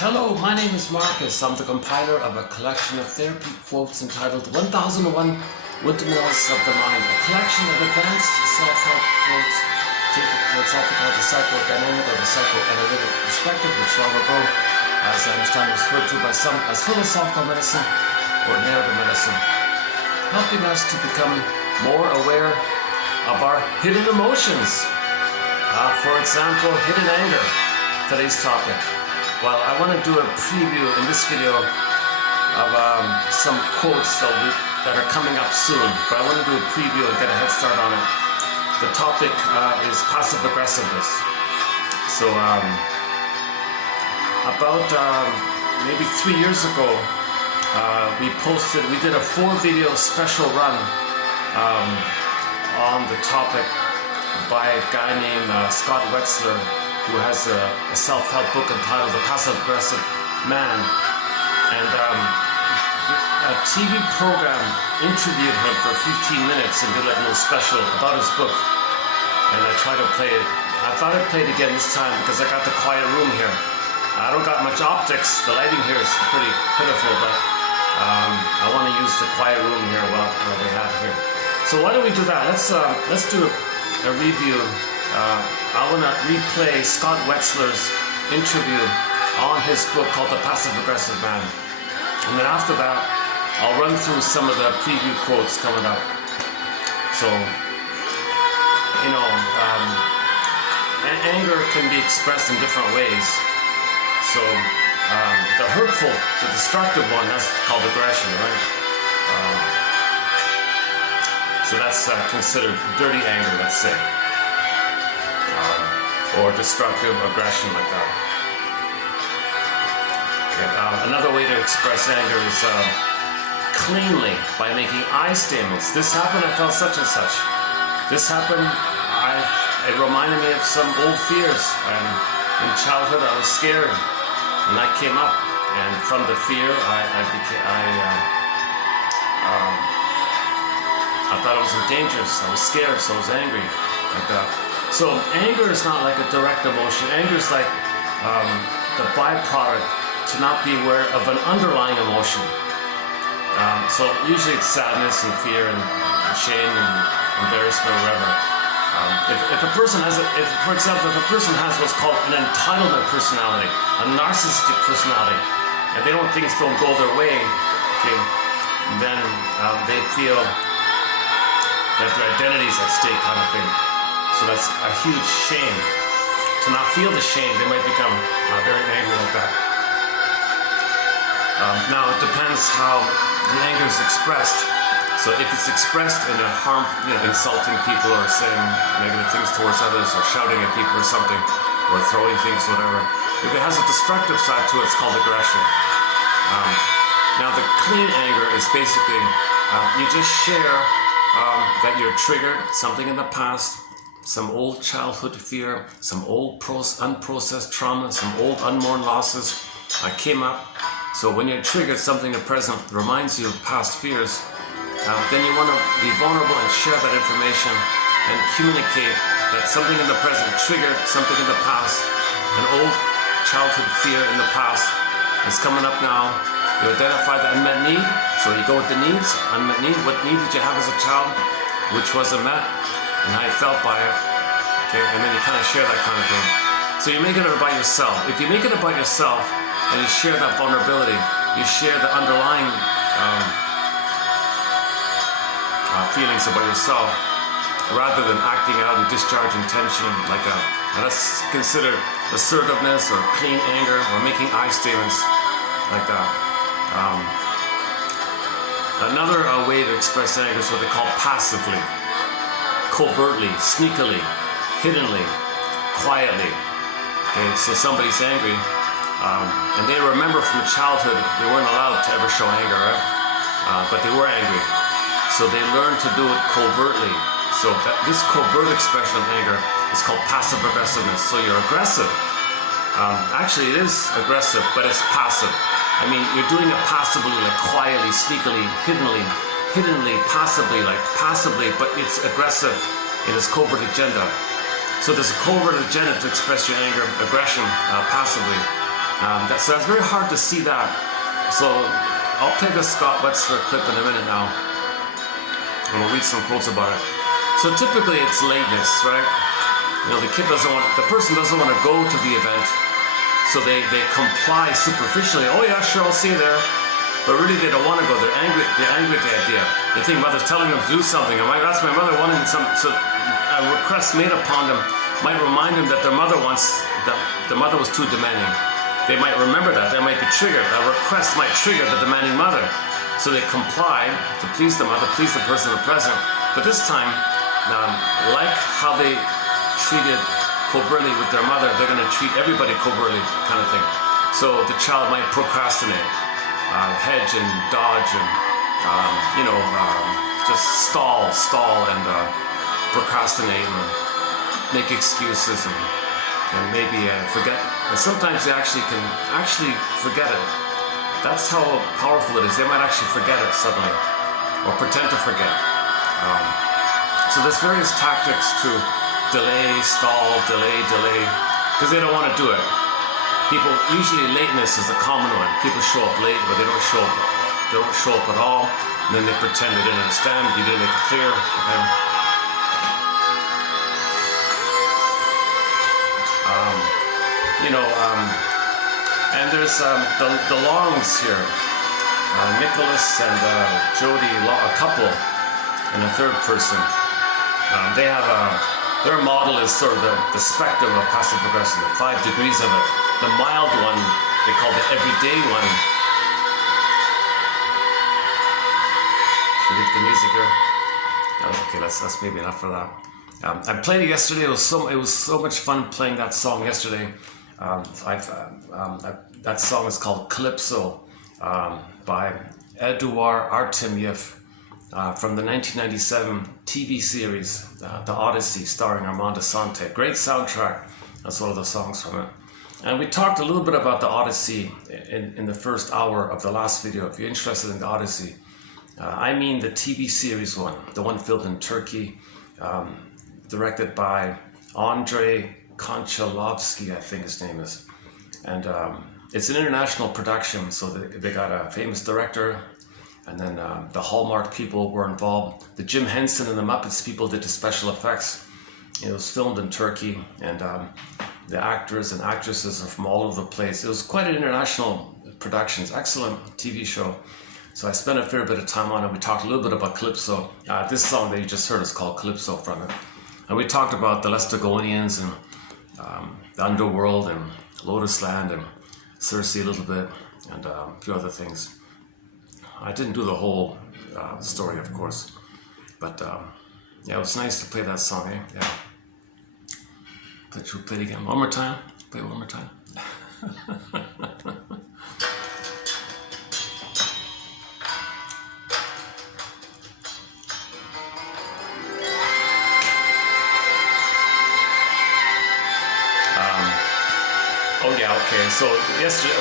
Hello, my name is Marcus. I'm the compiler of a collection of therapy quotes entitled 1001 Windmills of the Mind, a collection of advanced self-help quotes taken, for example, called the psychodynamic or the psychoanalytic perspective, which long ago, as I understand, was referred to by some as philosophical medicine or narrative medicine, helping us to become more aware of our hidden emotions. For example, hidden anger, today's topic. Well, I want to do a preview in this video of some quotes that are coming up soon, but I want to do a preview and get a head start on it. The topic is passive aggressiveness. So about maybe 3 years ago, we did a 4-video special run on the topic by a guy named Scott Wetzler, who has a self-help book entitled The Passive Aggressive Man. And a TV program interviewed him for 15 minutes and did like a little special about his book. And I tried to play it. I thought I'd play it again this time because I got the quiet room here. I don't got much optics. The lighting here is pretty pitiful, but I want to use the quiet room here while we have here. So why don't we do that? Let's do a review. I want to replay Scott Wetzler's interview on his book called The Passive Aggressive Man. And then after that, I'll run through some of the preview quotes coming up. So, anger can be expressed in different ways. So, the hurtful, the destructive one, that's called aggression, right? So that's considered dirty anger, let's say. Or destructive aggression like that. Okay, another way to express anger is cleanly, by making I statements. This happened, I felt such and such. This happened, it reminded me of some old fears. And in childhood I was scared, and I came up. And from the fear, I thought I was dangerous. I was scared, so I was angry like that. So anger is not like a direct emotion. Anger is like the byproduct to not be aware of an underlying emotion. So usually it's sadness and fear and shame and embarrassment or whatever. If a person has, for example, if a person has what's called an entitlement personality, a narcissistic personality, and things don't go their way, okay, then they feel that their identity is at stake, kind of thing. So that's a huge shame. To not feel the shame, they might become very angry like that. Now it depends how the anger is expressed. So if it's expressed in a insulting people or saying negative things towards others or shouting at people or something or throwing things, whatever. If it has a destructive side to it, it's called aggression. Now the clean anger is basically you just share that you're triggered, something in the past, some old childhood fear, some old unprocessed trauma, some old unmourned losses came up. So when you're triggered, something in the present reminds you of past fears, then you want to be vulnerable and share that information and communicate that something in the present triggered something in the past, an old childhood fear in the past is coming up now. You identify the unmet need, so you go with the needs, unmet need. What need did you have as a child, which wasn't met, and how you felt by it, okay? And then you kind of share that kind of thing. So you're making it about yourself. If you make it about yourself and you share that vulnerability, you share the underlying feelings about yourself, rather than acting out and discharging tension like that. And that's considered assertiveness or clean anger or making I statements like that. Another way to express anger is what they call passively. Covertly, sneakily, hiddenly, quietly. Okay, so somebody's angry, and they remember from childhood they weren't allowed to ever show anger, right? But they were angry, so they learned to do it covertly. So this covert expression of anger is called passive aggressiveness. So you're aggressive. Actually, it is aggressive, but it's passive. I mean, you're doing it passively, like quietly, sneakily, hiddenly, passively, but it's aggressive in its covert agenda. So there's a covert agenda to express your anger, aggression, passively. So it's very hard to see that. So I'll play the Scott Wetzler clip in a minute now, and we'll read some quotes about it. So typically it's lateness, right? You know, the person doesn't want to go to the event, so they comply superficially. Oh yeah, sure, I'll see you there. But really they don't want to go. They're angry at the idea. They think mother's telling them to do something. That's my mother wanting something. So a request made upon them might remind them that their mother was too demanding. They might remember that. They might be triggered. A request might trigger the demanding mother. So they comply to please the mother, please the person present. But this time, like how they treated covertly with their mother, they're going to treat everybody covertly, kind of thing. So the child might procrastinate, hedge and dodge, and just stall and procrastinate and make excuses and maybe forget. And sometimes they can actually forget it. That's how powerful it is. They might actually forget it suddenly, or pretend to forget. So there's various tactics to delay, stall, delay, because they don't want to do it. People, usually lateness is a common one. People show up late, but they don't show up at all, and then they pretend they didn't understand, you didn't make it clear. Okay? And there's the Longs here, Nicholas and Jody, a couple, and a third person. They have their model is sort of the spectrum of passive progression, the 5 degrees of it. The mild one, they call the everyday one. Should we get the music here? Okay, that's maybe enough for that. I played it yesterday. It was so much fun playing that song yesterday. That song is called Calypso by Eduard Artemyev from the 1997 TV series The Odyssey, starring Armand Assante. Great soundtrack. That's one of the songs from it. And we talked a little bit about the Odyssey in the first hour of the last video. If you're interested in the Odyssey, I mean the TV series one, the one filmed in Turkey, directed by Andrei Konchalovsky, I think his name is. And it's an international production, so they got a famous director, and then the Hallmark people were involved. The Jim Henson and the Muppets people did the special effects. It was filmed in Turkey, and the actors and actresses are from all over the place. It was quite an international production. It's an excellent TV show. So I spent a fair bit of time on it. We talked a little bit about Calypso. This song that you just heard is called Calypso from it. And we talked about the Lestrygonians and the underworld and Lotus Land and Circe a little bit, and a few other things. I didn't do the whole story, of course, but yeah, it was nice to play that song, eh? Yeah. Should we play it again? One more time? Play it one more time? Oh yeah, okay. So yesterday,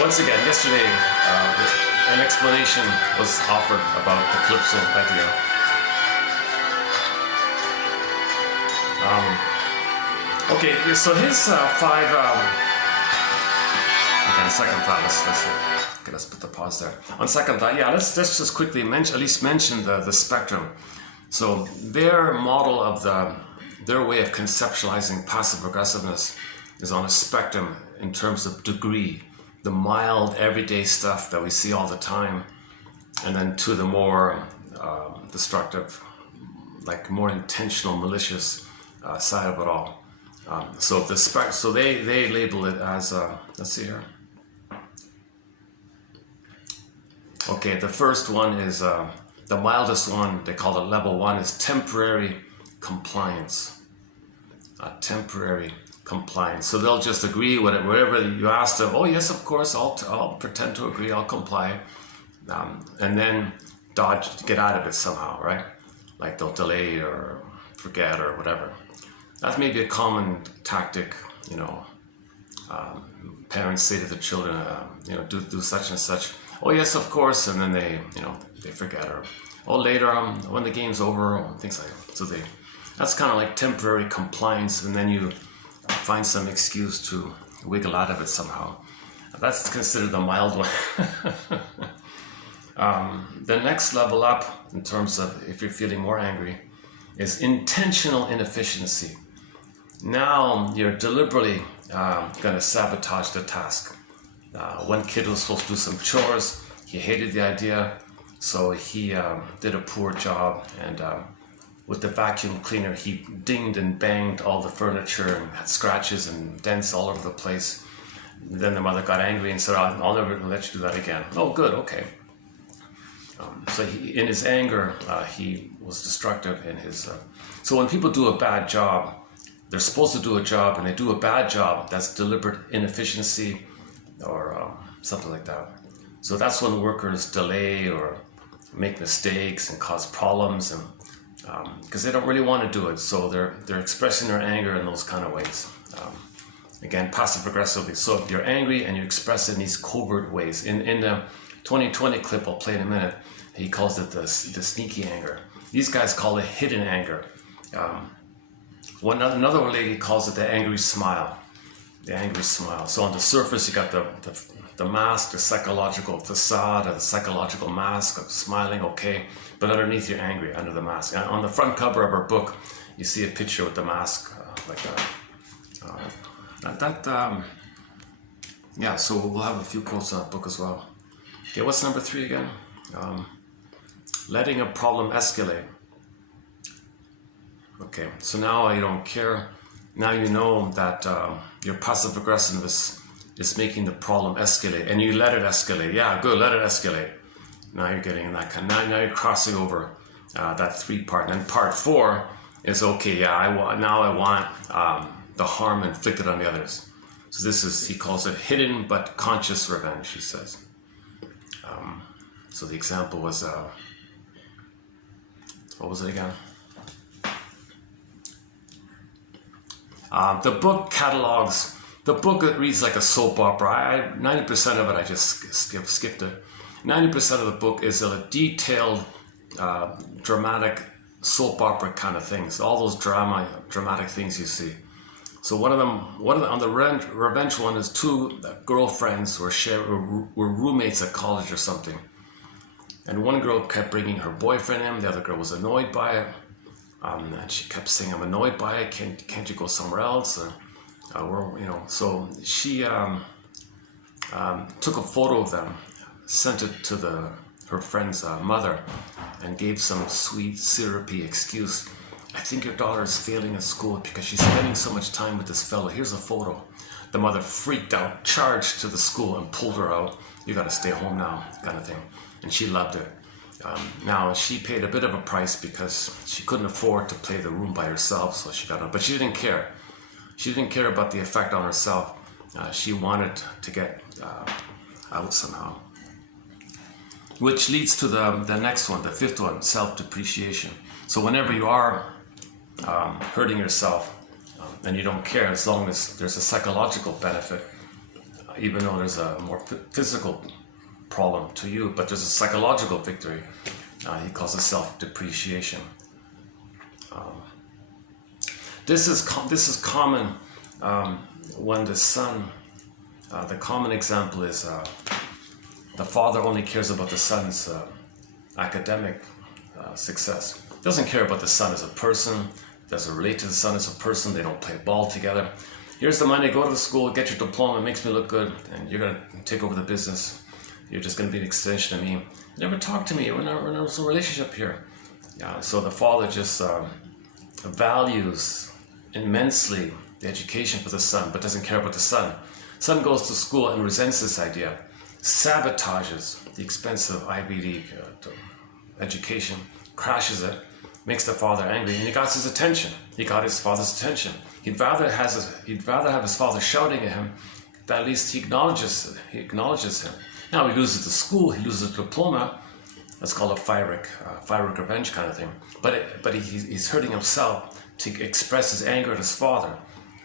an explanation was offered about the Calypso idea. Okay, so his 5. Okay, on second thought, let's put the pause there. On second thought, yeah, let's just quickly mention the spectrum. So their model of their way of conceptualizing passive aggressiveness is on a spectrum in terms of degree, the mild everyday stuff that we see all the time, and then to the more destructive, like more intentional, malicious side of it all. So they label it as let's see here. Okay, the first one is the mildest one. They call it level 1 is temporary compliance. Temporary compliance. So they'll just agree with it wherever you ask them. Oh yes, of course, I'll pretend to agree. I'll comply, and then get out of it somehow, right? Like they'll delay or forget or whatever. That's maybe a common tactic. Parents say to the children, do such and such. Oh yes, of course, and then they forget, or later when the game's over, or things like that. So that's kind of like temporary compliance, and then you find some excuse to wiggle out of it somehow. That's considered the mild one. The next level up, in terms of if you're feeling more angry, is intentional inefficiency. Now you're deliberately going to sabotage the task. One kid was supposed to do some chores. He hated the idea, so he did a poor job, and with the vacuum cleaner he dinged and banged all the furniture and had scratches and dents all over the place. Then the mother got angry and said, I'll never let you do that again. Oh, good, okay. So in his anger, he was destructive in his... So when people do a bad job, they're supposed to do a job, and they do a bad job, that's deliberate inefficiency or something like that. So that's when workers delay or make mistakes and cause problems, and because they don't really want to do it. So they're expressing their anger in those kind of ways. Again, passive aggressively. So if you're angry and you express it in these covert ways. In the 2020 clip I'll play in a minute, he calls it the sneaky anger. These guys call it hidden anger. Another lady calls it the angry smile. The angry smile. So on the surface you got the mask, the psychological facade, or the psychological mask of smiling, okay, but underneath you're angry under the mask. And on the front cover of our book, you see a picture with the mask like that. Yeah, so we'll have a few quotes on that book as well. Okay, what's number 3 again? Letting a problem escalate. Okay, so now you don't care. Now you know that your passive aggressiveness is making the problem escalate, and you let it escalate. Yeah, good, let it escalate. Now you're getting in that kind. Now you're crossing over that 3 part. And then part 4 is okay. Yeah, I want the harm inflicted on the others. So this is, he calls it hidden but conscious revenge. He says. So the example was what was it again? The book catalogs. The book, it reads like a soap opera. 90% of it I just skipped it. 90% of the book is a detailed, dramatic soap opera kind of things. All those dramatic things you see. So one of them on the revenge one is 2 girlfriends were roommates at college or something. And one girl kept bringing her boyfriend in. The other girl was annoyed by it. And she kept saying, "I'm annoyed by it. Can't you go somewhere else?" So she took a photo of them, sent it to her friend's mother, and gave some sweet, syrupy excuse. "I think your daughter is failing at school because she's spending so much time with this fellow. Here's a photo." The mother freaked out, charged to the school, and pulled her out. "You got to stay home now," kind of thing. And she loved it. Now she paid a bit of a price because she couldn't afford to play the room by herself, so she got out. But she didn't care. She didn't care about the effect on herself. She wanted to get out somehow. Which leads to the next one, the 5th one, self-depreciation. So whenever you are hurting yourself and you don't care, as long as there's a psychological benefit, even though there's a more physical problem to you, but there's a psychological victory. He calls it self-depreciation. This is common when the son. The common example is the father only cares about the son's academic success. Doesn't care about the son as a person. Doesn't relate to the son as a person. They don't play ball together. Here's the money. Go to the school. Get your diploma. It makes me look good, and you're gonna take over the business. You're just going to be an extension of me. You never talk to me. We're not in a relationship here. So the father just values immensely the education for the son, but doesn't care about the son. Son goes to school and resents this idea, sabotages the expensive Ivy League education, crashes it, makes the father angry, and he got his attention. He got his father's attention. He'd rather have his father shouting at him, that at least he acknowledges him. Now he loses the school, he loses the diploma. That's called a fire revenge kind of thing. But he's hurting himself to express his anger at his father.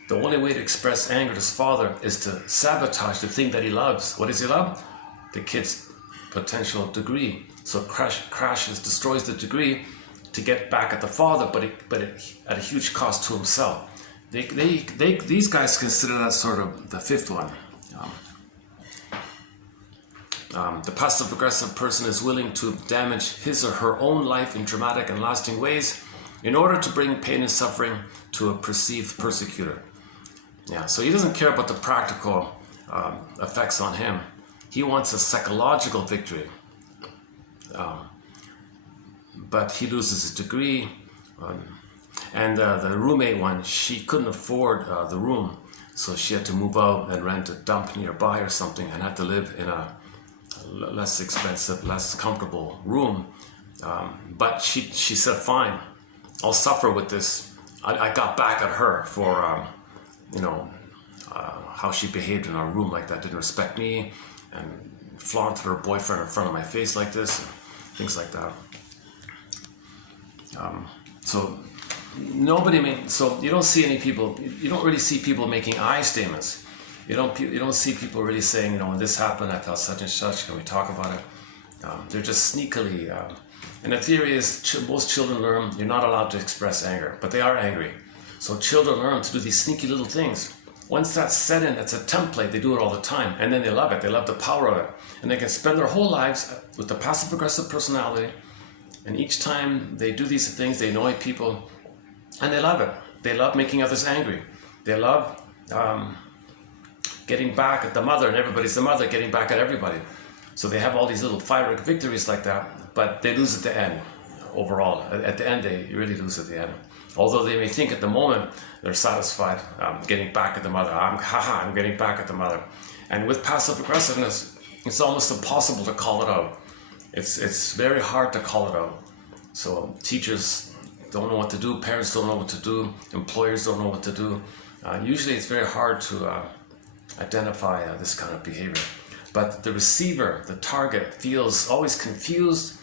The only way to express anger at his father is to sabotage the thing that he loves. What does he love? The kid's potential degree. So crashes, destroys the degree to get back at the father, but at a huge cost to himself. These guys consider that sort of the 5th one. The passive-aggressive person is willing to damage his or her own life in dramatic and lasting ways in order to bring pain and suffering to a perceived persecutor. Yeah, so he doesn't care about the practical effects on him. He wants a psychological victory. But he loses his degree. And the roommate one, she couldn't afford the room. So she had to move out and rent a dump nearby or something and had to live in a less expensive, less comfortable room. But she said, fine, I'll suffer with this. I got back at her for, how she behaved in our room like that, didn't respect me, and flaunted her boyfriend in front of my face like this, and things like that. So you don't see any people, you don't really see people making I statements. You don't see people really saying, when this happened, I felt such and such, can we talk about it? They're just sneakily, and the theory is most children learn you're not allowed to express anger, but they are angry. So children learn to do these sneaky little things. Once that's set in, it's a template, they do it all the time, and then they love it, they love the power of it. And they can spend their whole lives with the passive-aggressive personality, and each time they do these things, they annoy people, and they love it. They love making others angry. They love getting back at the mother, and everybody's the mother, getting back at everybody. So they have all these little firework victories like that, but they lose at the end, overall. At the end, they really lose at the end. Although they may think at the moment they're satisfied getting back at the mother. I'm getting back at the mother. And with passive aggressiveness, it's almost impossible to call it out. It's very hard to call it out. So teachers don't know what to do, parents don't know what to do, employers don't know what to do. Usually it's very hard to identify this kind of behavior. But the receiver, the target, feels always confused.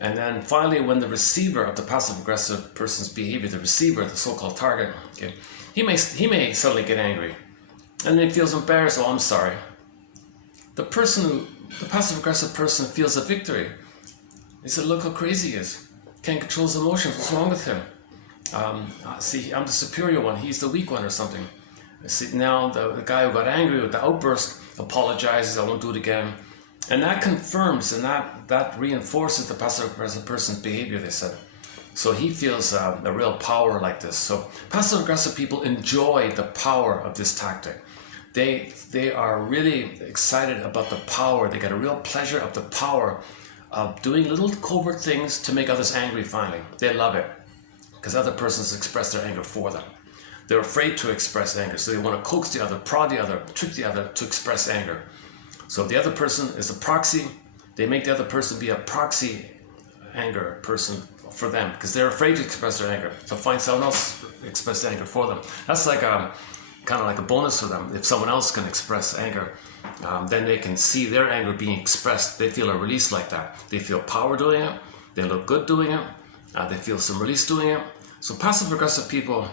And then finally, when the receiver of the passive-aggressive person's behavior, the receiver, the so-called target, okay, he may suddenly get angry. And then he feels embarrassed, oh, I'm sorry. The passive-aggressive person feels a victory. He said, look how crazy he is. Can't control his emotions, what's wrong with him? See, I'm the superior one, he's the weak one or something. See, now the guy who got angry with the outburst apologizes, I won't do it again. And that confirms and that reinforces the passive-aggressive person's behavior, they said. So he feels a real power like this. So passive-aggressive people enjoy the power of this tactic. They are really excited about the power. They get a real pleasure of the power of doing little covert things to make others angry finally. They love it because other persons express their anger for them. They're afraid to express anger, so they want to coax the other, prod the other, trick the other to express anger. So if the other person is a proxy, they make the other person be a proxy anger person for them because they're afraid to express their anger. So find someone else to express anger for them. That's like kind of like a bonus for them. If someone else can express anger, then they can see their anger being expressed. They feel a release like that. They feel power doing it. They look good doing it. They feel some release doing it. So passive-aggressive people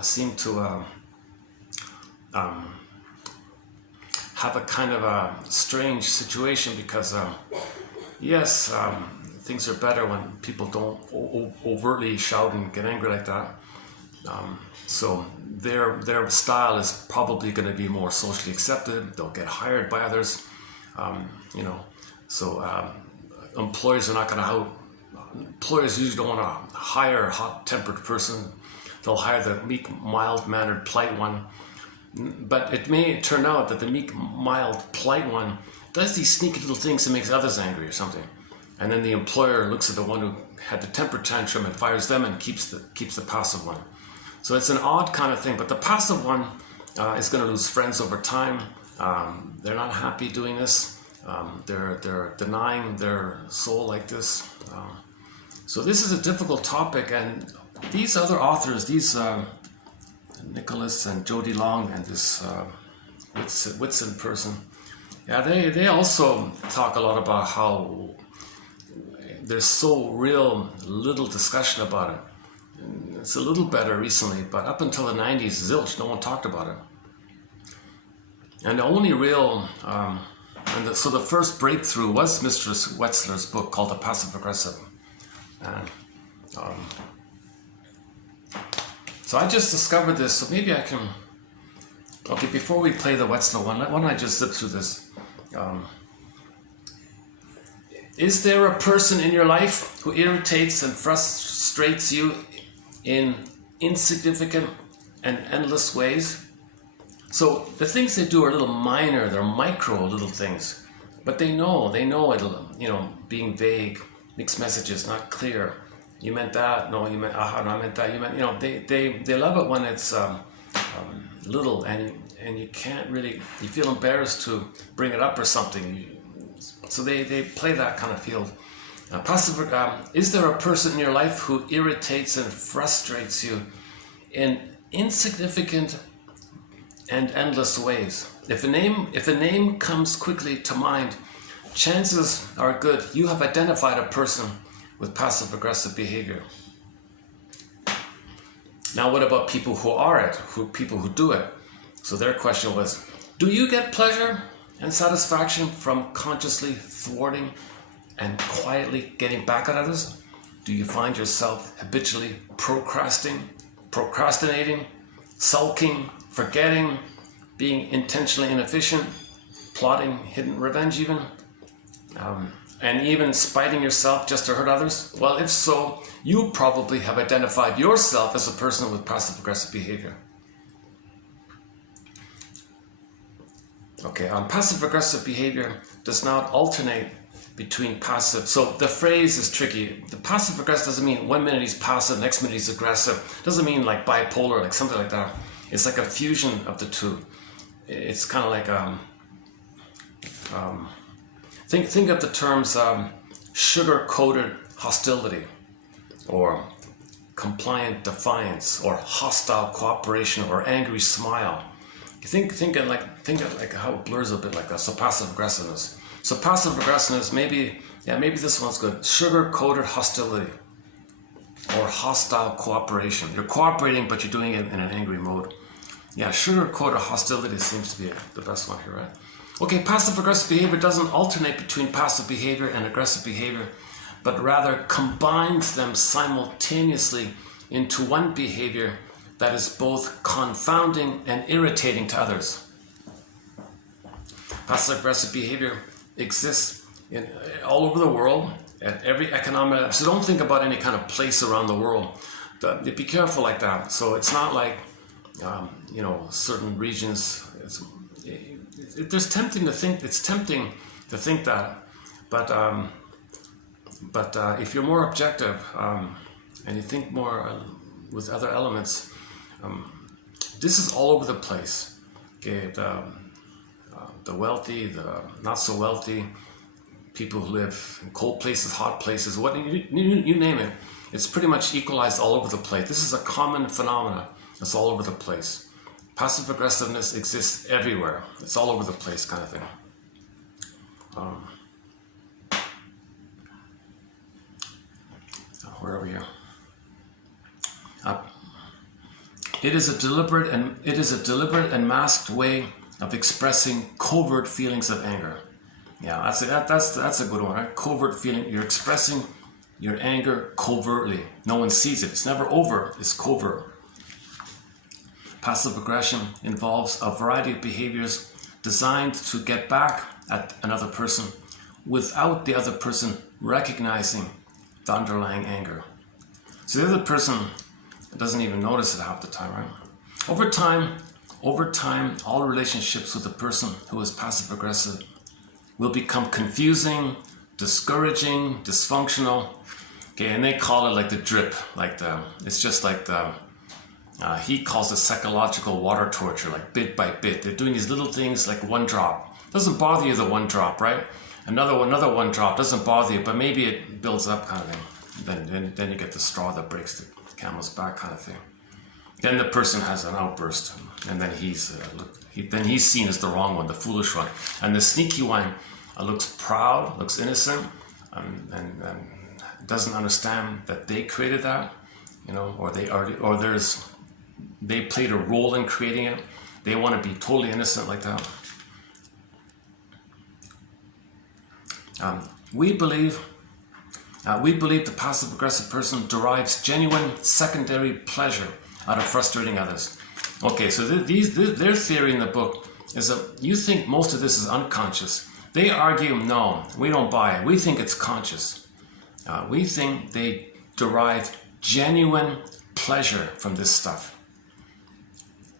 seem to have a kind of a strange situation because, yes, things are better when people don't overtly shout and get angry like that. So their style is probably going to be more socially accepted. They'll get hired by others, So employers are not going to employers usually don't want to hire a hot-tempered person. They'll hire the meek, mild-mannered, polite one. But it may turn out that the meek, mild, polite one does these sneaky little things that makes others angry or something. And then the employer looks at the one who had the temper tantrum and fires them and keeps the passive one. So it's an odd kind of thing. But the passive one is going to lose friends over time. They're not happy doing this. They're denying their soul like this. So this is a difficult topic, and these other authors, these Nicholas and Jody Long and this Whitson person, yeah, they also talk a lot about how there's so real little discussion about it. And it's a little better recently, but up until the 90s, zilch, no one talked about it. And the only real, so the first breakthrough was Mistress Wetzler's book called The Passive Aggressive. And so I just discovered this, so maybe I can, okay, before we play the Wetzler one, why don't I just zip through this. Is there a person in your life who irritates and frustrates you in insignificant and endless ways? So the things they do are little minor, they're micro little things, but they know it'll, being vague, mixed messages, not clear. You meant that? No, you meant, no, I meant that. You meant, they love it when it's little and you can't really, you feel embarrassed to bring it up or something. So they play that kind of field. Is there a person in your life who irritates and frustrates you in insignificant and endless ways? If a name comes quickly to mind, chances are good you have identified a person with passive-aggressive behavior. Now, what about people who are it, people who do it? So their question was, do you get pleasure and satisfaction from consciously thwarting and quietly getting back at others? Do you find yourself habitually procrastinating, sulking, forgetting, being intentionally inefficient, plotting hidden revenge even, and even spiting yourself just to hurt others? Well, if so, you probably have identified yourself as a person with passive-aggressive behavior. Okay, passive-aggressive behavior does not alternate between passive. So the phrase is tricky. The passive-aggressive doesn't mean 1 minute he's passive, next minute he's aggressive. Doesn't mean like bipolar, like something like that. It's like a fusion of the two. It's kind of like think of the terms sugar-coated hostility, or compliant defiance, or hostile cooperation, or angry smile. Think of how it blurs a bit like that. So passive aggressiveness. So passive aggressiveness, maybe this one's good. Sugar-coated hostility or hostile cooperation. You're cooperating, but you're doing it in an angry mode. Yeah, sugar-coated hostility seems to be the best one here, right? Okay, passive-aggressive behavior doesn't alternate between passive behavior and aggressive behavior, but rather combines them simultaneously into one behavior that is both confounding and irritating to others. Passive-aggressive behavior exists all over the world, at every economic level. So don't think about any kind of place around the world. Be careful like that. So it's not like, certain regions. It's tempting to think that, but if you're more objective and you think more with other elements, this is all over the place. Okay, the wealthy, the not so wealthy, people who live in cold places, hot places, what you name it. It's pretty much equalized all over the place. This is a common phenomenon. It's all over the place. Passive aggressiveness exists everywhere. It's all over the place, kind of thing. Where are we here? It is a deliberate and masked way of expressing covert feelings of anger. Yeah, that's a good one, right? Covert feeling. You're expressing your anger covertly. No one sees it. It's never overt. It's covert. Passive aggression involves a variety of behaviors designed to get back at another person without the other person recognizing the underlying anger. So the other person doesn't even notice it half the time, right? Over time, all relationships with a person who is passive aggressive will become confusing, discouraging, dysfunctional. Okay, and they call it like the drip, it's just like he calls it psychological water torture, like bit by bit. They're doing these little things like one drop. Doesn't bother you, the one drop, right? Another one drop doesn't bother you, but maybe it builds up kind of thing. Then you get the straw that breaks the camel's back kind of thing. Then the person has an outburst, and then he's seen as the wrong one, the foolish one. And the sneaky one looks proud, looks innocent, and doesn't understand that they created that, or they played a role in creating it. They want to be totally innocent like that. We believe the passive-aggressive person derives genuine secondary pleasure out of frustrating others. Okay, so their theory in the book is that you think most of this is unconscious, They argue, no, we don't buy it. We think it's conscious. We think they derive genuine pleasure from this stuff.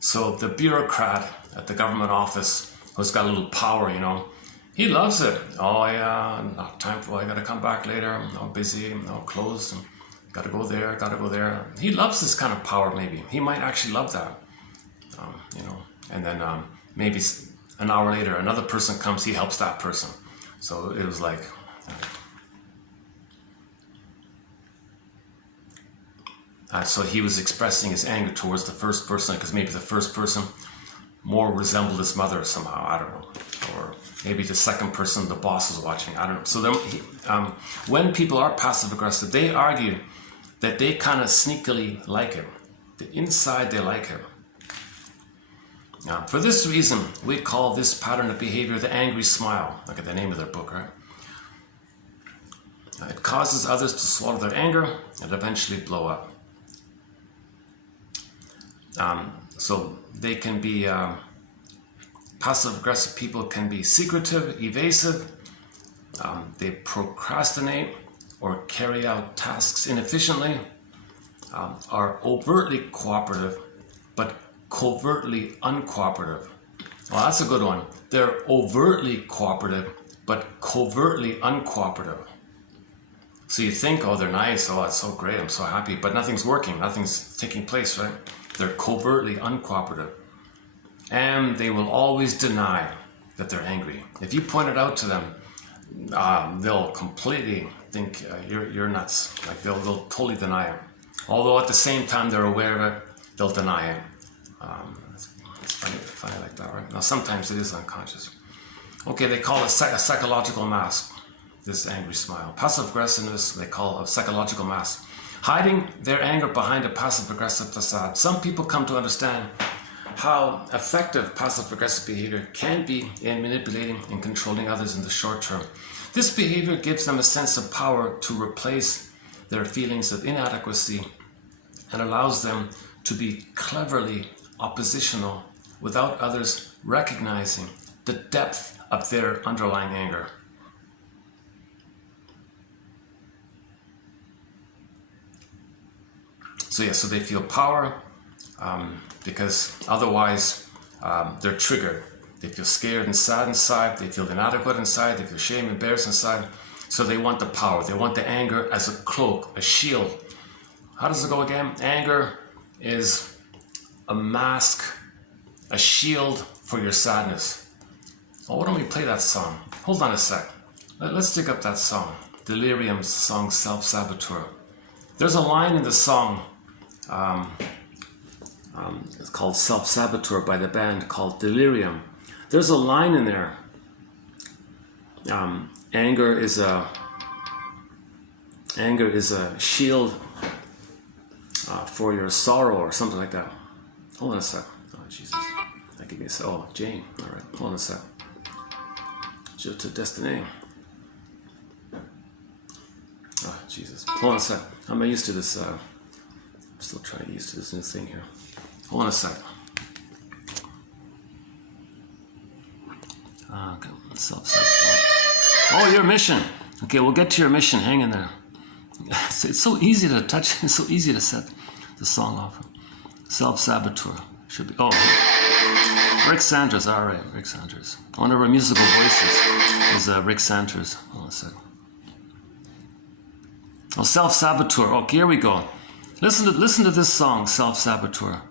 So the bureaucrat at the government office who's got a little power, you know, he loves it. Oh yeah, not time for, I gotta come back later, I'm busy, I'm closed, gotta go there, gotta go there. He loves this kind of power maybe. He might actually love that, you know. And then maybe an hour later, another person comes, he helps that person. So it was like, so he was expressing his anger towards the first person because maybe the first person more resembled his mother somehow, I don't know. Or maybe the second person, the boss is watching, I don't know. So then, when people are passive aggressive, they argue that they kind of sneakily like him. Inside they like him. Now, for this reason, we call this pattern of behavior the angry smile. Look at the name of their book, right? It causes others to swallow their anger and eventually blow up. So they can be, passive-aggressive people can be secretive, evasive, they procrastinate or carry out tasks inefficiently, are overtly cooperative, but covertly uncooperative. Well, that's a good one. They're overtly cooperative, but covertly uncooperative. So you think, oh, they're nice, oh, it's so great, I'm so happy, but nothing's working, nothing's taking place, right? They're covertly uncooperative. And they will always deny that they're angry. If you point it out to them, they'll completely think you're nuts. Like they'll totally deny it. Although at the same time they're aware of it, they'll deny it. It's funny like that, right? Now sometimes it is unconscious. Okay, they call it a psychological mask, this angry smile. Passive aggressiveness, they call a psychological mask. Hiding their anger behind a passive-aggressive facade. Some people come to understand how effective passive-aggressive behavior can be in manipulating and controlling others in the short term. This behavior gives them a sense of power to replace their feelings of inadequacy and allows them to be cleverly oppositional without others recognizing the depth of their underlying anger. So they feel power because otherwise they're triggered. They feel scared and sad inside. They feel inadequate inside. They feel shame, embarrassed inside. So they want the power. They want the anger as a cloak, a shield. How does it go again? Anger is a mask, a shield for your sadness. Oh, why don't we play that song? Hold on a sec. Let's dig up that song. Delirium's song, Self-Saboteur. There's a line in the song, it's called Self-Saboteur by the band called Delirium. There's a line in there. Anger is a shield for your sorrow or something like that. Hold on a sec. Oh, Jesus. That gave me a sec. Oh, Jane. All right. Hold on a sec. Je te destiny. Oh, Jesus. Hold on a sec. I'm not used to this. I'm still trying to get used to this new thing here. Hold on a sec. Okay. Oh, your mission. Okay, we'll get to your mission. Hang in there. It's so easy to touch. It's so easy to set the song off. Self-Saboteur. Should be. Oh, Rick Sanders. All right, Rick Sanders. One of our musical voices is Rick Sanders. Hold on a sec. Oh, Self-Saboteur. Okay, here we go. Listen to this song, Self-Saboteur.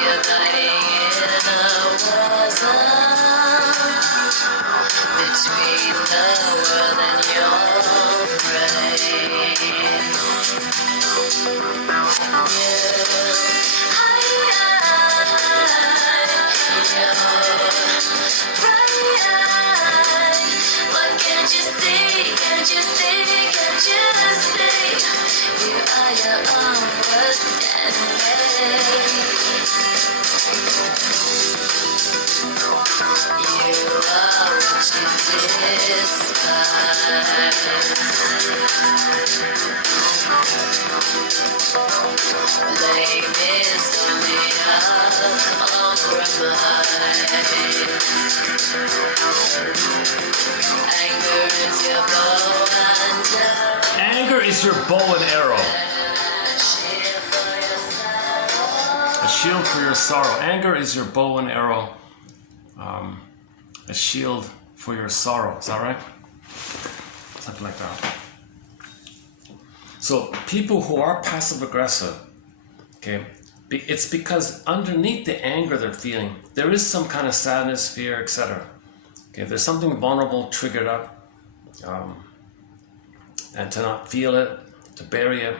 You're dying in a war zone. What can't you see? Can't you see? Can't you see? You are your own worst enemy. You are what you despise. Blame insomnia, compromise. Anger is your bow and arrow. Anger is your bow and arrow. A shield for your sorrow. Anger is your bow and arrow. A shield for your sorrow. Is that right? Something like that. So people who are passive aggressive, okay, it's because underneath the anger they're feeling, there is some kind of sadness, fear, etc. Okay, there's something vulnerable triggered up, and to not feel it, to bury it,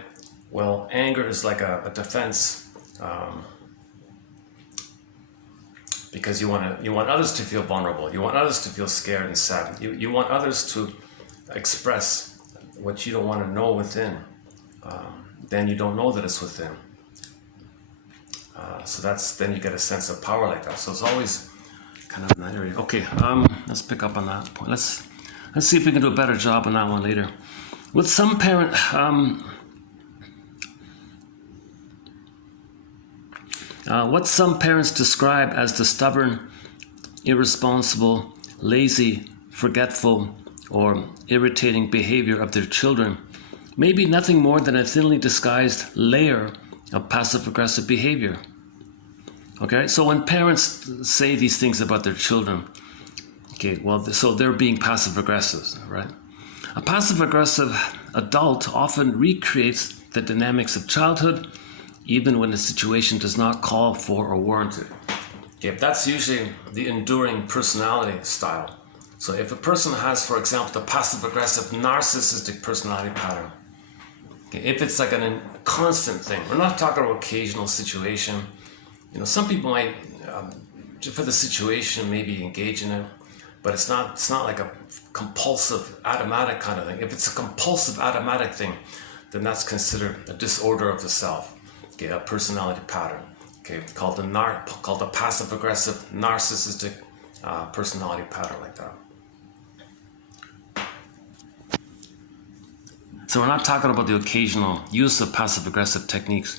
well, anger is like a defense, because you want others to feel vulnerable, you want others to feel scared and sad, you want others to express what you don't want to know within. Then you don't know that it's within. So then you get a sense of power like that. So it's always kind of in that area. Okay, let's pick up on that point. Let's see if we can do a better job on that one later. With some parent, what some parents describe as the stubborn, irresponsible, lazy, forgetful, or irritating behavior of their children may be nothing more than a thinly disguised layer of passive-aggressive behavior. Okay, so when parents say these things about their children, okay, well, so they're being passive-aggressive, right? A passive-aggressive adult often recreates the dynamics of childhood, even when the situation does not call for or warrant it. Okay, that's usually the enduring personality style. So if a person has, for example, the passive-aggressive narcissistic personality pattern, okay, if it's like a constant thing, we're not talking about occasional situation. You know, some people might, for the situation, maybe engage in it, but it's not like a compulsive, automatic kind of thing. If it's a compulsive, automatic thing, then that's considered a disorder of the self, okay, a personality pattern, okay, called the passive-aggressive narcissistic personality pattern, like that. So we're not talking about the occasional use of passive-aggressive techniques.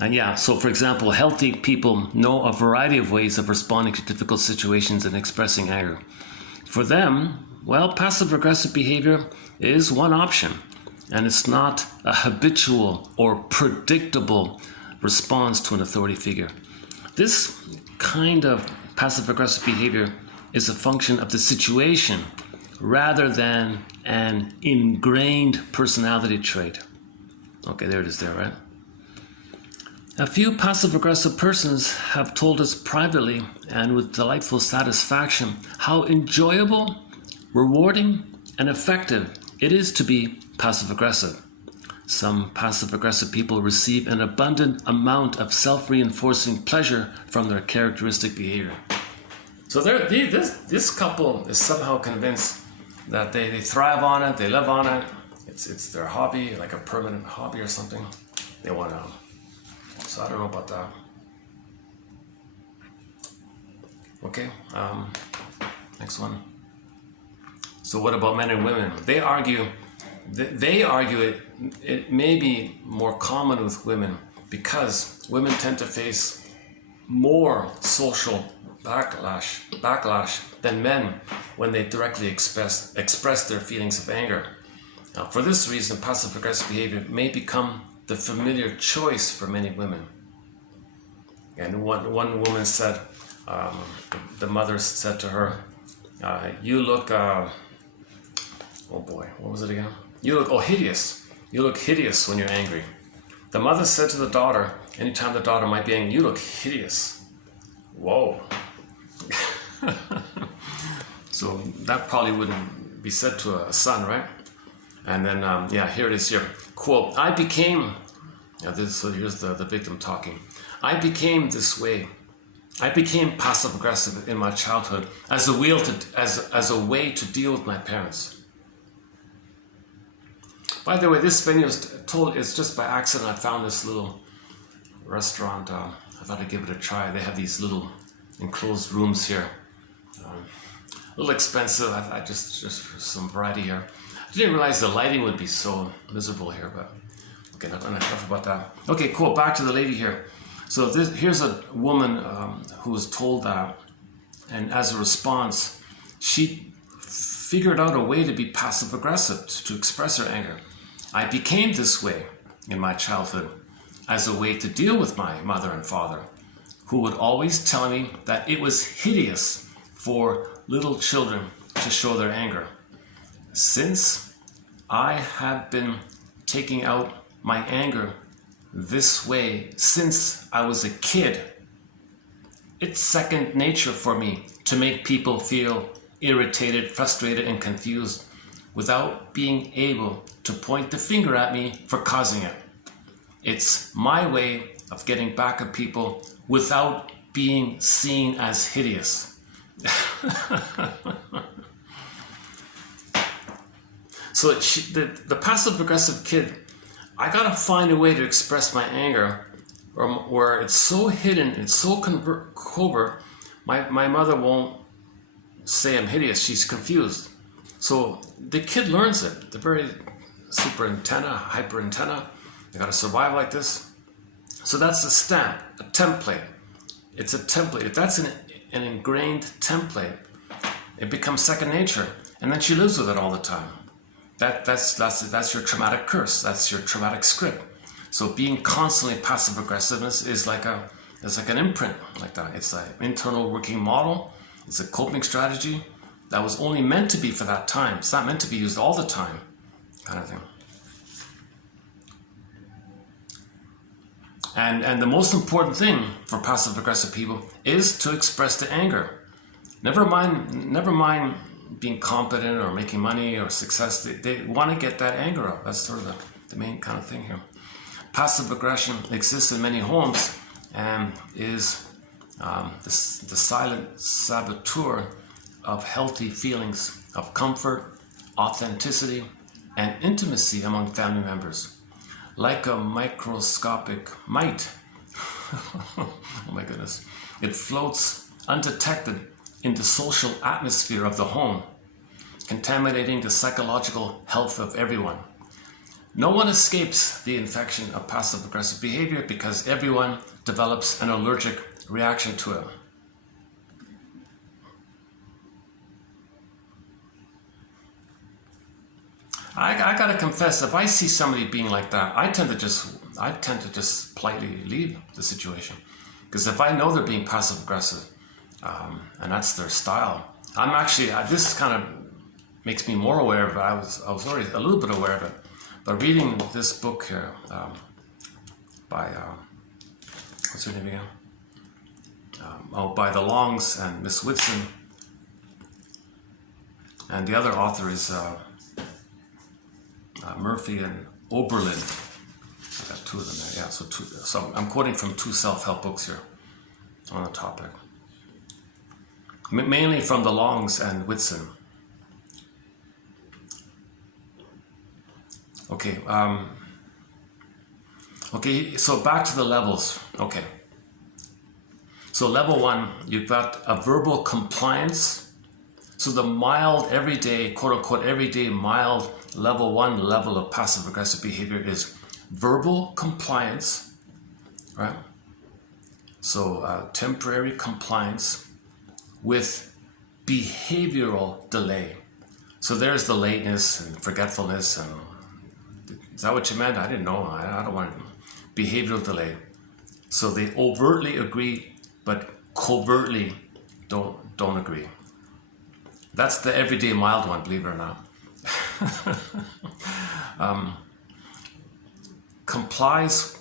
And yeah, so for example, healthy people know a variety of ways of responding to difficult situations and expressing anger. For them, well, passive-aggressive behavior is one option, and it's not a habitual or predictable response to an authority figure. This kind of passive-aggressive behavior is a function of the situation rather than an ingrained personality trait. Okay, there it is there, right? A few passive-aggressive persons have told us privately and with delightful satisfaction how enjoyable, rewarding, and effective it is to be passive-aggressive. Some passive-aggressive people receive an abundant amount of self-reinforcing pleasure from their characteristic behavior. So this couple is somehow convinced that they thrive on it, they live on it, it's their hobby, like a permanent hobby or something. They want to. So I don't know about that. Okay, next one. So what about men and women? They argue it may be more common with women because women tend to face more social backlash than men when they directly express their feelings of anger. Now, for this reason, passive-aggressive behavior may become the familiar choice for many women. And one woman said, the mother said to her, you look, oh boy, what was it again? You look, hideous. You look hideous when you're angry. The mother said to the daughter, anytime the daughter might be angry, you look hideous. Whoa. So that probably wouldn't be said to a son, right? And then, here it is here. Quote, I became, so here's the victim talking. I became this way I became passive aggressive in my childhood as a way to deal with my parents. By the way, this venue is just by accident. I found this little restaurant. I thought I'd give it a try. They have these little enclosed rooms here. A little expensive. I just for some variety here. I didn't realize the lighting would be so miserable here, but okay, enough about that. Okay, cool. Back to the lady here. So here's a woman who was told that, and as a response, she figured out a way to be passive aggressive, to express her anger. I became this way in my childhood as a way to deal with my mother and father, who would always tell me that it was hideous for little children to show their anger. Since I have been taking out my anger this way since I was a kid, it's second nature for me to make people feel irritated, frustrated, and confused without being able to point the finger at me for causing it. It's my way of getting back at people without being seen as hideous. So the passive-aggressive kid, I gotta find a way to express my anger where it's so hidden, it's so covert, my mother won't say I'm hideous, she's confused. So the kid learns it. They're very super antenna, hyper antenna. They gotta survive like this. So that's a stamp, a template. It's a template. If that's an ingrained template, it becomes second nature. And then she lives with it all the time. That's your traumatic curse. That's your traumatic script. So being constantly passive aggressiveness is like an imprint like that. It's an internal working model. It's a coping strategy that was only meant to be for that time. It's not meant to be used all the time, kind of thing. And the most important thing for passive aggressive people is to express the anger. Never mind being competent or making money or success. They want to get that anger up. That's sort of the main kind of thing here. Passive aggression exists in many homes and is the silent saboteur of healthy feelings of comfort, authenticity, and intimacy among family members. Like a microscopic mite, oh my goodness, it floats undetected in the social atmosphere of the home, contaminating the psychological health of everyone. No one escapes the infection of passive-aggressive behavior because everyone develops an allergic reaction to it. I gotta confess, if I see somebody being like that, I tend to just politely leave the situation. Because if I know they're being passive-aggressive, and that's their style, I'm actually, this kind of makes me more aware of it. I was already a little bit aware of it. But reading this book here by, what's her name again? By the Longs and Miss Whitson. And the other author is Murphy and Oberlin. I got two of them there. Yeah, so I'm quoting from two self-help books here on the topic. Mainly from the Longs and Whitson. Okay, okay, so back to the levels. Okay. So level 1, you've got a verbal compliance. So the mild, everyday, quote-unquote, everyday, mild level 1 level of passive-aggressive behavior is verbal compliance, right? So temporary compliance with behavioral delay. So there's the lateness and forgetfulness. And is that what you meant? I didn't know. I don't want it. Behavioral delay. So they overtly agree, but covertly don't agree. That's the everyday mild one, believe it or not. Complies.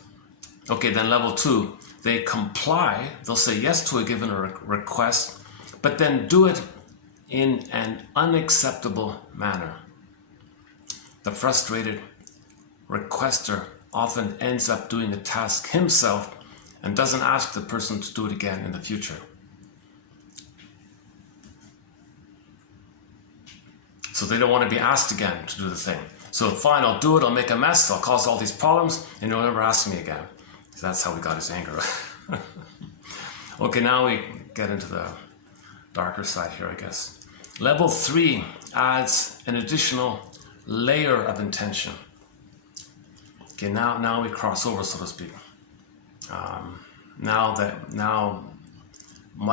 Okay, then level 2, they comply. They'll say yes to a given request, but then do it in an unacceptable manner. The frustrated requester often ends up doing the task himself and doesn't ask the person to do it again in the future. So they don't want to be asked again to do the thing. So fine, I'll do it, I'll make a mess, I'll cause all these problems, and you'll never ask me again. So that's how we got his anger. Okay, now we get into the darker side here, I guess. Level 3 adds an additional layer of intention. Okay, now we cross over, so to speak.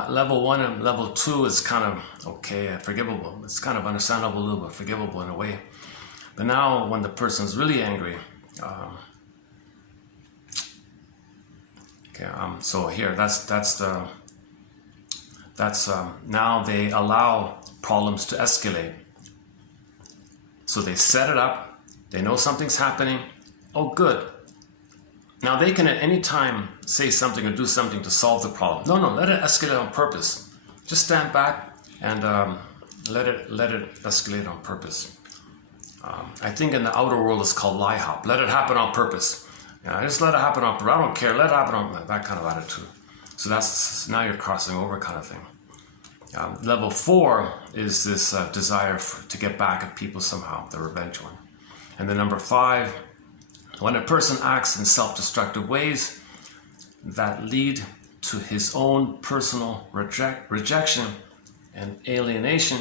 Level 1 and level 2 is kind of okay, forgivable. It's kind of understandable a little bit, forgivable in a way. But now when the person's really angry, so here, now they allow problems to escalate. So they set it up, they know something's happening, oh good. Now they can at any time say something or do something to solve the problem. No, let it escalate on purpose. Just stand back and let it escalate on purpose. I think in the outer world it's called lie hop. Let it happen on purpose. Just let it happen on purpose. I don't care, let it happen on that kind of attitude. So that's, now you're crossing over kind of thing. Level 4 is this desire to get back at people somehow, the revenge one. And then number 5, when a person acts in self-destructive ways that lead to his own personal rejection and alienation,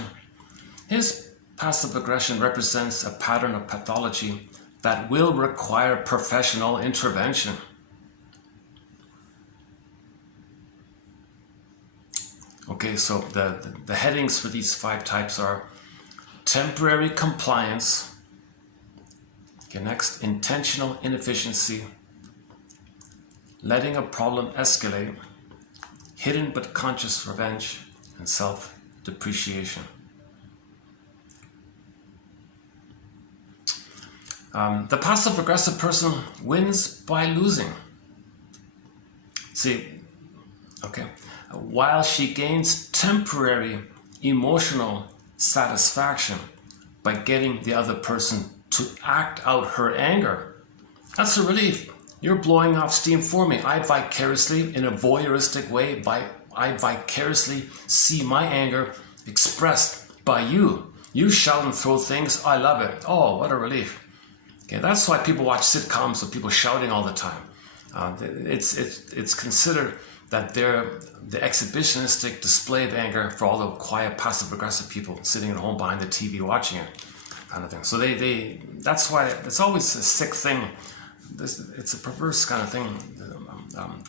his passive aggression represents a pattern of pathology that will require professional intervention. Okay, so the headings for these 5 types are temporary compliance. Okay, next, intentional inefficiency, letting a problem escalate, hidden but conscious revenge, and self-depreciation. The passive-aggressive person wins by losing. See, okay, while she gains temporary emotional satisfaction by getting the other person to act out her anger, that's a relief. You're blowing off steam for me. I vicariously, in a voyeuristic way, I vicariously see my anger expressed by you. You shout and throw things. I love it. Oh, what a relief. Okay, that's why people watch sitcoms with people shouting all the time. It's considered that they're the exhibitionistic display of anger for all the quiet, passive-aggressive people sitting at home behind the TV watching it, kind of thing. So that's why it's always a sick thing. It's a perverse kind of thing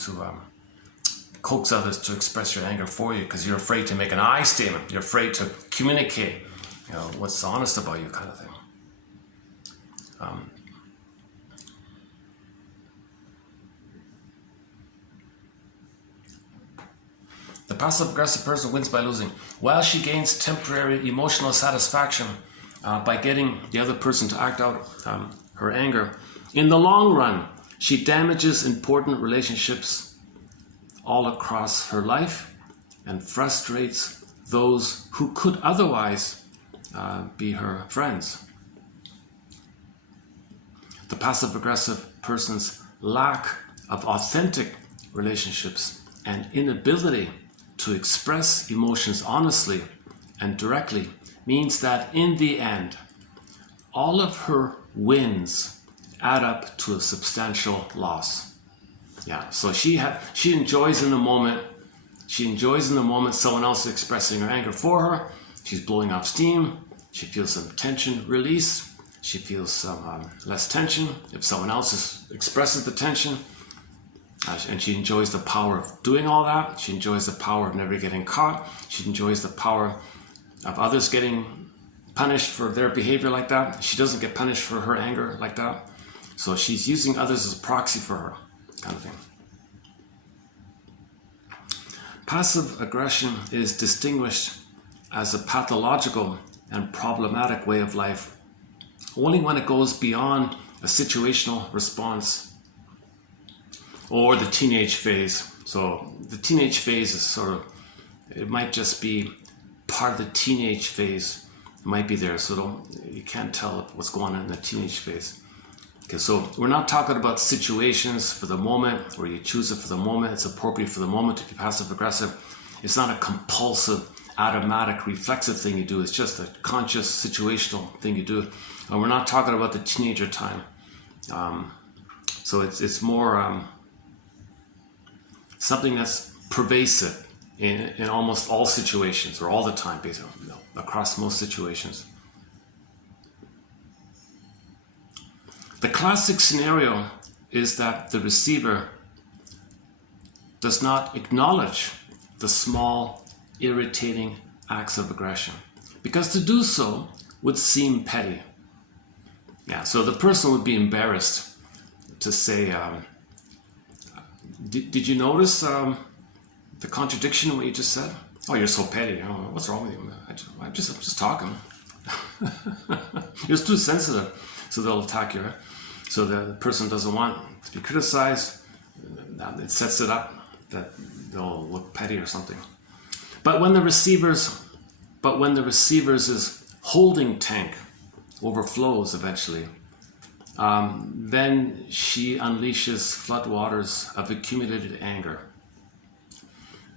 to coax others to express your anger for you, because you're afraid to make an I statement. You're afraid to communicate, what's honest about you, kind of thing. The passive-aggressive person wins by losing. While she gains temporary emotional satisfaction by getting the other person to act out her anger, in the long run, she damages important relationships all across her life and frustrates those who could otherwise be her friends. The passive-aggressive person's lack of authentic relationships and inability to express emotions honestly and directly means that in the end, all of her wins add up to a substantial loss. Yeah, so she enjoys in the moment. She enjoys in the moment someone else is expressing her anger for her. She's blowing off steam. She feels some tension release. She feels some less tension if someone else expresses the tension. And she enjoys the power of doing all that. She enjoys the power of never getting caught. She enjoys the power of others getting punished for their behavior like that. She doesn't get punished for her anger like that. So she's using others as a proxy for her, kind of thing. Passive aggression is distinguished as a pathological and problematic way of life only when it goes beyond a situational response or the teenage phase. So the teenage phase is it might just be part of the teenage phase. It might be there, so you can't tell what's going on in the teenage phase. Okay, so we're not talking about situations for the moment, where you choose it for the moment, it's appropriate for the moment to be passive-aggressive. It's not a compulsive, automatic, reflexive thing you do. It's just a conscious, situational thing you do. And we're not talking about the teenager time. So it's more something that's pervasive in almost all situations, or all the time, basically, across most situations. The classic scenario is that the receiver does not acknowledge the small, irritating acts of aggression, because to do so would seem petty. Yeah, so the person would be embarrassed to say, did you notice the contradiction in what you just said? Oh, you're so petty. Oh, what's wrong with you? I'm just talking. You're too sensitive, so they'll attack you. Right? So the person doesn't want to be criticized. It sets it up that they'll look petty or something. But when the receiver's holding tank overflows eventually, then she unleashes floodwaters of accumulated anger.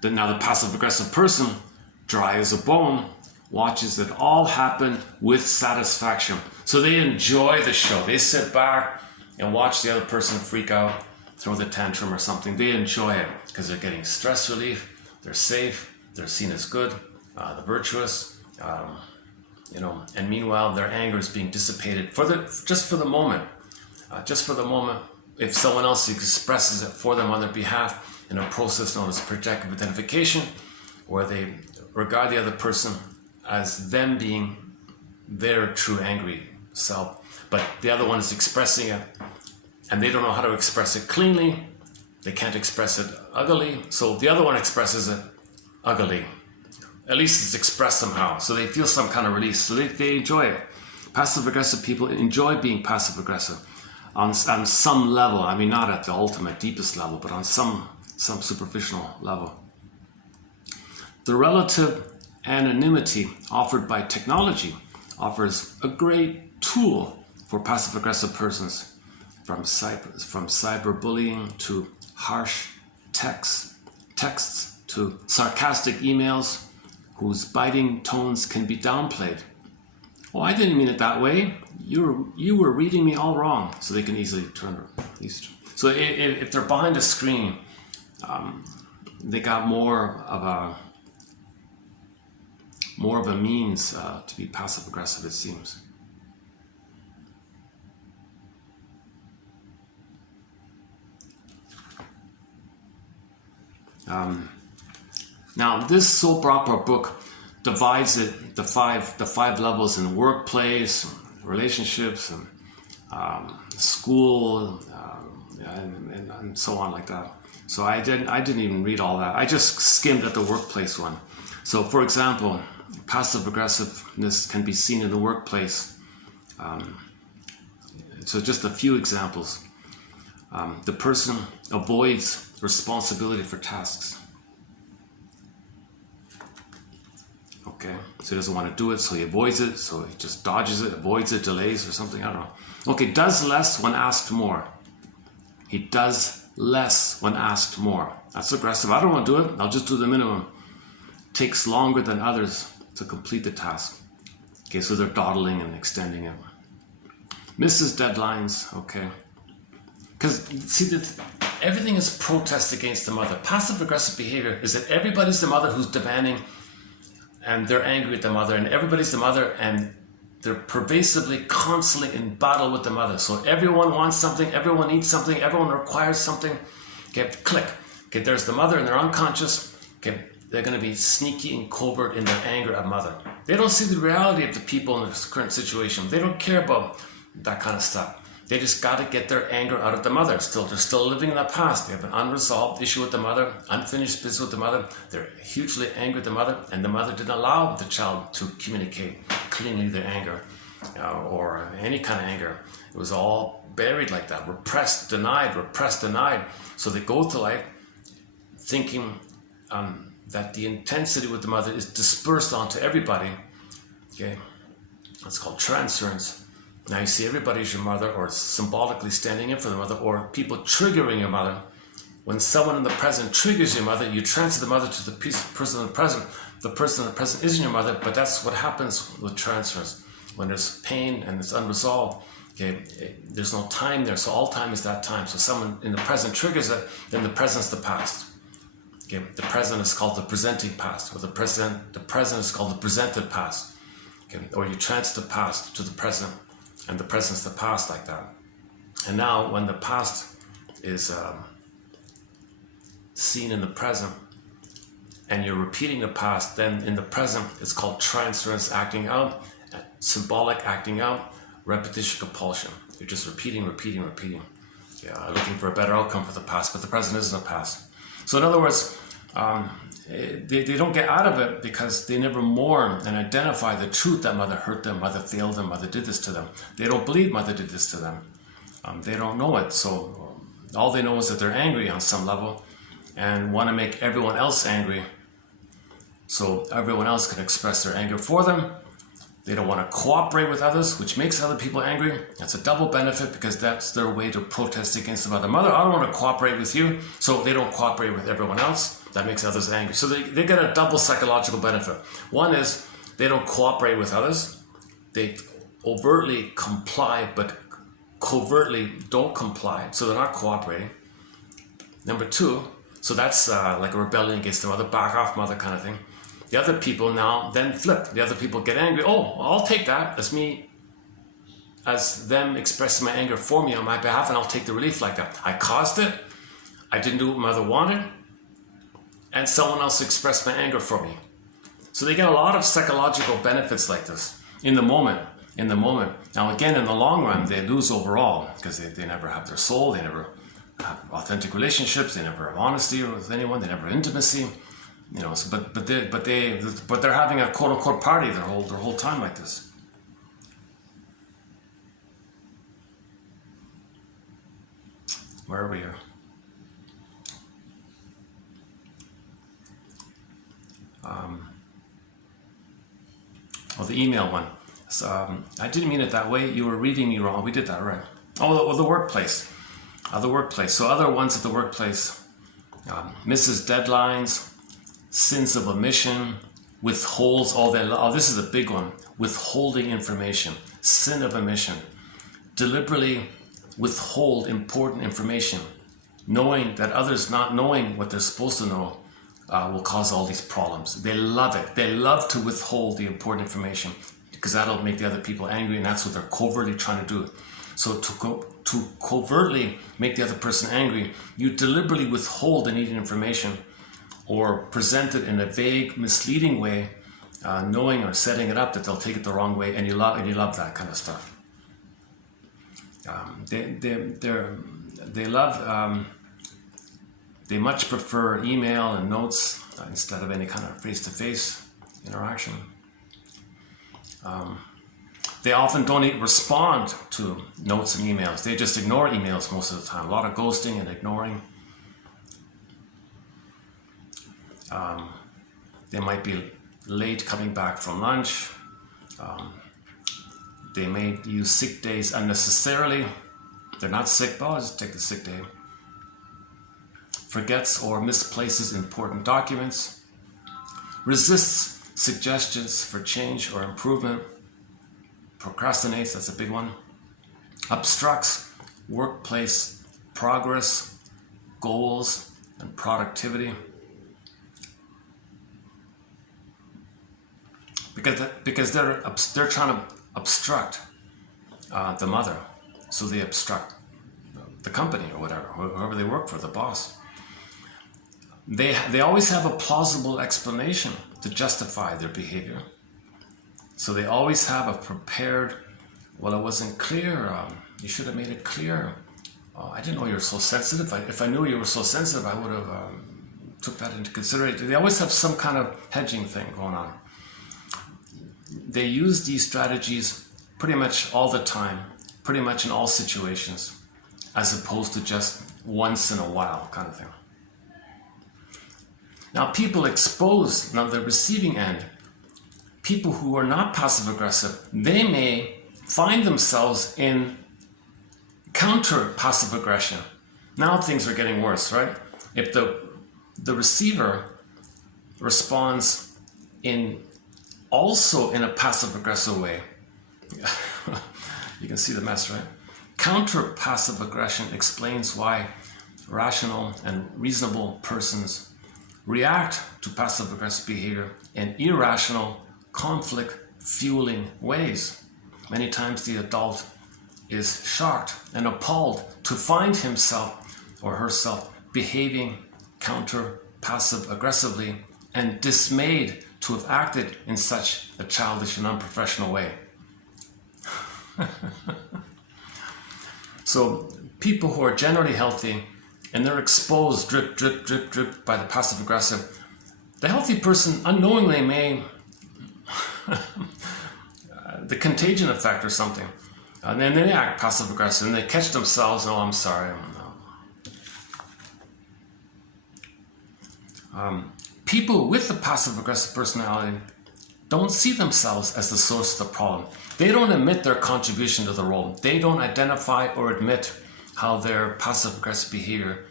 Then now the passive-aggressive person, dry as a bone, watches it all happen with satisfaction. So they enjoy the show. They sit back and watch the other person freak out, throw the tantrum or something. They enjoy it because they're getting stress relief, they're safe, they're seen as good, the virtuous, and meanwhile their anger is being dissipated just for the moment. If someone else expresses it for them on their behalf in a process known as projective identification, where they regard the other person as them being their true angry self, but the other one is expressing it and they don't know how to express it cleanly, they can't express it uggily, so the other one expresses it uggily. At least it's expressed somehow, so they feel some kind of release, so they enjoy it. Passive-aggressive people enjoy being passive-aggressive on some level. I mean, not at the ultimate, deepest level, but on some superficial level. The relative anonymity offered by technology offers a great tool for passive-aggressive persons, from cyberbullying to harsh texts to sarcastic emails whose biting tones can be downplayed. Oh, I didn't mean it that way. You were reading me all wrong. So they can easily turn it. So if they're behind a screen, they got more of a means to be passive aggressive, it seems. Now, this soap opera book divides it the five levels in workplace, relationships, and school, and so on like that. So I didn't even read all that. I just skimmed at the workplace one. So, for example, passive aggressiveness can be seen in the workplace. So just a few examples. The person avoids responsibility for tasks. Okay, so he doesn't want to do it, so he avoids it, so he just dodges it, avoids it, delays or something, I don't know. Okay, does less when asked more. He does less when asked more. That's aggressive. I don't want to do it, I'll just do the minimum. Takes longer than others to complete the task. Okay, so they're dawdling and extending it. Misses deadlines, okay. Because, see, everything is protest against the mother. Passive-aggressive behavior is that everybody's the mother who's demanding, and they're angry at the mother, and everybody's the mother, and they're pervasively, constantly in battle with the mother. So everyone wants something, everyone needs something, everyone requires something. Okay, click. Okay, there's the mother, and they're unconscious. Okay, they're going to be sneaky and covert in their anger at mother. They don't see the reality of the people in this current situation. They don't care about that kind of stuff. They just got to get their anger out of the mother. They're still living in the past. They have an unresolved issue with the mother, unfinished business with the mother. They're hugely angry at the mother, and the mother didn't allow the child to communicate cleanly their anger or any kind of anger. It was all buried like that, repressed, denied. So they go through life thinking that the intensity with the mother is dispersed onto everybody. Okay, that's called transference. Now you see everybody's your mother, or symbolically standing in for the mother, or people triggering your mother. When someone in the present triggers your mother, you transfer the mother to the person in the present. The person in the present isn't your mother, but that's what happens with transfers. When there's pain and it's unresolved, okay, there's no time there, so all time is that time. So someone in the present triggers it, then the present's the past. Okay, the present is called the presenting past, or the present is called the presented past. Okay, or you transfer the past to the present, and the present's the past, like that. And now when the past is seen in the present, and you're repeating the past, then in the present it's called transference, acting out, symbolic acting out, repetition, compulsion. You're just repeating. Yeah, looking for a better outcome for the past, but the present isn't a past. So in other words, they don't get out of it because they never mourn and identify the truth that mother hurt them, mother failed them, mother did this to them. They don't believe mother did this to them. They don't know it. So all they know is that they're angry on some level and want to make everyone else angry so everyone else can express their anger for them. They don't want to cooperate with others, which makes other people angry. That's a double benefit because that's their way to protest against the mother. Mother, I don't want to cooperate with you, so they don't cooperate with everyone else. That makes others angry. So they get a double psychological benefit. One is they don't cooperate with others. They overtly comply, but covertly don't comply, so they're not cooperating. Number two, so that's like a rebellion against the mother, back off mother kind of thing. The other people now then flip. The other people get angry. Oh, I'll take that as me, as them expressing my anger for me on my behalf, and I'll take the relief like that. I caused it. I didn't do what mother wanted, and someone else expressed my anger for me. So they get a lot of psychological benefits like this in the moment. Now again, in the long run, they lose overall because they never have their soul. They never have authentic relationships. They never have honesty with anyone. They never have intimacy. You know, so, but they're having a quote unquote party their whole time like this. Where are we here? Oh, the email one. So, I didn't mean it that way. You were reading me wrong. We did that right. Oh, the workplace. The workplace. So other ones at the workplace. Misses deadlines. Sins of omission, withholds all that. Oh, this is a big one. Withholding information, sin of omission. Deliberately withhold important information, knowing that others not knowing what they're supposed to know will cause all these problems. They love it. They love to withhold the important information because that'll make the other people angry, and that's what they're covertly trying to do. So to covertly make the other person angry, you deliberately withhold the needed information, or present it in a vague, misleading way, knowing or setting it up that they'll take it the wrong way, and you love that kind of stuff. They much prefer email and notes instead of any kind of face-to-face interaction. They often don't respond to notes and emails. They just ignore emails most of the time. A lot of ghosting and ignoring. They might be late coming back from lunch. They may use sick days unnecessarily. They're not sick, but I'll just take the sick day. Forgets or misplaces important documents. Resists suggestions for change or improvement. Procrastinates, that's a big one. Obstructs workplace progress, goals, and productivity. Because they're trying to obstruct the mother, so they obstruct the company or whatever, whoever they work for, the boss. They always have a plausible explanation to justify their behavior. So they always have a prepared, well, it wasn't clear, you should have made it clear. I didn't know you were so sensitive. If I knew you were so sensitive, I would have took that into consideration. They always have some kind of hedging thing going on. They use these strategies pretty much all the time, pretty much in all situations, as opposed to just once in a while kind of thing. Now people exposed, now the receiving end, people who are not passive aggressive, they may find themselves in counter passive aggression. Now things are getting worse, right? If the receiver responds also in a passive aggressive way, you can see the mess, right? Counter passive aggression explains why rational and reasonable persons react to passive aggressive behavior in irrational, conflict fueling ways. Many times the adult is shocked and appalled to find himself or herself behaving counter passive aggressively, and dismayed to have acted in such a childish and unprofessional way. So people who are generally healthy and they're exposed drip, drip, drip, drip by the passive aggressive, the healthy person unknowingly may the contagion effect or something, and then they act passive aggressive and they catch themselves, oh, I'm sorry. People with the passive aggressive personality don't see themselves as the source of the problem. They don't admit their contribution to the role. They don't identify or admit how their passive aggressive behavior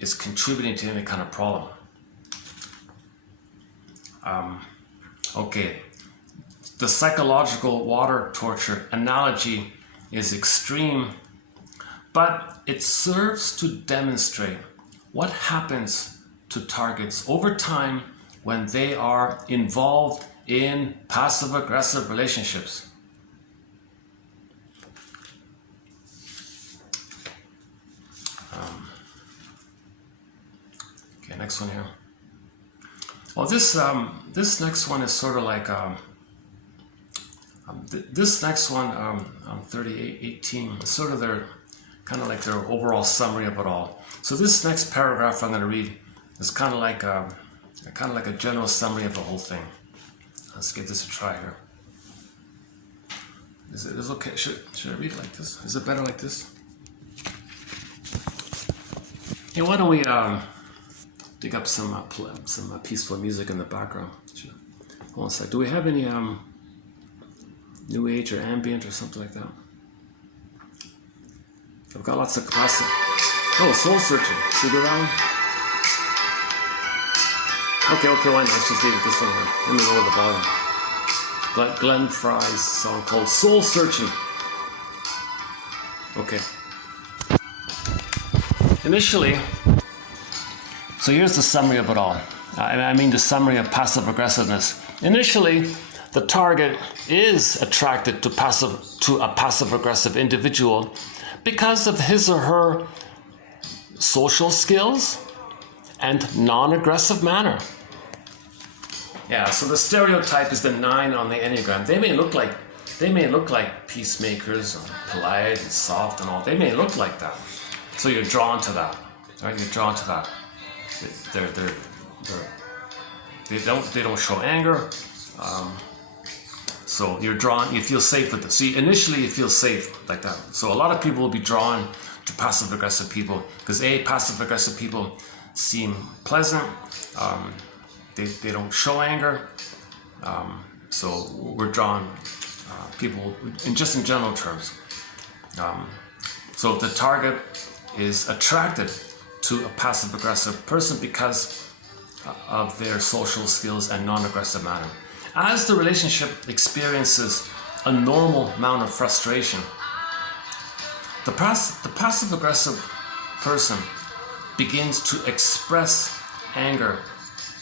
is contributing to any kind of problem. Okay, the psychological water torture analogy is extreme, but it serves to demonstrate what happens to targets over time when they are involved in passive aggressive relationships. Okay, next one here. Well, this next one is sort of like this next one, 3818, is sort of their kind of like their overall summary of it all. So this next paragraph I'm going to read is kind of like a general summary of the whole thing. Let's give this a try here. Is it okay? Should I read it like this? Is it better like this? Hey, why don't we dig up some peaceful music in the background? Sure. Hold on a sec. Do we have any new age or ambient or something like that? I've got lots of classic. Oh, soul searching. Should we do that one? Okay, why not? Let's just leave it this one here. Let me lower the volume. Glenn Fry's song called Soul Searching. Okay. Initially, so here's the summary of it all. I mean the summary of passive aggressiveness. Initially, the target is attracted to a passive aggressive individual because of his or her social skills and non-aggressive manner. Yeah, so the stereotype is the 9 on the Enneagram. They may look like peacemakers, and polite and soft and all. They may look like that. So you're drawn to that. Right? You're drawn to that. They don't show anger. So you're drawn, you feel safe with it. See, initially you feel safe like that. So a lot of people will be drawn to passive aggressive people because passive aggressive people seem pleasant. They don't show anger. So we're drawn, people, in general terms. So the target is attracted to a passive aggressive person because of their social skills and non-aggressive manner. As the relationship experiences a normal amount of frustration, the passive aggressive person begins to express anger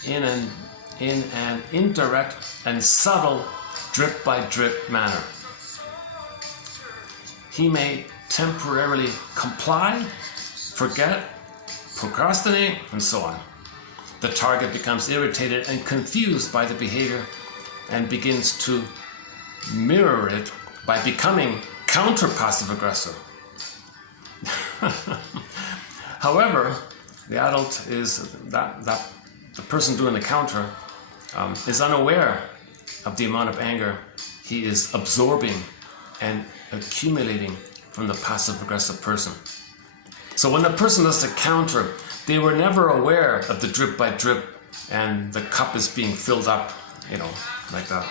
in an indirect and subtle drip by drip manner. He may temporarily comply, forget, procrastinate, and so on. The target becomes irritated and confused by the behavior and begins to mirror it by becoming counter-passive aggressive. However, the adult is the person doing the counter is unaware of the amount of anger he is absorbing and accumulating from the passive aggressive person. So when the person does the counter, they were never aware of the drip by drip and the cup is being filled up, like that.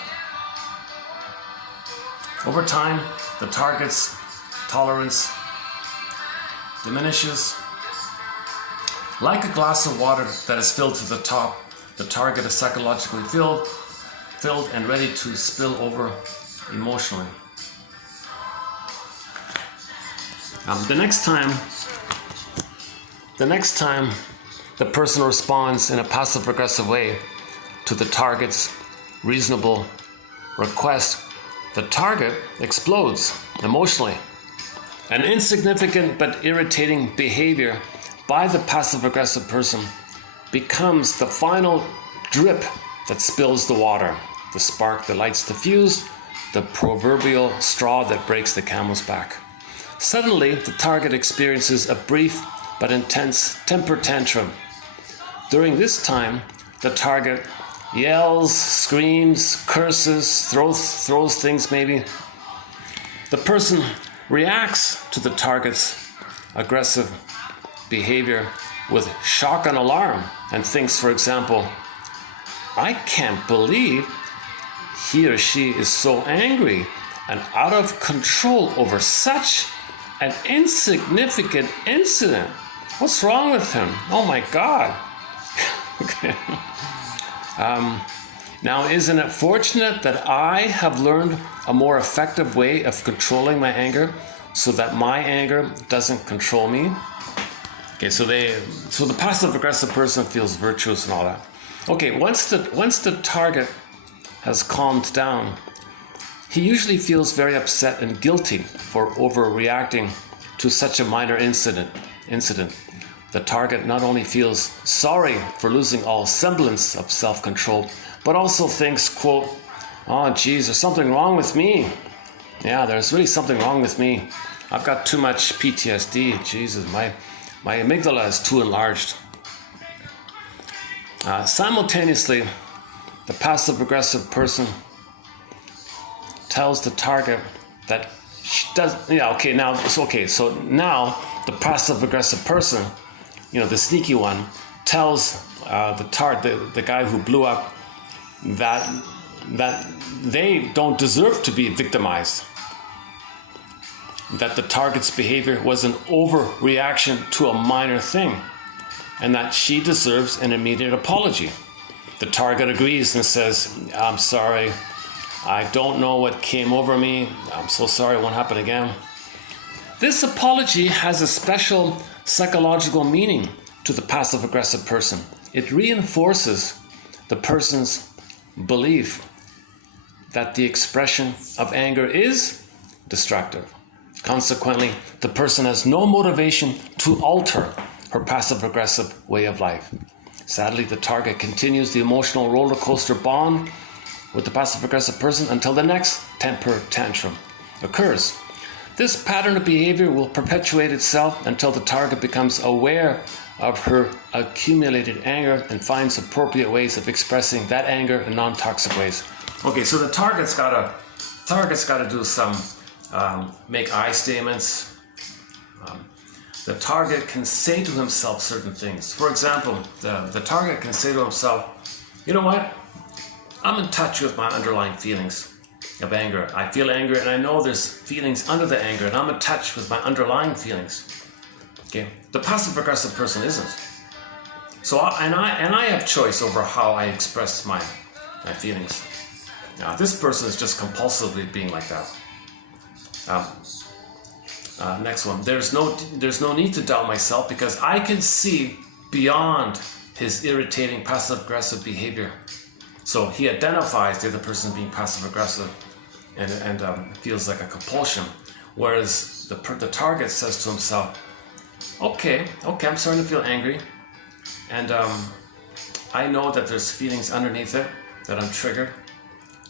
Over time, the target's tolerance diminishes. Like a glass of water that is filled to the top, the target is psychologically filled and ready to spill over emotionally. The next time the person responds in a passive-aggressive way to the target's reasonable request, the target explodes emotionally. An insignificant but irritating behavior by the passive-aggressive person becomes the final drip that spills the water, the spark that lights the fuse, the proverbial straw that breaks the camel's back. Suddenly, the target experiences a brief but intense temper tantrum. During this time, the target yells, screams, curses, throws things maybe. The person reacts to the target's aggressive behavior with shock and alarm and thinks, for example, I can't believe he or she is so angry and out of control over such an insignificant incident. What's wrong with him? Oh my God. Okay. Now, isn't it fortunate that I have learned a more effective way of controlling my anger so that my anger doesn't control me? Okay, so the passive-aggressive person feels virtuous and all that. Okay, once the target has calmed down, he usually feels very upset and guilty for overreacting to such a minor incident. The target not only feels sorry for losing all semblance of self-control, but also thinks, quote, oh geez, there's something wrong with me. Yeah, there's really something wrong with me. I've got too much PTSD. Jesus, my amygdala is too enlarged. Simultaneously, the passive-aggressive person tells the target that she does. Yeah, okay. Now, so now the passive-aggressive person, the sneaky one, tells the guy who blew up that they don't deserve to be victimized. That the target's behavior was an overreaction to a minor thing, and that she deserves an immediate apology. The target agrees and says, I'm sorry, I don't know what came over me, I'm so sorry, it won't happen again. This apology has a special psychological meaning to the passive-aggressive person. It reinforces the person's belief that the expression of anger is destructive. Consequently, the person has no motivation to alter her passive-aggressive way of life. Sadly, the target continues the emotional roller coaster bond with the passive-aggressive person until the next temper tantrum occurs. This pattern of behavior will perpetuate itself until the target becomes aware of her accumulated anger and finds appropriate ways of expressing that anger in non-toxic ways. Okay, so the target's got to do some make I statements. The target can say to himself certain things. For example, the target can say to himself, you know what? I'm in touch with my underlying feelings of anger. I feel anger and I know there's feelings under the anger and I'm in touch with my underlying feelings. Okay, the passive-aggressive person isn't. So I have choice over how I express my feelings. Now, this person is just compulsively being like that. Next one. There's no need to doubt myself because I can see beyond his irritating passive-aggressive behavior. So he identifies the other person being passive-aggressive and feels like a compulsion. Whereas the target says to himself, okay, I'm starting to feel angry. And I know that there's feelings underneath it, that I'm triggered.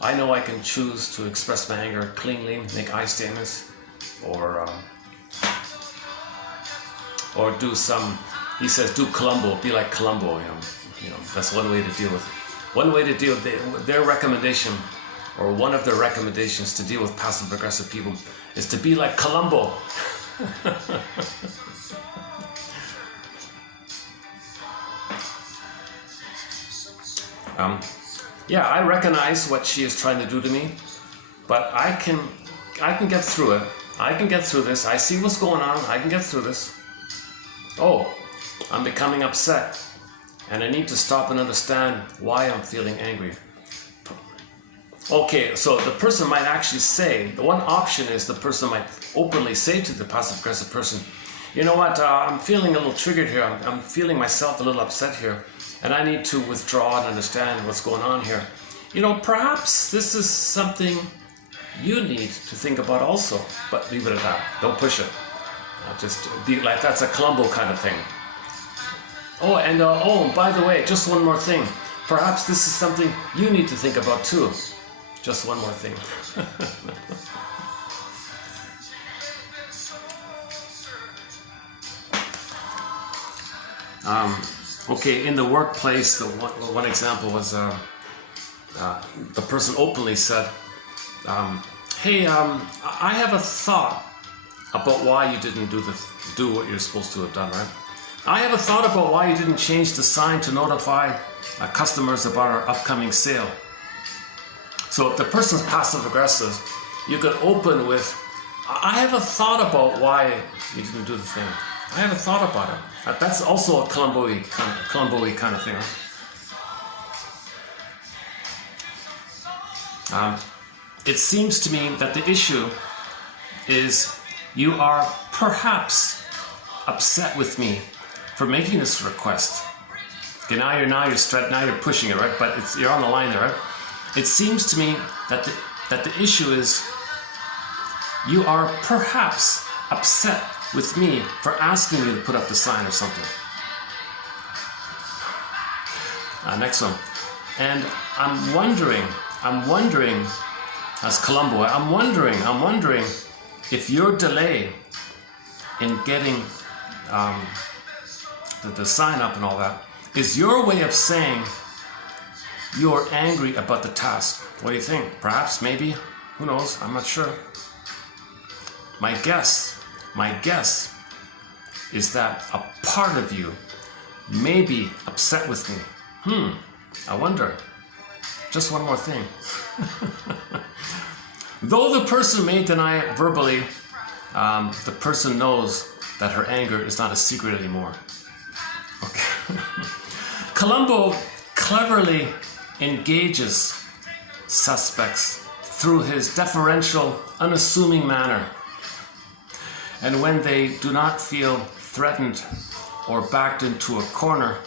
I know I can choose to express my anger cleanly, make I statements, or do some, he says, do Columbo, be like Columbo, that's one way to deal with it. One way to deal with their recommendation, or one of their recommendations to deal with passive-aggressive people is to be like Columbo. I recognize what she is trying to do to me, but I can can get through it. I can get through this. I see what's going on. I can get through this. Oh, I'm becoming upset. And I need to stop and understand why I'm feeling angry. Okay, so the person might actually say, the one option is the person might openly say to the passive-aggressive person, you know what, I'm feeling a little triggered here. I'm feeling myself a little upset here. And I need to withdraw and understand what's going on here. You know, perhaps this is something you need to think about also, but leave it at that. Don't push it. Just be like, that's a Columbo kind of thing. Oh, and by the way, just one more thing. Perhaps this is something you need to think about too. Just one more thing. Okay, in the workplace, the one example was the person openly said, hey, I have a thought about why you didn't do what you're supposed to have done, right? I have a thought about why you didn't change the sign to notify customers about our upcoming sale. So if the person's passive-aggressive, you could open with, I have a thought about why you didn't do the thing. I have a thought about it. That's also a Columbo-y kind of thing, right? It seems to me that the issue is you are perhaps upset with me for making this request. Okay, now you're pushing it, right? But you're on the line there, right? It seems to me that the issue is you are perhaps upset with me for asking you to put up the sign or something. Next one. And I'm wondering, as Columbo, I'm wondering if your delay in getting the sign up and all that is your way of saying you're angry about the task. What do you think? Perhaps, maybe, who knows? I'm not sure. My guess is that a part of you may be upset with me. I wonder. Just one more thing. Though the person may deny it verbally, the person knows that her anger is not a secret anymore. Okay. Columbo cleverly engages suspects through his deferential, unassuming manner. And when they do not feel threatened or backed into a corner,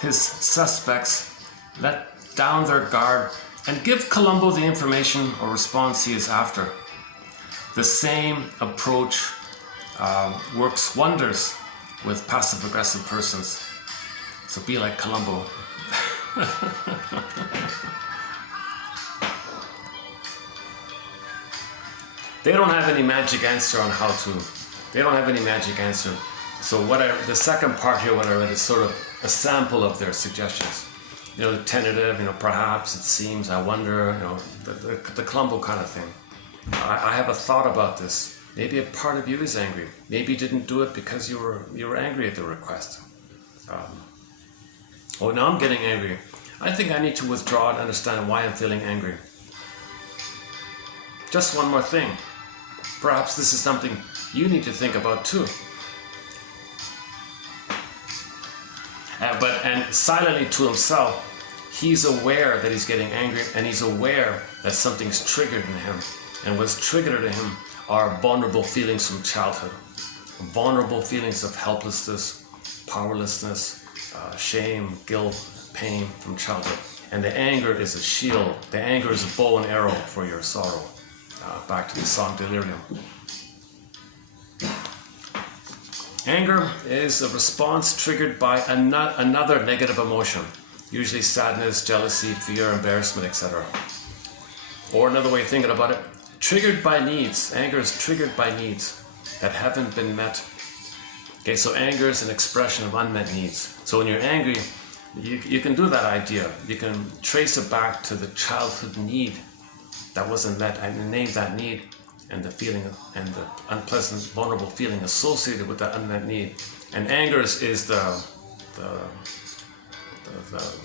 his suspects let down their guard and give Columbo the information or response he is after. The same approach works wonders with passive-aggressive persons. So be like Columbo. They don't have any magic answer on how to. They don't have any magic answer. So the second part here, what I read, is sort of a sample of their suggestions. You know, the tentative, perhaps, it seems, I wonder, the Columbo kind of thing. I have a thought about this. Maybe a part of you is angry. Maybe you didn't do it because you were angry at the request. Now I'm getting angry. I think I need to withdraw and understand why I'm feeling angry. Just one more thing. Perhaps this is something you need to think about too. And silently to himself, he's aware that he's getting angry, and he's aware that something's triggered in him. And what's triggered in him are vulnerable feelings from childhood. Vulnerable feelings of helplessness, powerlessness, shame, guilt, pain from childhood. And the anger is a shield. The anger is a bow and arrow for your sorrow. Back to the song Delirium. Anger is a response triggered by another negative emotion, usually sadness, jealousy, fear, embarrassment, etc. Or another way of thinking about it, triggered by needs. Anger is triggered by needs that haven't been met. Okay, so anger is an expression of unmet needs. So when you're angry, you can do that idea. You can trace it back to the childhood need that wasn't met and name that need and the feeling and the unpleasant, vulnerable feeling associated with that unmet need. And anger is the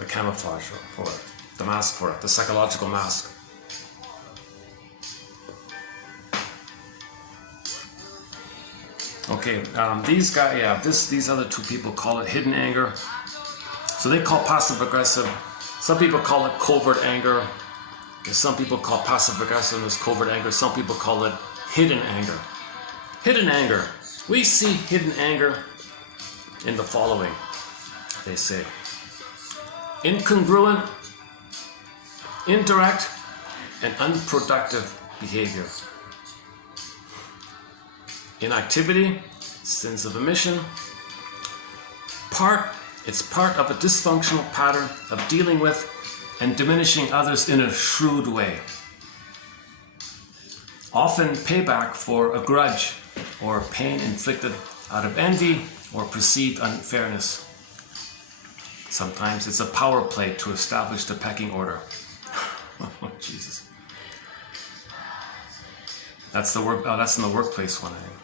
camouflage for it, the mask for it, the psychological mask. Okay, these guys, yeah, these other two people call it hidden anger. So they call passive aggressive. Some people call it covert anger. Some people call passive aggressiveness covert anger. Some people call it hidden anger. Hidden anger. We see hidden anger in the following. They say incongruent, indirect, and unproductive behavior. Inactivity, sins of omission. It's part of a dysfunctional pattern of dealing with and diminishing others in a shrewd way. Often payback for a grudge or pain inflicted out of envy or perceived unfairness. Sometimes it's a power play to establish the pecking order. Oh, Jesus. That's in the workplace one, I think.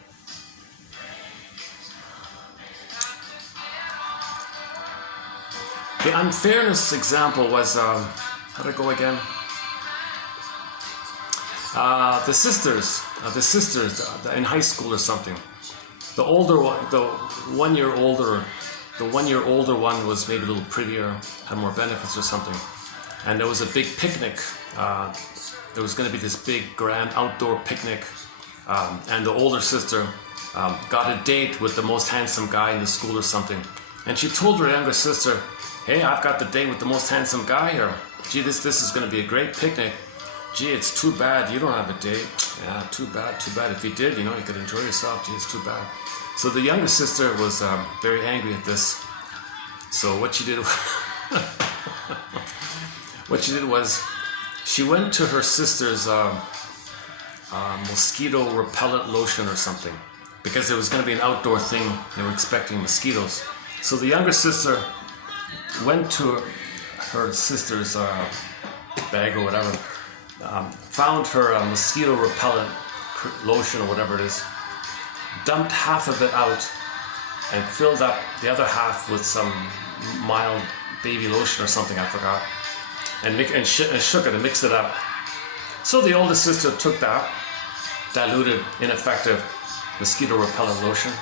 The unfairness example was, how'd it go again? The sisters in high school or something. The 1 year older, the 1 year older one was maybe a little prettier, had more benefits or something. And there was a big picnic. There was going to be this big grand outdoor picnic. And the older sister got a date with the most handsome guy in the school or something. And she told her younger sister, "Hey, I've got the date with the most handsome guy here. Gee, this is going to be a great picnic. Gee, it's too bad you don't have a date. Yeah, too bad. If you did, you could enjoy yourself. Gee, it's too bad." So the younger sister was very angry at this. So what she did, was, she went to her sister's mosquito repellent lotion or something, because it was going to be an outdoor thing. They were expecting mosquitoes. So the younger sister went to her sister's bag or whatever, found her mosquito repellent lotion or whatever it is, dumped half of it out, and filled up the other half with some mild baby lotion or something, I forgot, and shook it and mixed it up. So the oldest sister took that diluted, ineffective mosquito repellent lotion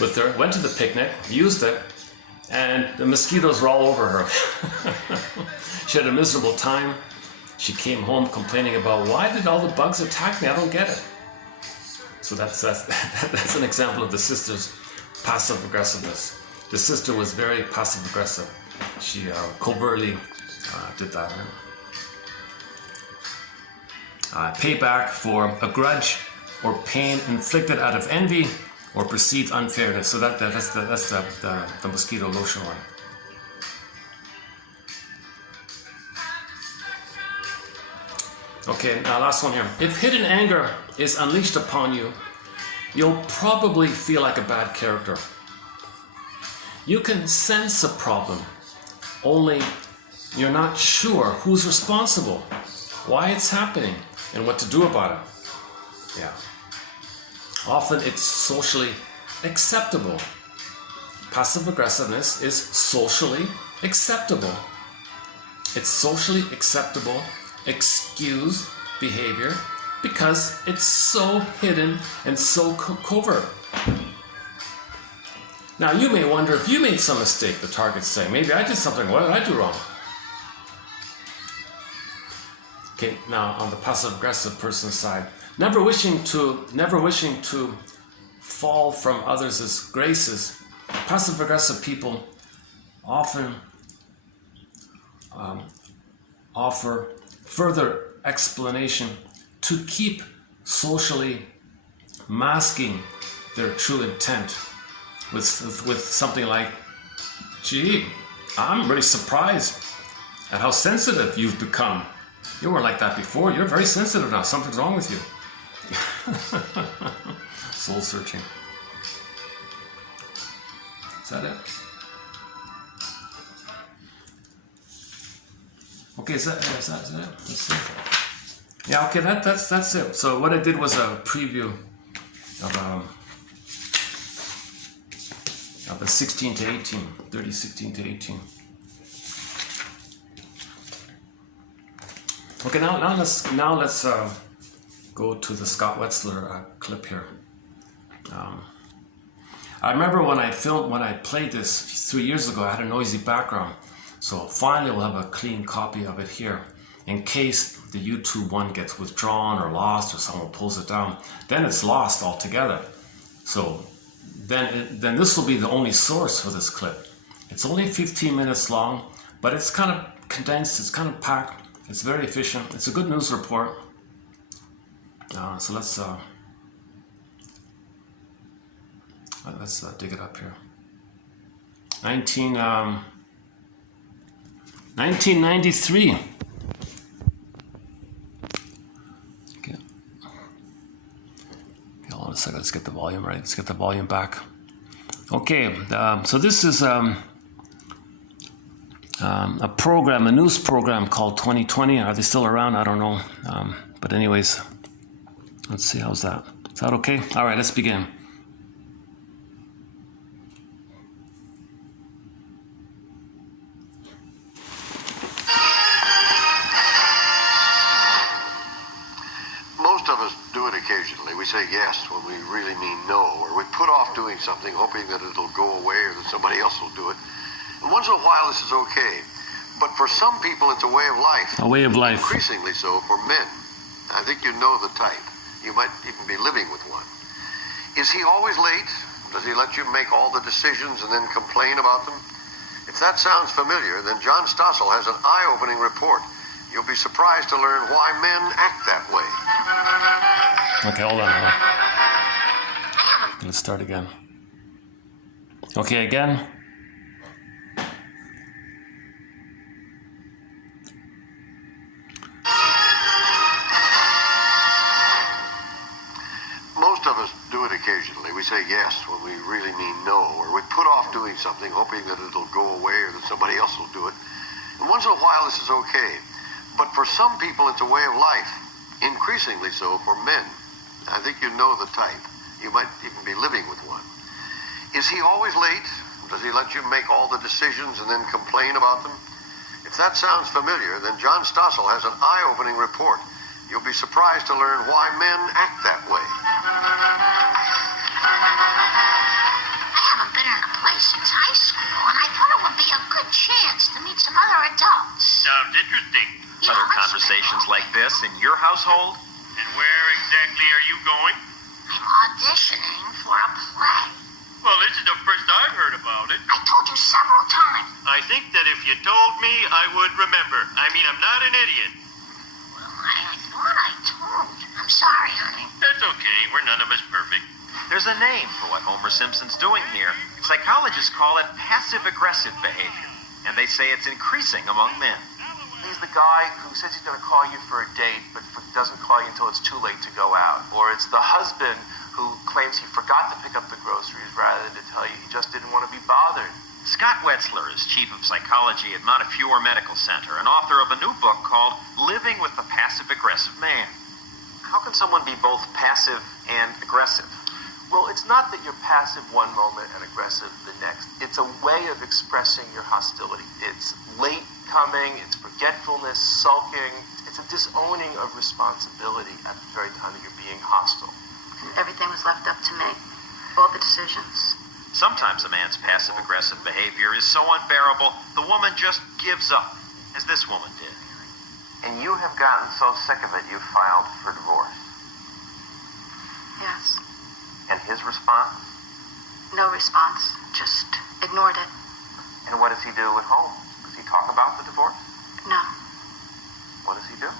with her, went to the picnic, used it, and the mosquitoes were all over her. She had a miserable time. She came home complaining about, why did all the bugs attack me? I don't get it. So that's an example of the sister's passive aggressiveness. The sister was very passive aggressive. She covertly did that. Payback for a grudge or pain inflicted out of envy or perceived unfairness. So that's the mosquito lotion one. Okay, last one here. If hidden anger is unleashed upon you, you'll probably feel like a bad character. You can sense a problem, only you're not sure who's responsible, why it's happening, and what to do about it. Yeah. Often it's socially acceptable. Passive aggressiveness is socially acceptable. It's socially acceptable excused behavior because it's so hidden and so covert. Now you may wonder if you made some mistake, the target's saying, maybe I did something, what did I do wrong? Okay, now on the passive aggressive person's side, never wishing to fall from others' graces, passive aggressive people often offer further explanation to keep socially masking their true intent with something like, gee, I'm really surprised at how sensitive you've become. You weren't like that before. You're very sensitive now. Something's wrong with you. Soul searching. Is that it? Okay, is that it? Let's see. Yeah, okay, that's it. So what I did was a preview of the 16 to 18, 30, 16 to 18. Okay, now let's go to the Scott Wetzler clip here. I remember when I played this 3 years ago, I had a noisy background. So finally we'll have a clean copy of it here. In case the YouTube one gets withdrawn or lost or someone pulls it down, then it's lost altogether. So then this will be the only source for this clip. It's only 15 minutes long, but it's kind of condensed, it's kind of packed, it's very efficient, it's a good news report. So let's dig it up here. 1993. Okay. Hold on a second. Let's get the volume right. Let's get the volume back. Okay. So this is a program, a news program called 2020. Are they still around? I don't know. But anyways, let's see. How's that? Is that okay? All right. Let's begin. Occasionally, we say yes when we really mean no, or we put off doing something hoping that it'll go away or that somebody else will do it. And once in a while, this is okay. But for some people, it's a way of life. A way of life. Increasingly so for men. I think you know the type. You might even be living with one. Is he always late? Does he let you make all the decisions and then complain about them? If that sounds familiar, then John Stossel has an eye-opening report. You'll be surprised to learn why men act that way. Okay, hold on. Let's start again. Okay, again. Most of us do it occasionally. We say yes when we really mean no, or we put off doing something hoping that it'll go away or that somebody else will do it. And once in a while, this is okay. But for some people, it's a way of life. Increasingly so for men. I think you know the type. You might even be living with one. Is he always late? Does he let you make all the decisions and then complain about them? If that sounds familiar, then John Stossel has an eye-opening report. You'll be surprised to learn why men act that way. I haven't been in a place since high school, and I thought it would be a good chance to meet some other adults. Sounds interesting. Yeah, Other conversations like this in your household? And where exactly are you going? I'm auditioning for a play. Well, this is the first I've heard about it. I told you several times. I think that if you told me, I would remember. I mean, I'm not an idiot. Well, I thought I told. I'm sorry, honey. That's okay. We're none of us perfect. There's a name for what Homer Simpson's doing here. Psychologists call it passive-aggressive behavior, and they say it's increasing among men. He's the guy who says he's going to call you for a date, but doesn't call you until it's too late to go out. Or it's the husband who claims he forgot to pick up the groceries rather than to tell you he just didn't want to be bothered. Scott Wetzler is chief of psychology at Montefiore Medical Center and author of a new book called Living with the Passive-Aggressive Man. How can someone be both passive and aggressive? Well, it's not that you're passive one moment and aggressive the next. It's a way of expressing your hostility. It's late coming, it's forgetfulness, sulking. It's a disowning of responsibility at the very time that you're being hostile. Everything was left up to me. All the decisions. Sometimes a man's passive-aggressive behavior is so unbearable, the woman just gives up, as this woman did. And you have gotten so sick of it, you filed for divorce. Yes. And his response? No response. Just ignored it. And what does he do at home? Does he talk about the divorce? No. What does he do?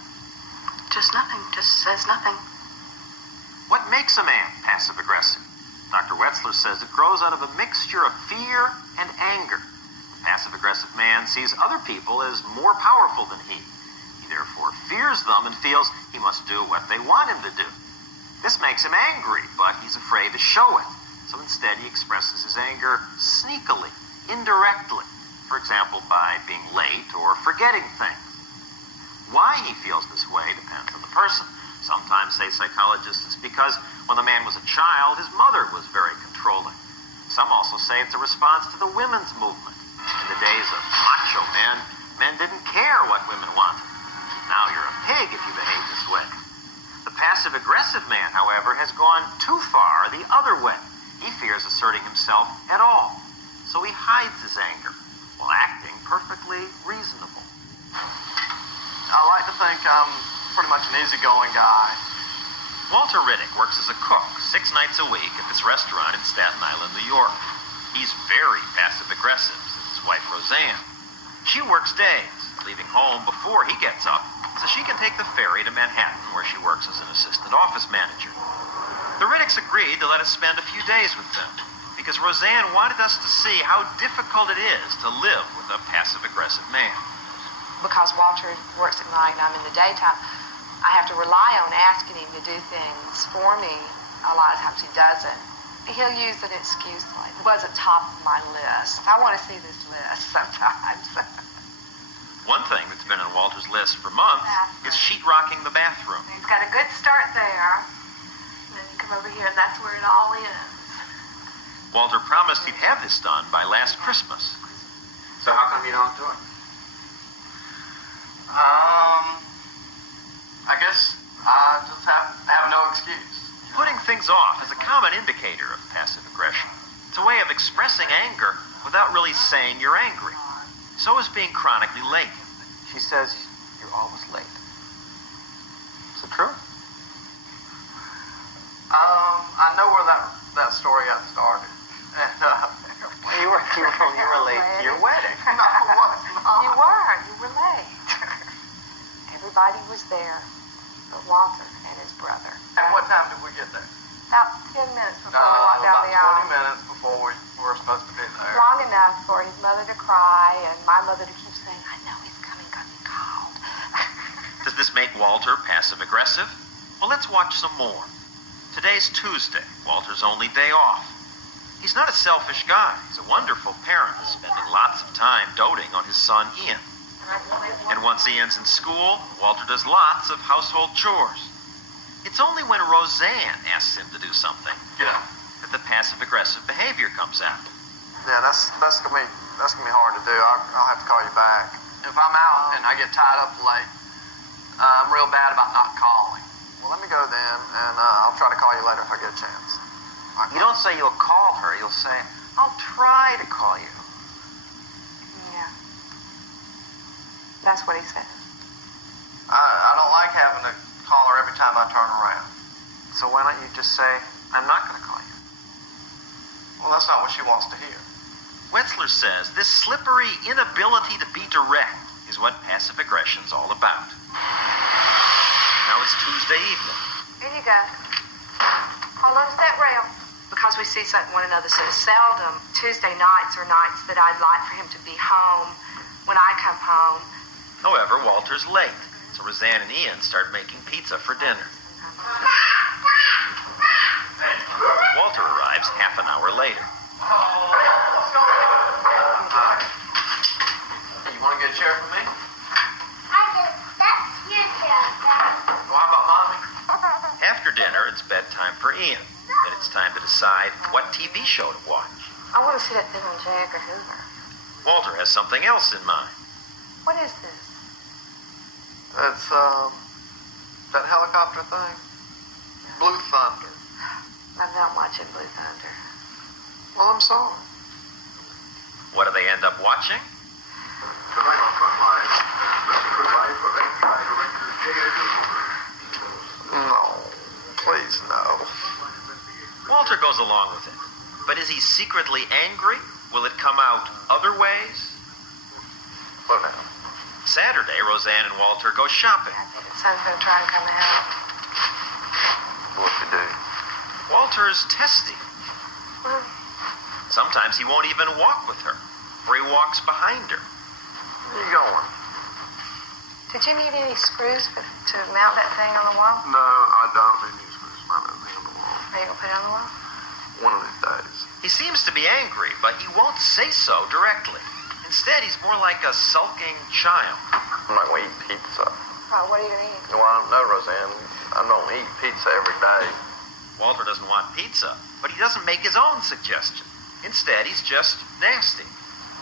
Just nothing. Just says nothing. What makes a man passive-aggressive? Dr. Wetzler says it grows out of a mixture of fear and anger. The passive-aggressive man sees other people as more powerful than he. He therefore fears them and feels he must do what they want him to do. This makes him angry, but he's afraid to show it. So instead he expresses his anger sneakily, indirectly. For example, by being late or forgetting things. Why he feels this way depends on the person. Sometimes, say psychologists, it's because when the man was a child, his mother was very controlling. Some also say it's a response to the women's movement. In the days of macho men, men didn't care what women wanted. Now you're a pig if you behave this way. The passive-aggressive man, however, has gone too far the other way. He fears asserting himself at all, so he hides his anger while acting perfectly reasonable. I like to think I'm pretty much an easygoing guy. Walter Riddick works as a cook 6 nights a week at this restaurant in Staten Island, New York. He's very passive-aggressive, says his wife Roseanne. She works days, leaving home before he gets up so she can take the ferry to Manhattan, where she works as an assistant office manager. The Riddicks agreed to let us spend a few days with them because Roseanne wanted us to see how difficult it is to live with a passive-aggressive man. Because Walter works at night and I'm in the daytime, I have to rely on asking him to do things for me. A lot of times he doesn't. He'll use an excuse like, it wasn't top of my list. I want to see this list sometimes. One thing that's been on Walter's list for months is sheetrocking the bathroom. He's got a good start there. And then you come over here and that's where it all is. Walter promised he'd have this done by last Christmas. So how come you don't do it? I guess I just have no excuse. Putting things off is a common indicator of passive aggression. It's a way of expressing anger without really saying you're angry. So is being chronically late. She says you're always late. Is it true? I know where that story got started. And, you were late to your wedding. No, I was not. You were late. Everybody was there but Walter and his brother. And what time did we get there? About 10 minutes before we walked down the aisle. About 20 minutes before we were supposed to be there. Long enough for his mother to cry and my mother to keep saying, I know he's coming because he called. Does this make Walter passive-aggressive? Well, let's watch some more. Today's Tuesday, Walter's only day off. He's not a selfish guy. He's a wonderful parent, spending lots of time doting on his son, Ian. And once Ian's in school, Walter does lots of household chores. It's only when Roseanne asks him to do something that the passive-aggressive behavior comes out. Yeah, that's gonna be hard to do. I'll have to call you back. If I'm out and I get tied up late, I'm real bad about not calling. Well, let me go then, and I'll try to call you later if I get a chance. You don't say you'll call her. You'll say, I'll try to call you. Yeah. That's what he said. I don't like having to call her every time I turn around. So why don't you just say, I'm not going to call you? Well, that's not what she wants to hear. Wetzler says this slippery inability to be direct is what passive aggression's all about. Now it's Tuesday evening. Here you go. Hold on to that rail. Because we see one another so seldom, Tuesday nights are nights that I'd like for him to be home when I come home. However, Walter's late, so Roseanne and Ian start making pizza for dinner. Walter arrives half an hour later. You want to get a chair for me? I do. That's your chair. Well, how about mommy? After dinner, it's bedtime for Ian. Then it's time to decide what TV show to watch. I want to see that thing on J. Edgar Hoover. Walter has something else in mind. What is this? It's, that helicopter thing. Blue Thunder. I'm not watching Blue Thunder. Well, I'm sorry. What do they end up watching? No. Please, no. Walter goes along with it. But is he secretly angry? Will it come out other ways? Slow down. Saturday, Roseanne and Walter go shopping. I think his son's going to try and come out. What'd you do? Walter's testy. Well, Sometimes he won't even walk with her, or he walks behind her. Where you going? did you need any screws to mount that thing on the wall? No, I don't need any screws. Mount that thing on the wall. Are you going to put it on the wall? One of these days. He seems to be angry, but he won't say so directly. Instead, he's more like a sulking child. I'm not going to eat pizza. Oh, what are you eating? Well, I don't know, Roseanne. I don't eat pizza every day. Walter doesn't want pizza, but he doesn't make his own suggestion. Instead, he's just nasty.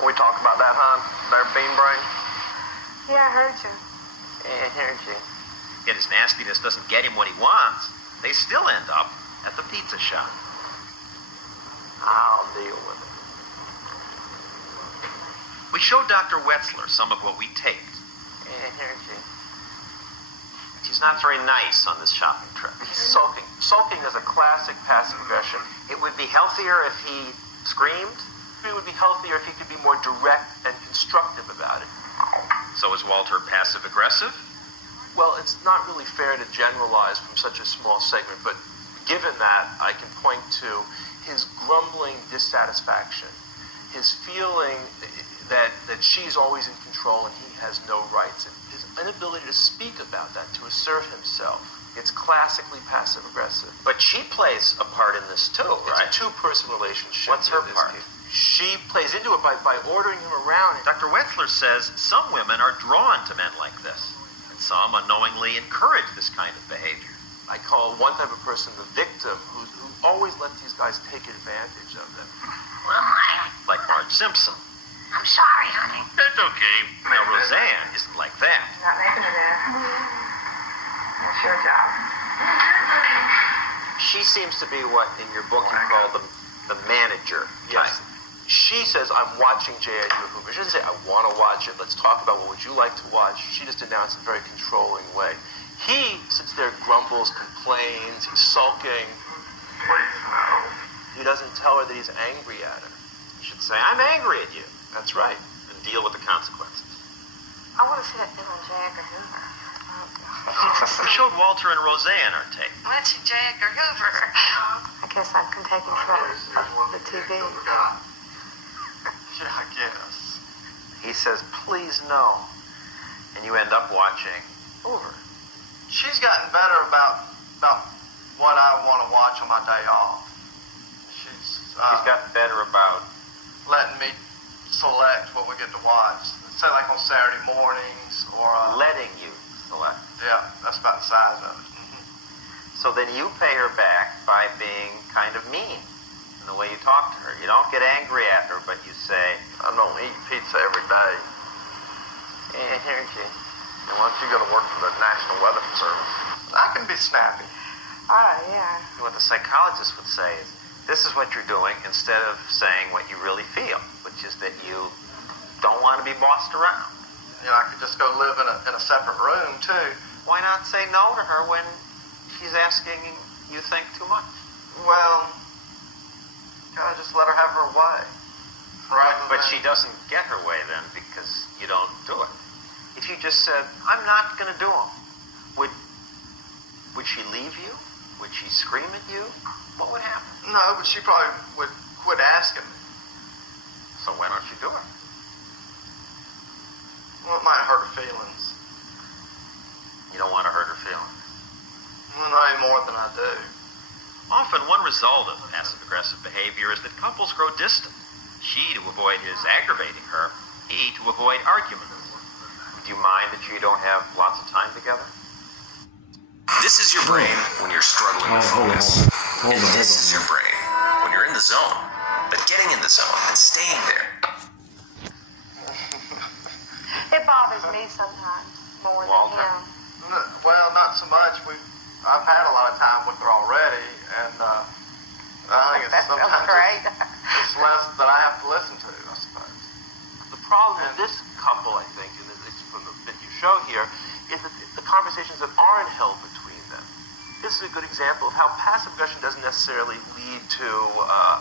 We talked about that, huh? Their bean brain? Yeah, I heard you. Yeah, I heard you. Yet his nastiness doesn't get him what he wants. They still end up at the pizza shop. I'll deal with it. We showed Dr. Wetzler some of what we taped. Here she is. She's not very nice on this shopping trip. He's sulking. Sulking is a classic passive aggression. It would be healthier if he screamed. It would be healthier if he could be more direct and constructive about it. So is Walter passive aggressive? Well, it's not really fair to generalize from such a small segment, but given that, I can point to his grumbling dissatisfaction, his feeling that she's always in control and he has no rights, and his inability to speak about that, to assert himself. It's classically passive-aggressive. But she plays a part in this too, right? It's a two-person relationship. What's her in this part? case. She plays into it by ordering him around. Dr. Wetzler says some women are drawn to men like this, and some unknowingly encourage this kind of behavior. I call one type of person the victim who always lets these guys take advantage of them. Well, Like Marge Simpson. I'm sorry, honey. That's okay. Now, Roseanne isn't like that. Not making it in. That's your job. She seems to be what in your book you call the manager. Yes. She says, I'm watching J. Edgar Hoover. She doesn't say, I want to watch it. Let's talk about what would you like to watch. She just announces in a very controlling way. He sits there, grumbles, complains, he's sulking. Please, no. He doesn't tell her that he's angry at her. You should say, I'm angry at you, That's right. and deal with the consequences. I want to see that film on J. Edgar Hoover. Oh, God. We showed Walter and Roseanne our tape. What's J. Edgar Hoover? I guess I can take control of the TV. Yeah, I guess. He says, please no. And you end up watching Hoover. She's gotten better about what I want to watch on my day off. She's gotten better about letting me select what we get to watch. Say like on Saturday mornings or letting you select. yeah, that's about the size of it. So then you pay her back by being kind of mean in the way you talk to her. You don't get angry at her, but you say, I don't eat pizza every day. here she is. And why don't you go to work for the National Weather Service? I can be snappy. Oh, yeah. What the psychologist would say is, this is what you're doing instead of saying what you really feel, which is that you don't want to be bossed around. You know, I could just go live in a separate room too. Why not say no to her when she's asking you think too much? Well, gotta just let her have her way. But she doesn't get her way then because you don't do it. If you just said, I'm not going to do them, would she leave you? Would she scream at you? What would happen? No, but she probably would quit asking me. So why don't you do it? Well, it might hurt her feelings. You don't want to hurt her feelings. Well, not any more than I do. Often one result of passive-aggressive behavior is that couples grow distant. She to avoid his aggravating her, he to avoid arguments. Do you mind that you don't have lots of time together? This is your brain when you're struggling with focus. Hold And on. this is your brain when you're in the zone, but getting in the zone and staying there. It bothers me sometimes more Walter? than him. Well, not so much. I've had a lot of time with her already, and I think it's That sometimes sounds great. it's less that I have to listen to, I suppose. The problem with this couple, I think, and it's from the bit you show here, is that the conversations that aren't held between them. This is a good example of how passive aggression doesn't necessarily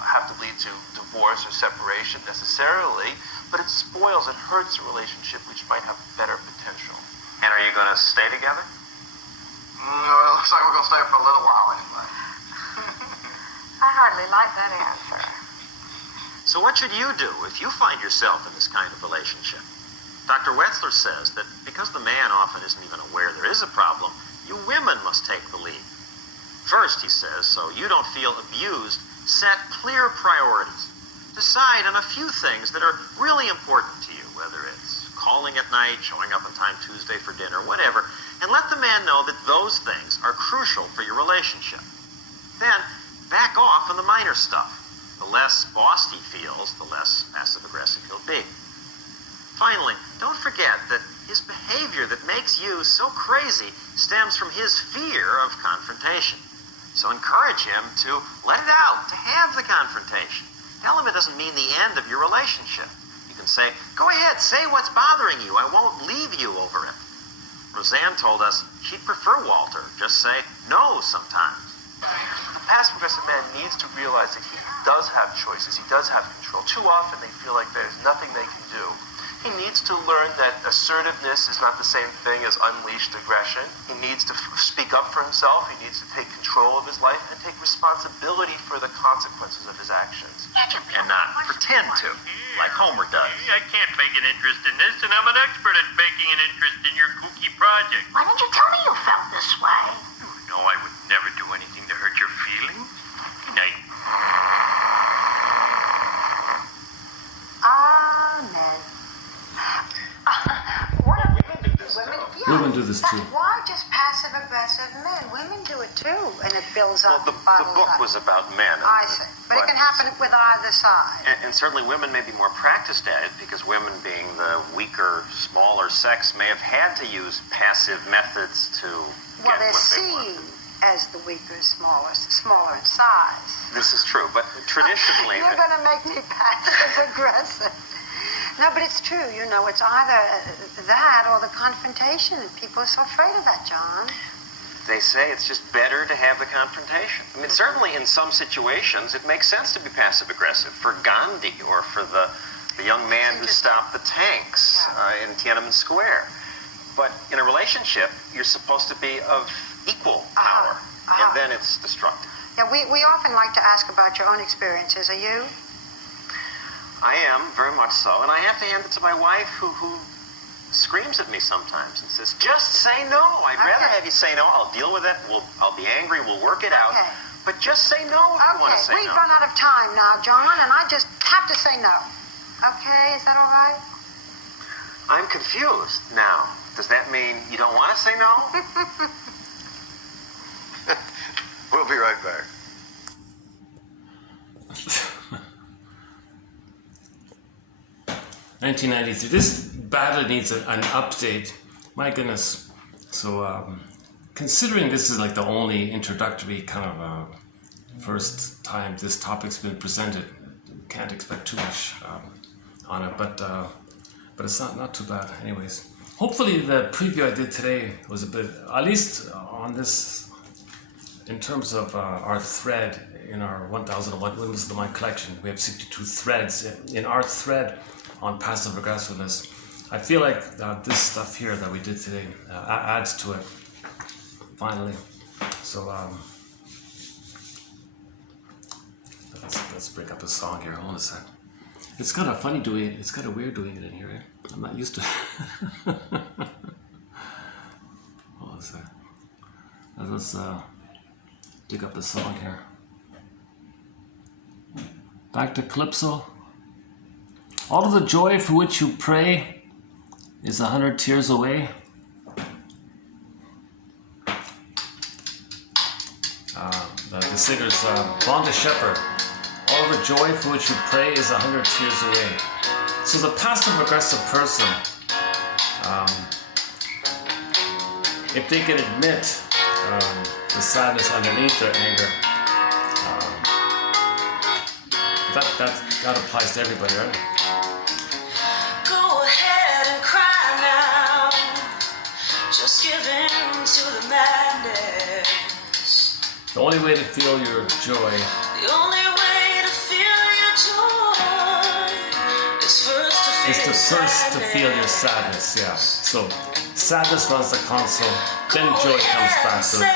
have to lead to divorce or separation necessarily, but it spoils and hurts a relationship which might have better potential. And are you going to stay together? Well, it looks like we're going to stay for a little while anyway. I hardly like that answer. So what should you do if you find yourself in this kind of relationship? Dr. Wetzler says that because the man often isn't even aware there is a problem, you women must take the lead. First, he says, so you don't feel abused, set clear priorities. Decide on a few things that are really important to you, whether it's calling at night, showing up on time Tuesday for dinner, whatever, and let the man know that those things are crucial for your relationship. Then, back off on the minor stuff. The less bossed he feels, the less passive-aggressive he'll be. Finally, don't forget that his behavior that makes you so crazy stems from his fear of confrontation. So encourage him to let it out, to have the confrontation. Tell him it doesn't mean the end of your relationship. You can say, go ahead, say what's bothering you. I won't leave you over it. Roseanne told us she'd prefer Walter just say no sometimes. The passive-aggressive man needs to realize that he does have choices. He does have control. Too often they feel like there's nothing they can do. He needs to learn that assertiveness is not the same thing as unleashed aggression. He needs to speak up for himself. He needs to take control of his life and take responsibility for the consequences of his actions. And not pretend to, like Homer does. I can't fake an interest in this, and I'm an expert at faking an interest in your kooky project. Why didn't you tell me you felt this way? You know I would never do anything to hurt your feelings. Good night. Amen. What if women do this too. Why just passive-aggressive men? Women do it too, and it builds Well, up. the book was about men. I see. But it can happen with either side. And certainly women may be more practiced at it because women, being the weaker, smaller sex, may have had to use passive methods to Well, get they're what they seen want. as the weaker, smaller in size. This is true, but traditionally... You're going to make me passive-aggressive. No, but it's true. You know, it's either that or the confrontation, and people are so afraid of that, John. They say it's just better to have the confrontation. I mean, certainly in some situations, it makes sense to be passive-aggressive. For Gandhi or for the young man who stopped the tanks in Tiananmen Square. But in a relationship, you're supposed to be of equal power, and then it's destructive. Yeah, we often like to ask about your own experiences. Are you? I am, very much so, and I have to hand it to my wife, who screams at me sometimes and says, just say no. I'd rather have you say no. I'll deal with it. I'll be angry. We'll work it out. But just say no if you want to say no. We've run out of time now, John, and I just have to say no. Okay, is that all right? I'm confused now. Does that mean you don't want to say no? We'll be right back. (1993). This badly needs an update. My goodness. So, considering this is like the only introductory kind of first time this topic's been presented, can't expect too much on it. But it's not too bad, anyways. Hopefully, the preview I did today was a bit, at least on this, in terms of our thread in our 1001 Windmills of the Mind collection. We have 62 threads. In our thread on passive aggressiveness, I feel like this stuff here that we did today adds to it, finally. So let's break up a song here. Hold on a sec. It's kind of funny doing it. It's kind of weird doing it in here, right? I'm not used to it. Hold on a sec. Let's dig up the song here. Back to Calypso. All of the joy for which you pray is 100 tears away. The singer's Vonda Shepherd. All of the joy for which you pray is 100 tears away. So the passive-aggressive person, if they can admit the sadness underneath their anger, that applies to everybody, right? Go ahead and cry now. Just give in to the madness. The only way to feel your joy The only way to feel your joy is first to feel your sadness. Yeah. So sadness runs the console, then joy comes back to it.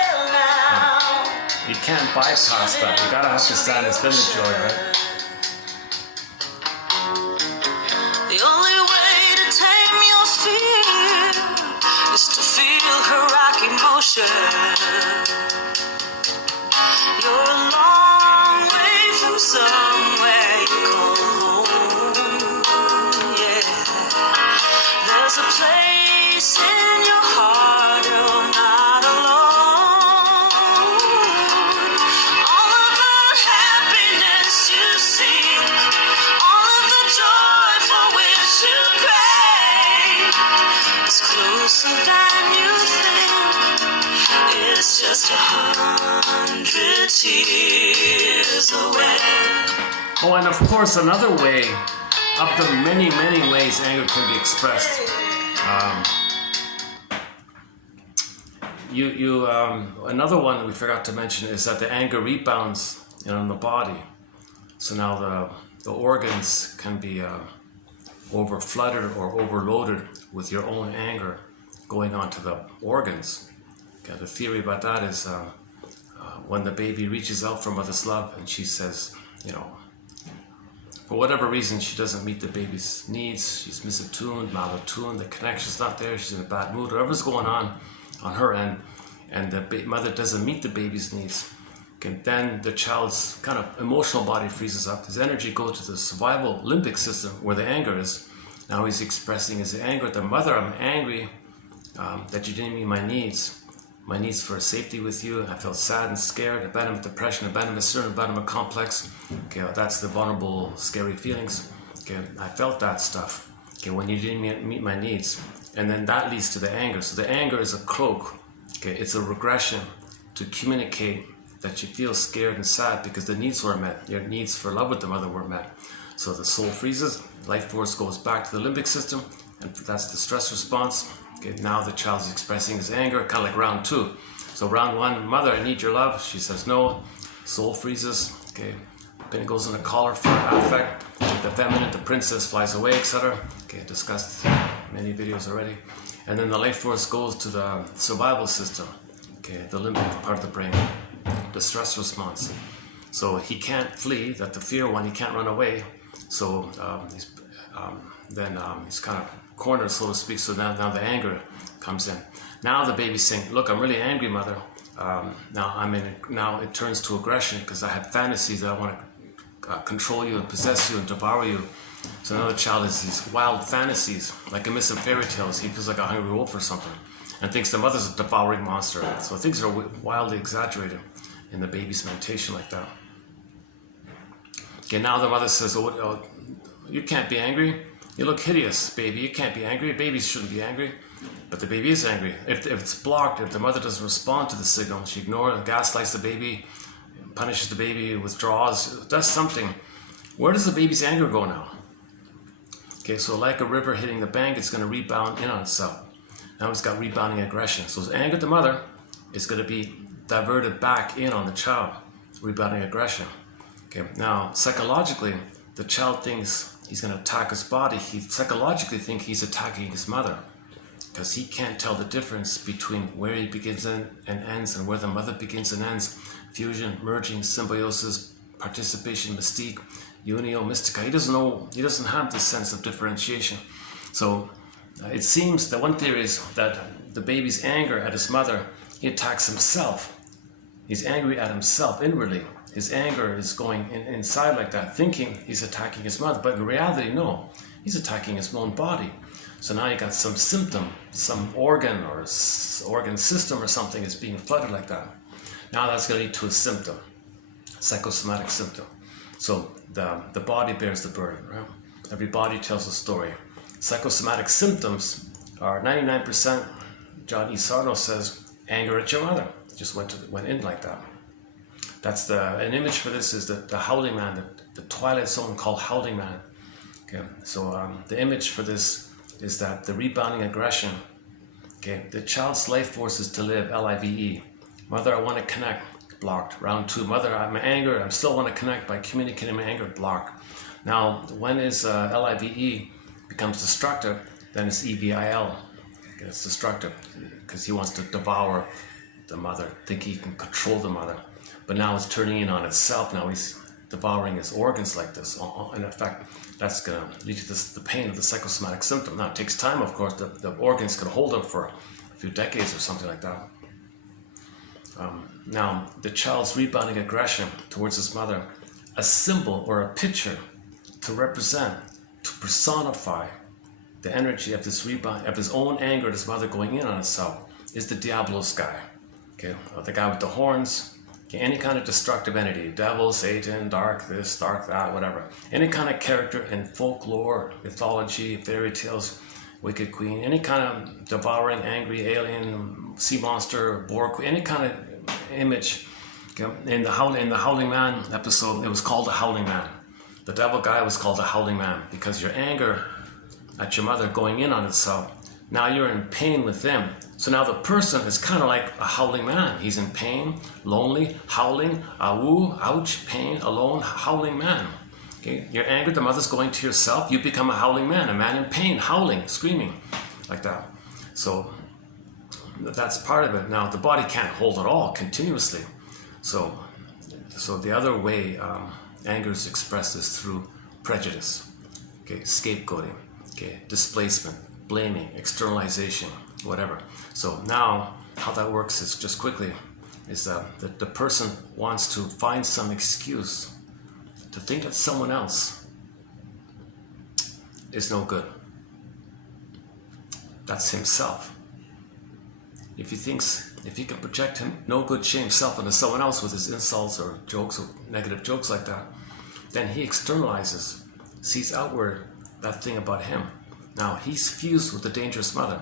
You can't bypass that. You gotta have the sadness, then the joy, right? The only way to tame your fear is to feel her rocky motion. You're a long way from somewhere you call home, yeah. There's a place in your heart, you're not alone. All of the happiness you seek, all of the joy for which you pray is closer than you think. just 100 tears away. Oh, and of course, another way, of the many, many ways anger can be expressed. Another one we forgot to mention is that the anger rebounds in the body. So now the organs can be overflooded or overloaded with your own anger going onto the organs. Okay, the theory about that is when the baby reaches out for mother's love and she says, you know, for whatever reason she doesn't meet the baby's needs, she's misattuned, malattuned, the connection's not there, she's in a bad mood, whatever's going on her end, and the mother doesn't meet the baby's needs. Okay, then the child's kind of emotional body freezes up. His energy goes to the survival limbic system where the anger is. Now he's expressing his anger at the mother. I'm angry that you didn't meet my needs for safety with you. I felt sad and scared, abandonment depression, abandonment syndrome, abandonment complex. Okay, that's the vulnerable, scary feelings. Okay, I felt that stuff. Okay, when you didn't meet my needs. And then that leads to the anger. So the anger is a cloak. Okay, it's a regression to communicate that you feel scared and sad because the needs were met. Your needs for love with the mother were met. So the soul freezes, life force goes back to the limbic system, and that's the stress response. Okay, now the child is expressing his anger, kind of like round 2. So round 1, mother, I need your love. She says no. Soul freezes. Okay, then it goes in the collar for affect. The feminine, the princess flies away, etc. Okay, discussed many videos already. And then the life force goes to the survival system. Okay, the limbic part of the brain, the stress response. So he can't flee, that's the fear one, he can't run away. So he's kind of cornered, so to speak. So now the anger comes in. Now the baby's saying, look, I'm really angry, mother. Now it turns to aggression because I had fantasies that I want to control you and possess you and devour you. So now the child has these wild fantasies, like in Miss Fairy Tales. He feels like a hungry wolf or something, and thinks the mother's a devouring monster. So things are wildly exaggerated in the baby's mentation like that. Okay, now the mother says, oh, you can't be angry. You look hideous, baby. You can't be angry. Babies shouldn't be angry. But the baby is angry. If it's blocked, if the mother doesn't respond to the signal, she ignores and gaslights the baby, punishes the baby, withdraws, does something. Where does the baby's anger go now? Okay, so like a river hitting the bank, it's going to rebound in on itself. Now it's got rebounding aggression. So his anger at the mother is going to be diverted back in on the child, rebounding aggression. Okay, now psychologically, the child thinks he's going to attack his body. He psychologically thinks he's attacking his mother because he can't tell the difference between where he begins and ends and where the mother begins and ends. Fusion, merging, symbiosis, participation, mystique, unio, mystica. He doesn't know, he doesn't have this sense of differentiation. So it seems that one theory is that the baby's anger at his mother, he attacks himself. He's angry at himself inwardly. His anger is going inside like that, thinking he's attacking his mother, but in reality, no, he's attacking his own body. So now you got some symptom, some organ or organ system or something is being flooded like that. Now that's going to lead to a symptom, psychosomatic symptom. So the body bears the burden, right? Every body tells a story. Psychosomatic symptoms are 99%, John E. Sarno says, anger at your mother. Just went in like that. That's an image for this is the howling man, the Twilight Zone called Howling Man. Okay, so the image for this is that the rebounding aggression. Okay, the child's life force is to live, L-I-V-E. Mother, I want to connect, blocked. Round 2, mother, I'm angry, I still want to connect by communicating my anger, blocked. Now, when is L-I-V-E becomes destructive, then it's E-V-I-L. Okay, it's destructive because he wants to devour the mother, think he can control the mother. But now it's turning in on itself. Now he's devouring his organs like this. In effect, that's going to lead to the pain of the psychosomatic symptom. Now, it takes time, of course. The organs can hold him for a few decades or something like that. Now, the child's rebounding aggression towards his mother, a symbol or a picture to represent, to personify the energy of this rebound, of his own anger at his mother going in on itself, is the Diablos guy. Okay, the guy with the horns. Okay, any kind of destructive entity, devil, Satan, dark this, dark that, whatever. Any kind of character in folklore, mythology, fairy tales, Wicked Queen, any kind of devouring, angry, alien, sea monster, boar queen, any kind of image. Okay? In the Howling Man episode, it was called the Howling Man. The devil guy was called the Howling Man because your anger at your mother going in on itself, now you're in pain with them. So now the person is kind of like a howling man. He's in pain, lonely, howling, awoo, ouch, pain, alone, howling man. Okay? You're angry, the mother's going to yourself, you become a howling man, a man in pain, howling, screaming, like that. So that's part of it. Now the body can't hold it all continuously. So the other way anger is expressed is through prejudice, okay, scapegoating, okay, displacement, blaming, externalization, whatever. So now how that works is just quickly is that the person wants to find some excuse to think that someone else is no good. That's himself. If he can project him no good shame self onto someone else with his insults or jokes or negative jokes like that, then he externalizes, sees outward that thing about him. Now he's fused with the dangerous mother.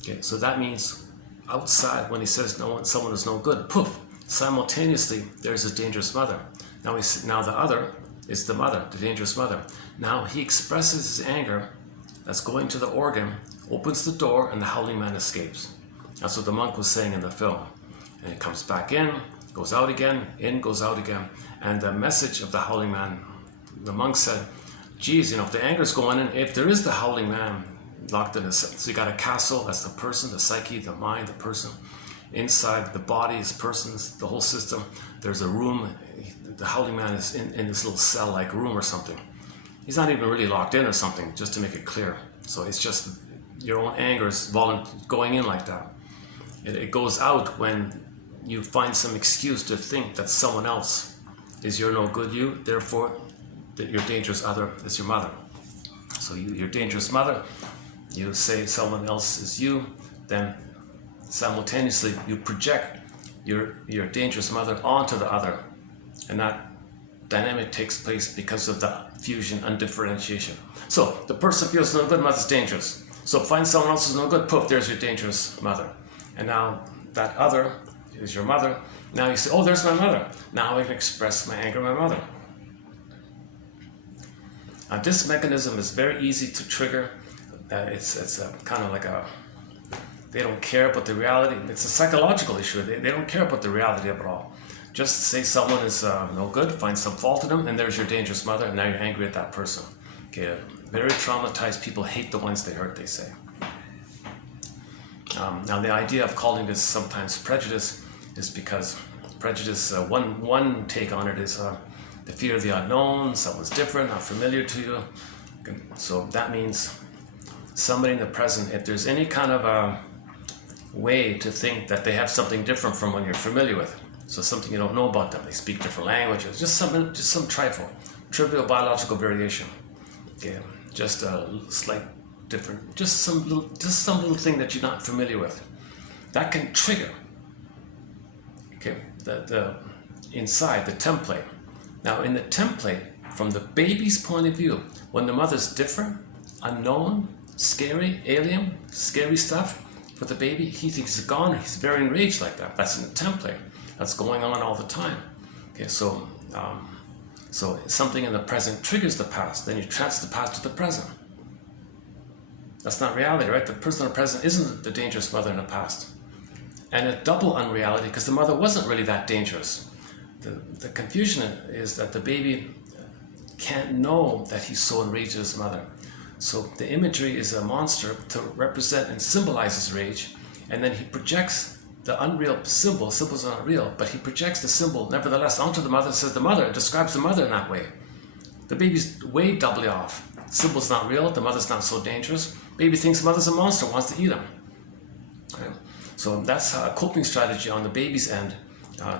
Okay, so that means outside when he says someone is no good, poof, simultaneously there's a dangerous mother. Now the other is the mother, the dangerous mother. Now he expresses his anger that's going to the organ, opens the door, and the howling man escapes. That's what the monk was saying in the film. And it comes back in, goes out again, in, goes out again. And the message of the howling man, the monk said, geez, if the anger's going in, if there is the howling man locked in so you got a castle, that's the person, the psyche, the mind, the person. Inside the body is persons, the whole system. There's a room, the howling man is in this little cell-like room or something. He's not even really locked in or something, just to make it clear. So it's just your own anger is going in like that. It goes out when you find some excuse to think that someone else is your no good you, therefore that your dangerous other is your mother. So your dangerous mother, you say someone else is you, then simultaneously you project your dangerous mother onto the other, and that dynamic takes place because of the fusion and differentiation. So the person feels no good, mother's dangerous. So find someone else who's no good, poof, there's your dangerous mother. And now that other is your mother. Now you say, oh, there's my mother. Now I can express my anger at my mother. Now this mechanism is very easy to trigger. It's kind of like they don't care about the reality. It's a psychological issue. They don't care about the reality of it all. Just say someone is no good, find some fault in them, and there's your dangerous mother, and now you're angry at that person. Okay, very traumatized people hate the ones they hurt, they say. Now the idea of calling this sometimes prejudice is because prejudice, one take on it is the fear of the unknown, someone's different, not familiar to you. Okay. So that means somebody in the present, if there's any kind of a way to think that they have something different from what you're familiar with, so something you don't know about them, they speak different languages, just some trifle, trivial biological variation, okay, just a slight different, just some little thing that you're not familiar with, that can trigger, okay, the inside the template. Now in the template, from the baby's point of view, when the mother's different, unknown, scary, alien, scary stuff for the baby, he thinks it's gone, he's very enraged like that. That's in the template. That's going on all the time. Okay, so something in the present triggers the past, then you transfer the past to the present. That's not reality, right? The person in the present isn't the dangerous mother in the past. And a double unreality, because the mother wasn't really that dangerous. The confusion is that the baby can't know that he's so enraged at his mother. So the imagery is a monster to represent and symbolize his rage, and then he projects the unreal symbol. Symbols are not real, but he projects the symbol nevertheless onto the mother, says the mother, describes the mother in that way. The baby's way doubly off. Symbol's not real, the mother's not so dangerous. Baby thinks the mother's a monster, wants to eat him. Okay. So that's a coping strategy on the baby's end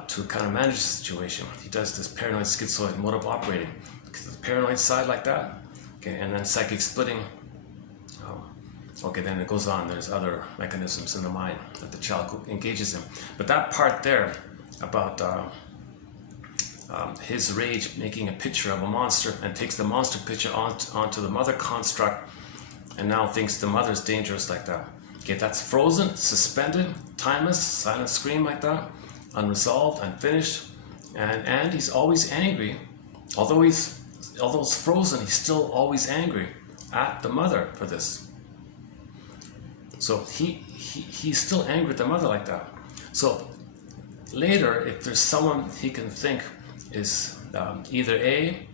to kind of manage the situation. He does this paranoid schizoid mode of operating. The paranoid side like that, okay, and then psychic splitting. Okay, then it goes on. There's other mechanisms in the mind that the child engages in. But that part there about his rage making a picture of a monster and takes the monster picture onto the mother construct and now thinks the mother's dangerous like that. Okay, that's frozen, suspended, timeless, silent scream like that. unresolved, unfinished, and he's always angry. Although it's frozen, he's still always angry at the mother for this. So he's still angry at the mother like that. So later, if there's someone he can think is either A,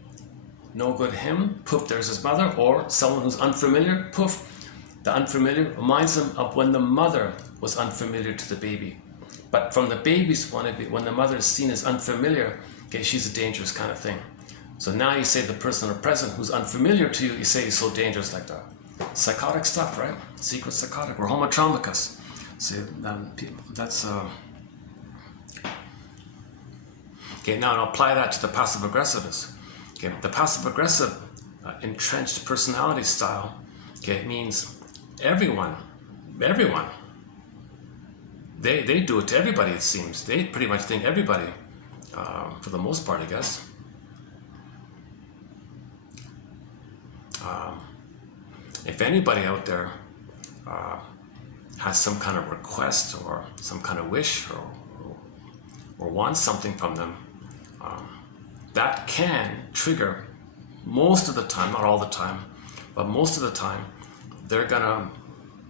no good him, poof, there's his mother, or someone who's unfamiliar, poof, the unfamiliar reminds him of when the mother was unfamiliar to the baby. But from the baby's point of view, when the mother is seen as unfamiliar, okay, she's a dangerous kind of thing. So now you say the person or present who's unfamiliar to you, you say he's so dangerous like that. Psychotic stuff, right? Secret psychotic. We're homotraumicus. See, that's... Okay, now I'll apply that to the passive aggressiveness. Okay, the passive aggressive entrenched personality style, okay, means everyone, they do it to everybody, it seems. They pretty much think everybody, for the most part, I guess. If anybody out there has some kind of request or some kind of wish or wants something from them, that can trigger, most of the time, not all the time, but most of the time, they're gonna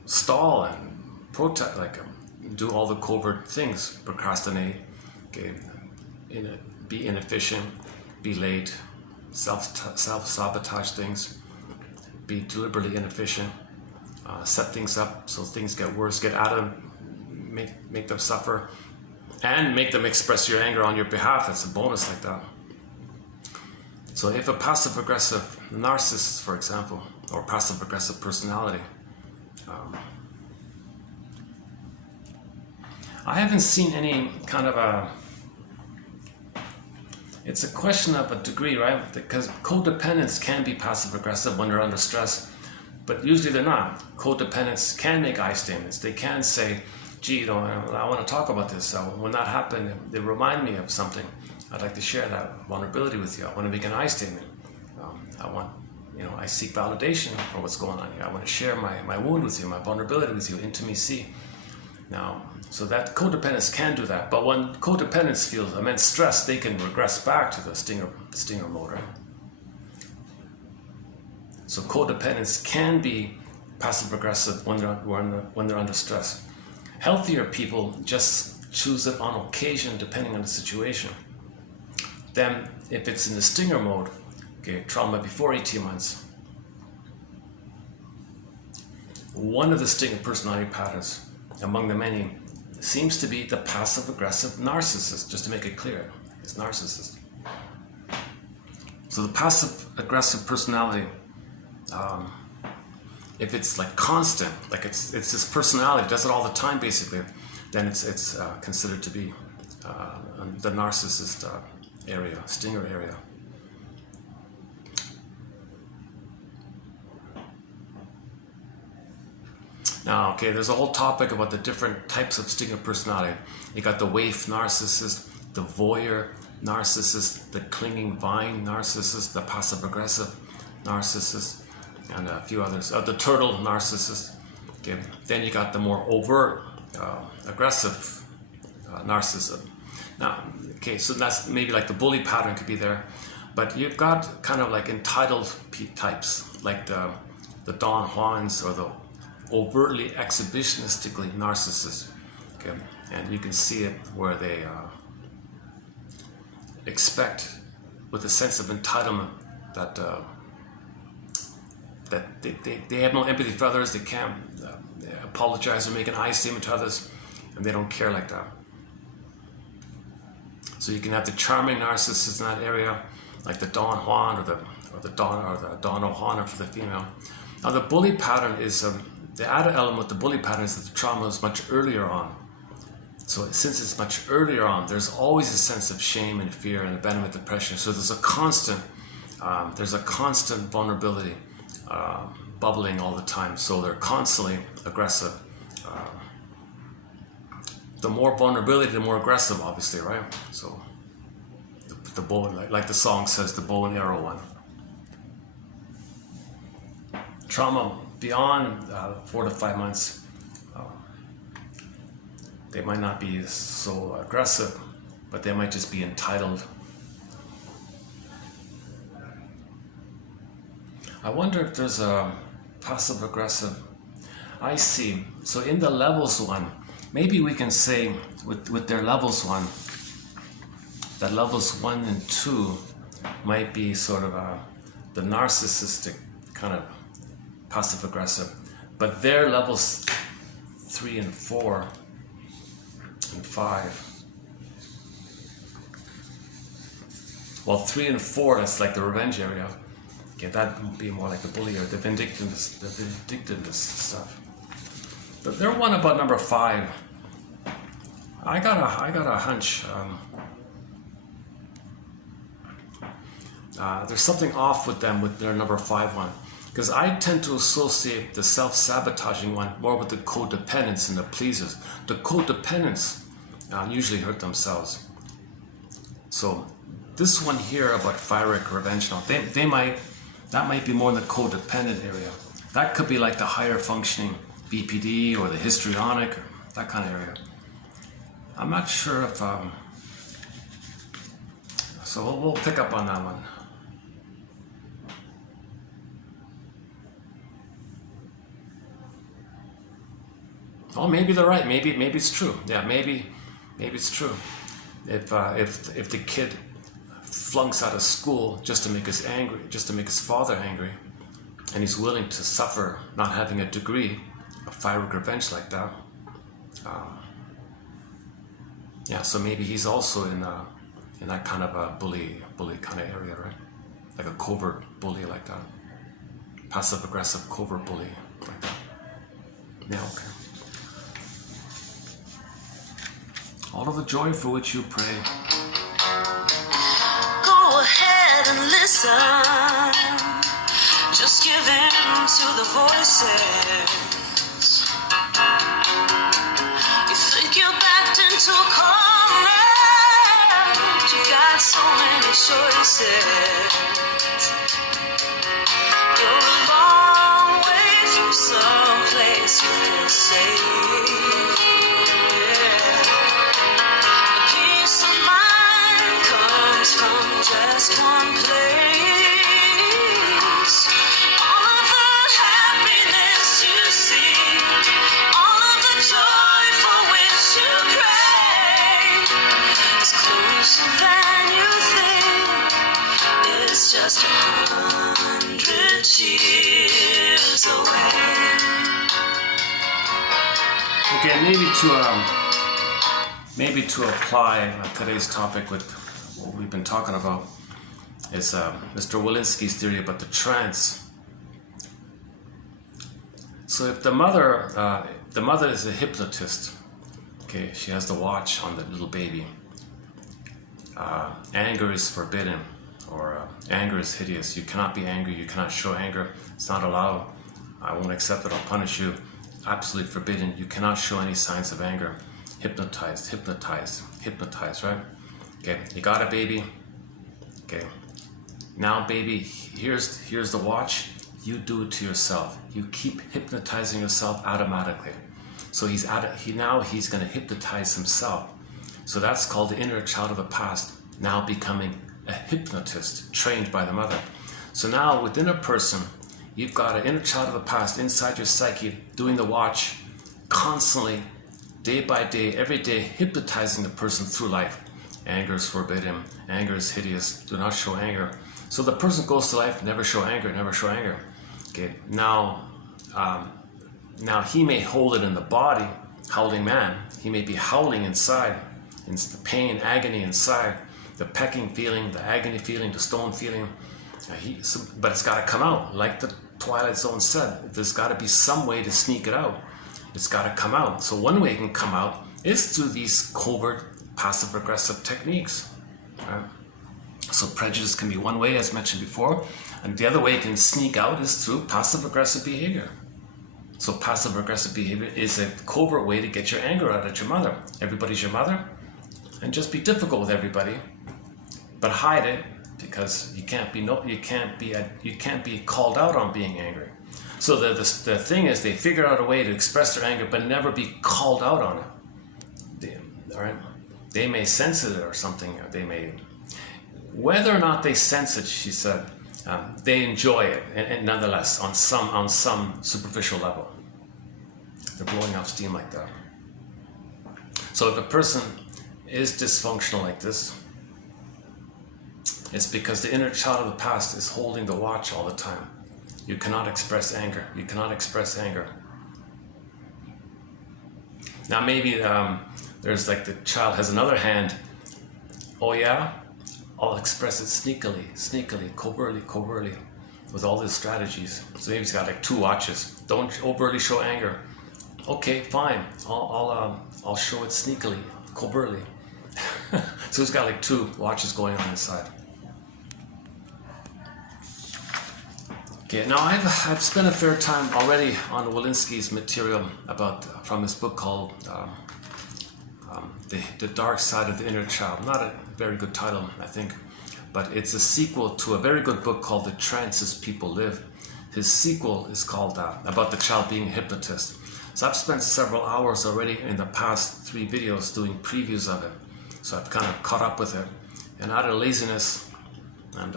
stall and protest, like do all the covert things, procrastinate, okay, be inefficient, be late, self-sabotage things, be deliberately inefficient, set things up so things get worse, get at them, make them suffer, and make them express your anger on your behalf. That's a bonus like that. So if a passive-aggressive narcissist, for example, or passive-aggressive personality, I haven't seen any kind of it's a question of a degree, right? Because codependents can be passive-aggressive when they're under stress, but usually they're not. Codependents can make I statements. They can say, gee, you know, I want to talk about this. When that happened, they remind me of something. I'd like to share that vulnerability with you. I want to make an I statement. I want, you know, I seek validation for what's going on here. I want to share my wound with you, my vulnerability with you, intimacy. Now, so that codependents can do that. But when codependents feel immense stress, they can regress back to the stinger mode, right? So codependents can be passive-aggressive when they're under stress. Healthier people just choose it on occasion, depending on the situation. Then, if it's in the stinger mode, okay, trauma before 18 months, one of the stinger personality patterns, among the many, seems to be the passive-aggressive narcissist, just to make it clear, it's narcissist. So the passive-aggressive personality, if it's like constant, like it's this personality, does it all the time basically, then it's considered to be the narcissist area, stinger area. Now, okay, there's a whole topic about the different types of stinger personality. You got the waif narcissist, the voyeur narcissist, the clinging vine narcissist, the passive-aggressive narcissist, and a few others. The turtle narcissist. Okay, then you got the more overt, aggressive narcissism. Now, okay, so that's maybe like the bully pattern could be there, but you've got kind of like entitled types, like the Don Juans or the overtly exhibitionistically narcissist. Okay, and you can see it where they expect, with a sense of entitlement, that they have no empathy for others. They can't apologize or make an I statement to others, and they don't care like that. So you can have the charming narcissist in that area, like the Don Juan or the Don O'Hana for the female. Now the bully pattern is the added element with the bully pattern is that the trauma is much earlier on. So since it's much earlier on, there's always a sense of shame and fear and abandonment, depression. So there's a constant vulnerability bubbling all the time. So they're constantly aggressive. The more vulnerability, the more aggressive, obviously, right? So the bow, like the song says, the bow and arrow one. Trauma beyond 4 to 5 months, They might not be so aggressive, but they might just be entitled. I wonder if there's a passive aggressive. I see. So in the levels one, maybe we can say with their levels one, that levels 1 and 2 might be sort of the narcissistic kind of passive aggressive, but their levels 3 and 4 and 5. Well, 3 and 4, that's like the revenge area. Okay, that would be more like the bully or the vindictiveness stuff. But they're one about number 5. I got a hunch. There's something off with them with their number 5 one, because I tend to associate the self-sabotaging one more with the codependents and the pleasers. The codependents usually hurt themselves. So this one here about pyrrhic revenge, now that might be more in the codependent area. That could be like the higher functioning BPD or the histrionic, that kind of area. I'm not sure if so we'll pick up on that one. Oh, maybe they're right. Maybe it's true. Yeah, maybe it's true. If the kid flunks out of school just to make us angry, just to make his father angry, and he's willing to suffer not having a degree, a pyrrhic revenge like that. Yeah, so maybe he's also in that kind of a bully kind of area, right? Like a covert bully like that. Passive aggressive covert bully like that. Yeah, okay. All of the joy for which you pray. Go ahead and listen. Just give in to the voices. You think you're backed into a corner. You've got so many choices. You're a long way from someplace you feel safe. From just one place, all of the happiness you see, all of the joy for which you pray, is closer than you think. It's just 100 years away. Okay, maybe to apply today's topic with what we've been talking about is Mr. Walensky's theory about the trance. So if the mother is a hypnotist, okay, she has the watch on the little baby. Anger is forbidden, or anger is hideous. You cannot be angry. You cannot show anger. It's not allowed. I won't accept it. I'll punish you. Absolutely forbidden. You cannot show any signs of anger. Hypnotized, right? Okay, you got a baby. Okay, now baby, here's the watch. You do it to yourself. You keep hypnotizing yourself automatically. So he's going to hypnotize himself. So that's called the inner child of the past, now becoming a hypnotist, trained by the mother. So now within a person, you've got an inner child of the past inside your psyche, doing the watch, constantly, day by day, every day, hypnotizing the person through life. Anger is forbidden. Anger is hideous. Do not show anger. So the person goes to life, never show anger, never show anger. Okay, now he may hold it in the body, howling man. He may be howling inside. It's the pain, agony inside, the pecking feeling, the agony feeling, the stone feeling. But it's got to come out. Like the Twilight Zone said, there's got to be some way to sneak it out. It's got to come out. So one way it can come out is through these covert passive-aggressive techniques. Right? So prejudice can be one way, as mentioned before, and the other way it can sneak out is through passive-aggressive behavior. So passive-aggressive behavior is a covert way to get your anger out at your mother. Everybody's your mother, and just be difficult with everybody, but hide it because you can't be called out on being angry. So the thing is, they figure out a way to express their anger, but never be called out on it. all right? They may sense it or something. They may, whether or not they sense it, she said, they enjoy it, and nonetheless, on some superficial level. They're blowing off steam like that. So if a person is dysfunctional like this, it's because the inner child of the past is holding the watch all the time. You cannot express anger. You cannot express anger. Now maybe there's like the child has another hand. Oh yeah? I'll express it sneakily, covertly, with all these strategies. So maybe he's got like 2 watches. Don't overtly show anger. Okay, fine. I'll show it sneakily, covertly. So he's got like 2 watches going on inside. Okay, now I've spent a fair time already on Walensky's material from his book called The Dark Side of the Inner Child. Not a very good title, I think, but it's a sequel to a very good book called The Trances People Live. His sequel is called about the child being a hypnotist. So I've spent several hours already in the past 3 videos doing previews of it. So I've kind of caught up with it. And out of laziness and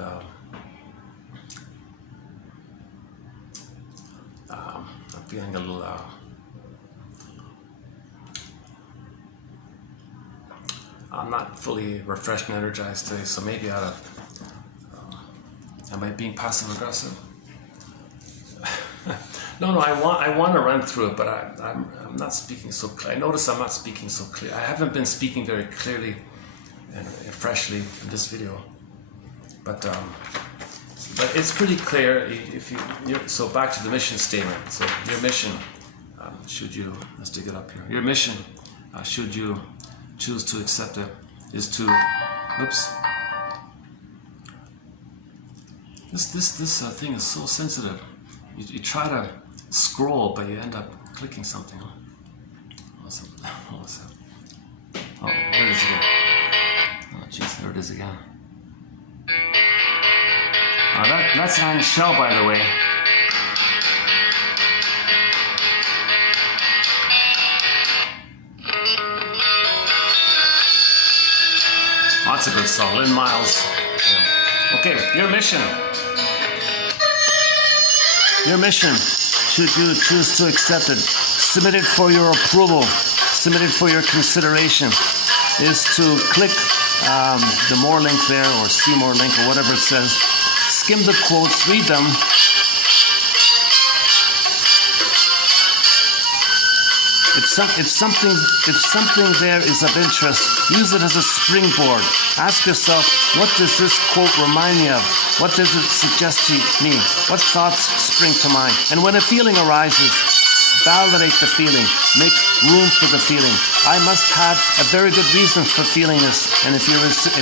I'm feeling a little I'm not fully refreshed and energized today, so maybe out of am I being passive aggressive? No, I want to run through it, but I'm not speaking so clear. I notice I'm not speaking so clear. I haven't been speaking very clearly and freshly in this video, but it's pretty clear. So back to the mission statement. So your mission, should you, let's dig it up here. Your mission, should you choose to accept it, is to, oops. This thing is so sensitive. You try to scroll, but you end up clicking something. What was that? Oh, there it is again. Oh, jeez, there it is again. That's Anne Shell, by the way. Oh, that's a good song. Lynn Miles. Yeah. Okay, your mission. Your mission, should you choose to accept it, submitted for your approval, submitted for your consideration, is to click the more link there, or see more link, or whatever it says. Skim the quotes, read them. If something there is of interest, use it as a springboard. Ask yourself, what does this quote remind me of? What does it suggest to me? What thoughts spring to mind? And when a feeling arises, validate the feeling. Make room for the feeling. I must have a very good reason for feeling this. And if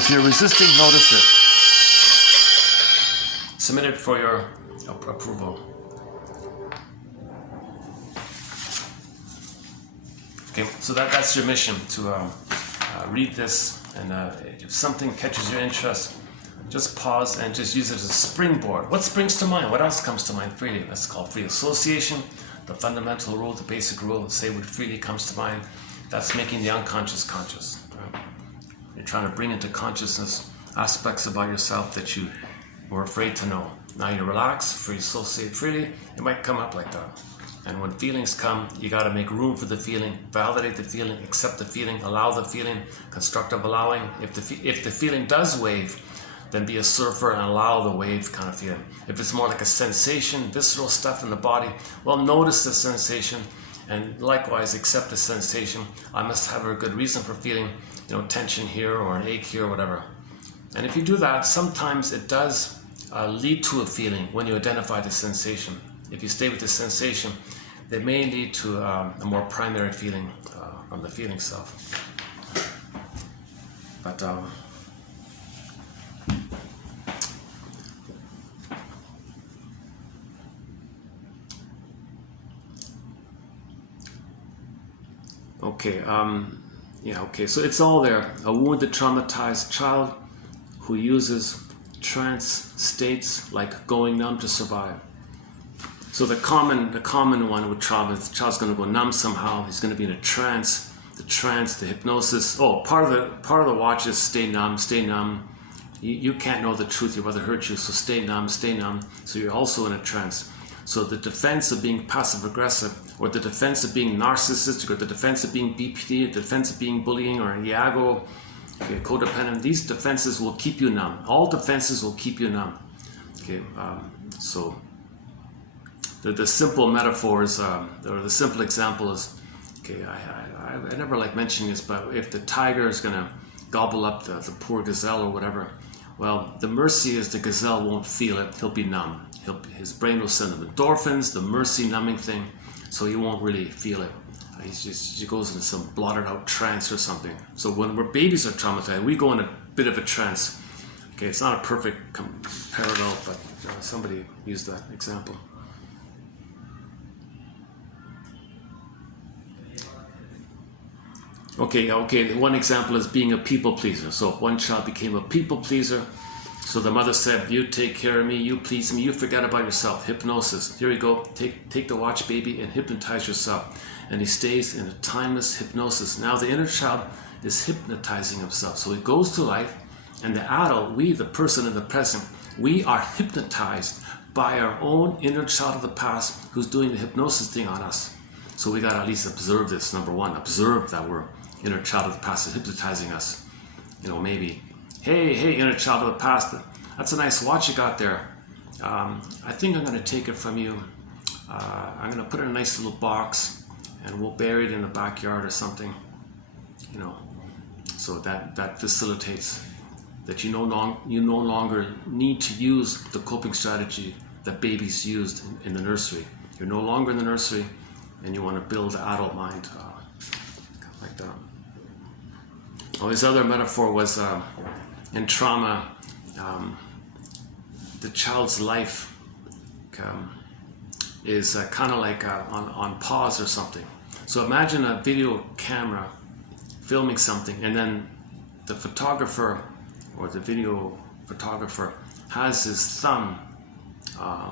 you're resisting, notice it. Submit it for your approval. Okay, so that's your mission, to read this, and if something catches your interest, just pause and just use it as a springboard. What springs to mind? What else comes to mind freely? That's called free association, the fundamental rule, the basic rule. Say what freely comes to mind. That's making the unconscious conscious. Right? You're trying to bring into consciousness aspects about yourself that you were afraid to know. Now you relax, free associate freely, it might come up like that. And when feelings come, you got to make room for the feeling, validate the feeling, accept the feeling, allow the feeling, constructive allowing. If the feeling does wave, then be a surfer and allow the wave kind of feeling. If it's more like a sensation, visceral stuff in the body, well, notice the sensation, and likewise accept the sensation. I must have a good reason for feeling, tension here or an ache here or whatever. And if you do that, sometimes it does lead to a feeling when you identify the sensation. If you stay with the sensation, they may lead to a more primary feeling from the feeling self. But okay, okay, so it's all there. A wounded, traumatized child who uses trance states like going numb to survive. So the common one with trauma, the child's going to go numb somehow. He's going to be in a trance. the trance, the hypnosis. Oh, part of the watch is stay numb, stay numb. You can't know the truth, your mother hurt you, so stay numb, stay numb. So you're also in a trance. So the defense of being passive-aggressive, or the defense of being narcissistic, or the defense of being BPD, the defense of being bullying, or Iago, okay, codependent, these defenses will keep you numb. All defenses will keep you numb. Okay, so the simple metaphor is, or the simple example is, okay, I never like mentioning this, but if the tiger is going to gobble up the poor gazelle or whatever, well, the mercy is the gazelle won't feel it, he'll be numb. His brain will send him endorphins, the mercy numbing thing, so he won't really feel it. He goes into some blotted out trance or something. So when babies are traumatized, we go in a bit of a trance. Okay, it's not a perfect parallel, but somebody used that example. Okay, one example is being a people pleaser. So one child became a people pleaser. So the mother said, you take care of me, you please me, you forget about yourself. Hypnosis. Here you go. Take the watch, baby, and hypnotize yourself. And he stays in a timeless hypnosis. Now the inner child is hypnotizing himself. So he goes to life, and the adult, we, the person in the present, we are hypnotized by our own inner child of the past who's doing the hypnosis thing on us. So we got to at least observe this. Number one, observe that we're inner child of the past is hypnotizing us. You know, maybe, hey, inner child of the past, that's a nice watch you got there. I think I'm going to take it from you. I'm going to put it in a nice little box, and we'll bury it in the backyard or something. You know, so that facilitates that you no longer need to use the coping strategy that babies used in the nursery. You're no longer in the nursery, and you want to build the adult mind like that. Oh, his other metaphor was in trauma, the child's life is kind of like on pause or something. So imagine a video camera filming something, and then the photographer or the video photographer has his thumb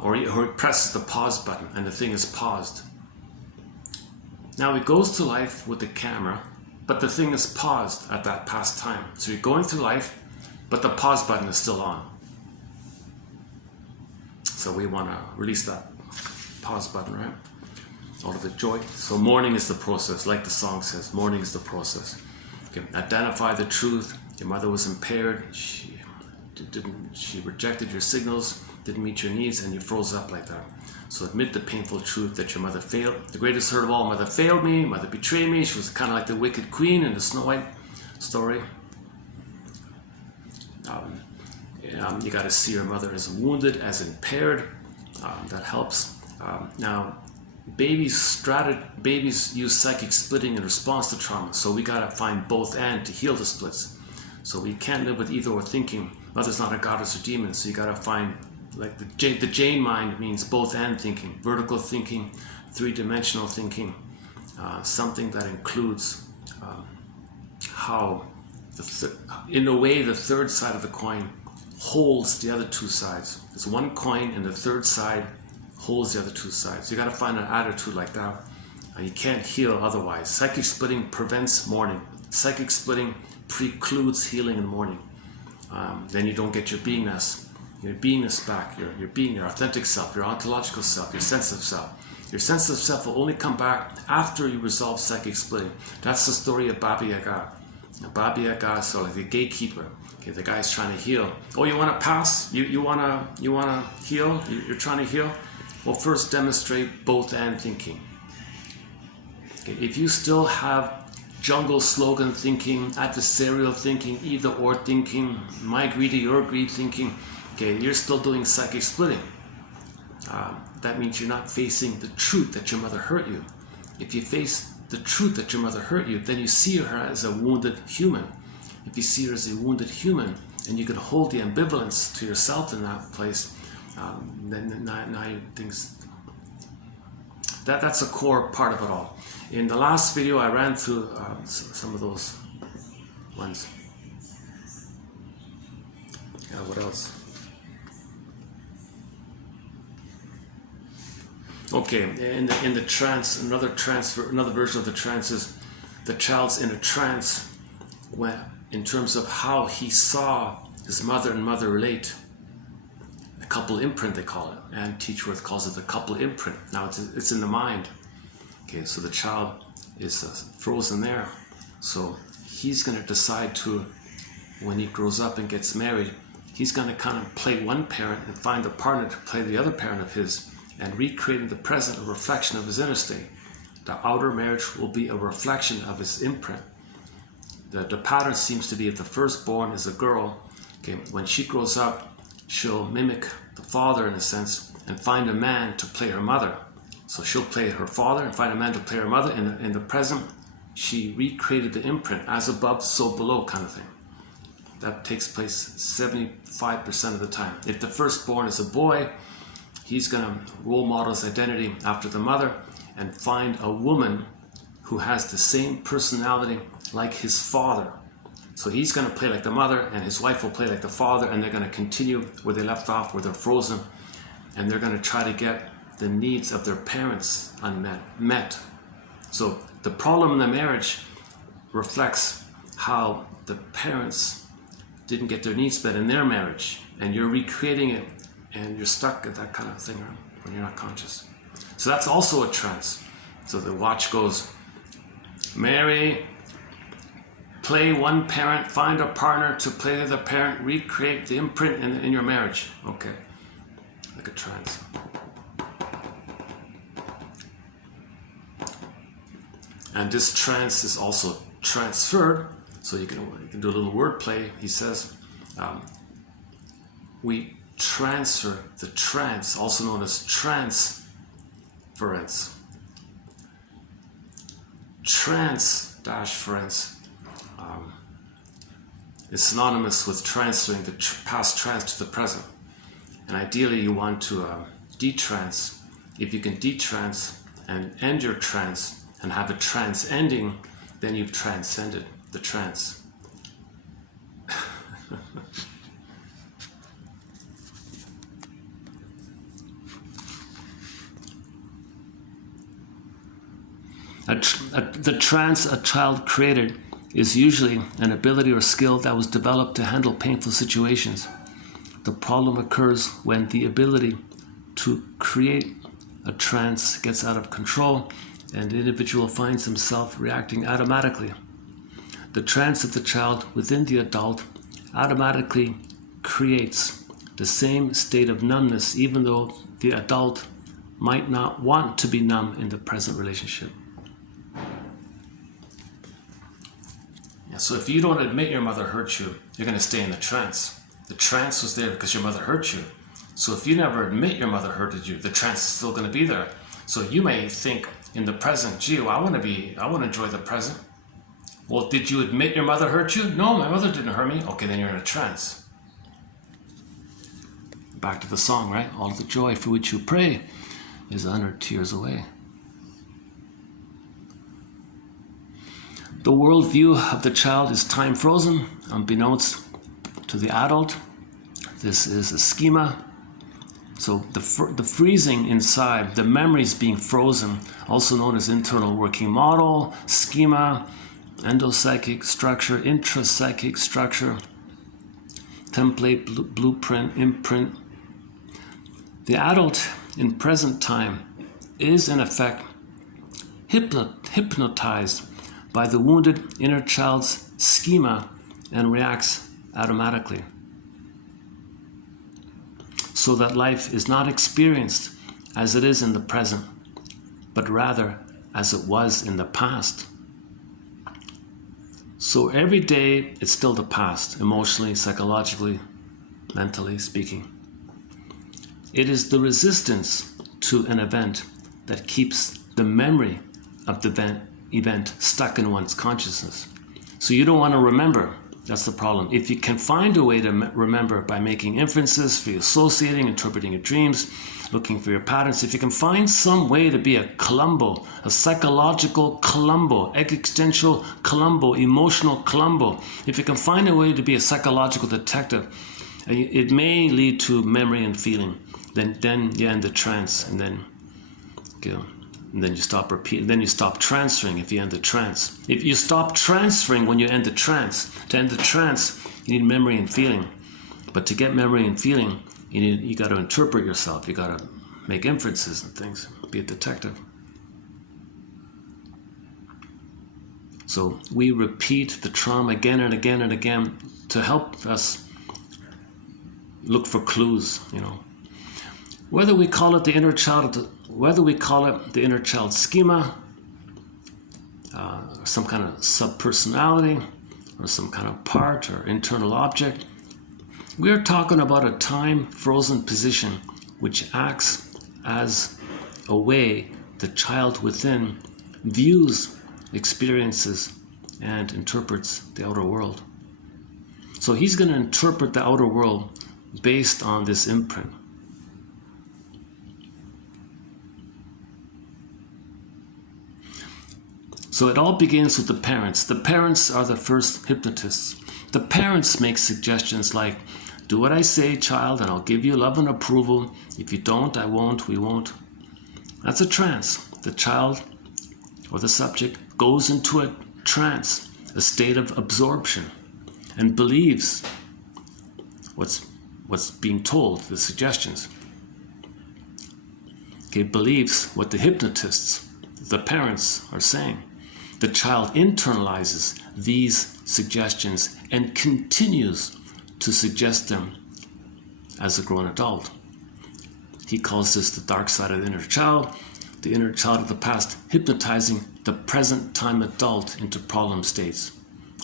or he presses the pause button, and the thing is paused. Now he goes to life with the camera, but the thing is paused at that past time. So you're going through life, but the pause button is still on. So we want to release that pause button, right? Out of the joy. So mourning is the process, like the song says, mourning is the process. Okay. Identify the truth. Your mother was impaired. She rejected your signals, didn't meet your needs, and you froze up like that. So admit the painful truth that your mother failed. The greatest hurt of all, mother failed me, mother betrayed me. She was kind of like the wicked queen in the Snow White story. You got to see your mother as wounded, as impaired. That helps. Now, babies use psychic splitting in response to trauma. So we got to find both and to heal the splits. So we can't live with either or thinking. Mother's not a goddess or demon, so you got to find, like the Jane mind means both and thinking, vertical thinking, three-dimensional thinking, something that includes how, in a way, the third side of the coin holds the other two sides. There's one coin, and the third side holds the other two sides. You got to find an attitude like that. You can't heal otherwise. Psychic splitting prevents mourning. Psychic splitting precludes healing and mourning. Then you don't get your beingness back, your being, your authentic self, your ontological self, your sense of self. Your sense of self will only come back after you resolve psychic splitting. That's the story of Baba Yaga. Baba Yaga is sort of like the gatekeeper. Okay, the guy's trying to heal. Oh, you want to pass? You want to heal? You're trying to heal? Well, first demonstrate both and thinking. Okay, if you still have jungle slogan thinking, adversarial thinking, either or thinking, my greedy, your greed thinking, okay, you're still doing psychic splitting. That means you're not facing the truth that your mother hurt you. If you face the truth that your mother hurt you, then you see her as a wounded human. If you see her as a wounded human, and you can hold the ambivalence to yourself in that place, then now things. That's a core part of it all. In the last video, I ran through some of those ones. Yeah, what else? Okay, in the trance, another version of the trance is the child's in a trance when, in terms of how he saw his mother and mother relate. The couple imprint, they call it. And Teachworth calls it the couple imprint. Now it's in the mind. Okay, so the child is frozen there. So he's going to decide to, when he grows up and gets married, he's going to kind of play one parent and find a partner to play the other parent of his, and recreate in the present a reflection of his inner state. The outer marriage will be a reflection of his imprint. The pattern seems to be, if the firstborn is a girl, okay, when she grows up, she'll mimic the father in a sense and find a man to play her mother. So she'll play her father and find a man to play her mother. In the present, she recreated the imprint, as above, so below kind of thing. That takes place 75% of the time. If the firstborn is a boy, he's going to role model his identity after the mother and find a woman who has the same personality like his father. So he's going to play like the mother, and his wife will play like the father, and they're going to continue where they left off, where they're frozen, and they're going to try to get the needs of their parents met. So the problem in the marriage reflects how the parents didn't get their needs met in their marriage, and you're recreating it, and you're stuck at that kind of thing when you're not conscious. So that's also a trance. So the watch goes, marry, play one parent, find a partner to play the other parent, recreate the imprint in your marriage. Okay, like a trance. And this trance is also transferred, so you can do a little wordplay. He says, we transfer the trance, also known as transference. Trance-ference is synonymous with transferring the past trance to the present. And ideally you want to detrance. If you can detrance and end your trance and have a trance ending, then you've transcended the trance. The trance a child created is usually an ability or skill that was developed to handle painful situations. The problem occurs when the ability to create a trance gets out of control and the individual finds himself reacting automatically. The trance of the child within the adult automatically creates the same state of numbness, even though the adult might not want to be numb in the present relationship. So if you don't admit your mother hurt you, you're going to stay in the trance. The trance was there because your mother hurt you. So if you never admit your mother hurted you, the trance is still going to be there. So you may think in the present, gee, I want to enjoy the present. Well, did you admit your mother hurt you? No, my mother didn't hurt me. Okay, then you're in a trance. Back to the song, right? All the joy for which you pray is 100 tears away. The worldview of the child is time frozen, unbeknownst to the adult. This is a schema. So the freezing inside, the memories being frozen, also known as internal working model, schema, endopsychic structure, intrapsychic structure, template, blueprint, imprint. The adult in present time is in effect hypnotized by the wounded inner child's schema and reacts automatically. So that life is not experienced as it is in the present, but rather as it was in the past. So every day it's still the past, emotionally, psychologically, mentally speaking. It is the resistance to an event that keeps the memory of the event stuck in one's consciousness. So you don't want to remember. That's the problem. If you can find a way to remember by making inferences, for associating, interpreting your dreams, looking for your patterns, if you can find some way to be a Columbo, a psychological Columbo, existential Columbo, emotional Columbo, if you can find a way to be a psychological detective, it may lead to memory and feeling. Then you end the trance, and then And then you stop repeating. Then you stop transferring if you end the trance. If you stop transferring when you end the trance, to end the trance, you need memory and feeling. But to get memory and feeling, you got to interpret yourself. You got to make inferences and things. Be a detective. So we repeat the trauma again and again and again to help us look for clues. You know, whether we call it the inner child. Whether we call it the inner child schema, or some kind of subpersonality, or some kind of part or internal object, we are talking about a time-frozen position which acts as a way the child within views, experiences, and interprets the outer world. So he's going to interpret the outer world based on this imprint. So it all begins with the parents. The parents are the first hypnotists. The parents make suggestions like, do what I say, child, and I'll give you love and approval. If you don't, I won't, we won't. That's a trance. The child or the subject goes into a trance, a state of absorption, and believes what's being told, the suggestions. Okay, believes what the hypnotists, the parents, are saying. The child internalizes these suggestions and continues to suggest them as a grown adult. He calls this the dark side of the inner child of the past, hypnotizing the present time adult into problem states.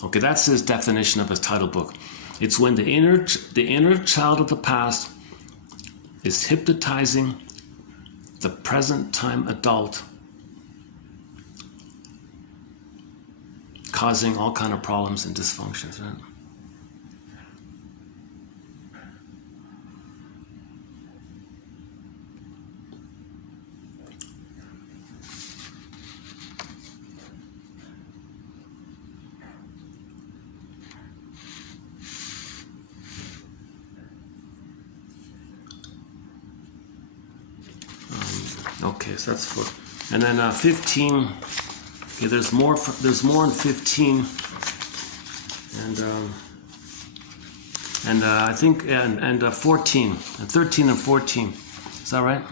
Okay, that's his definition of his title book. It's when the inner child of the past is hypnotizing the present time adult, causing all kind of problems and dysfunctions, right? Okay, so that's 4. And then 15. Okay, there's more in 15, and I think 14, and 13 and 14. Is that right?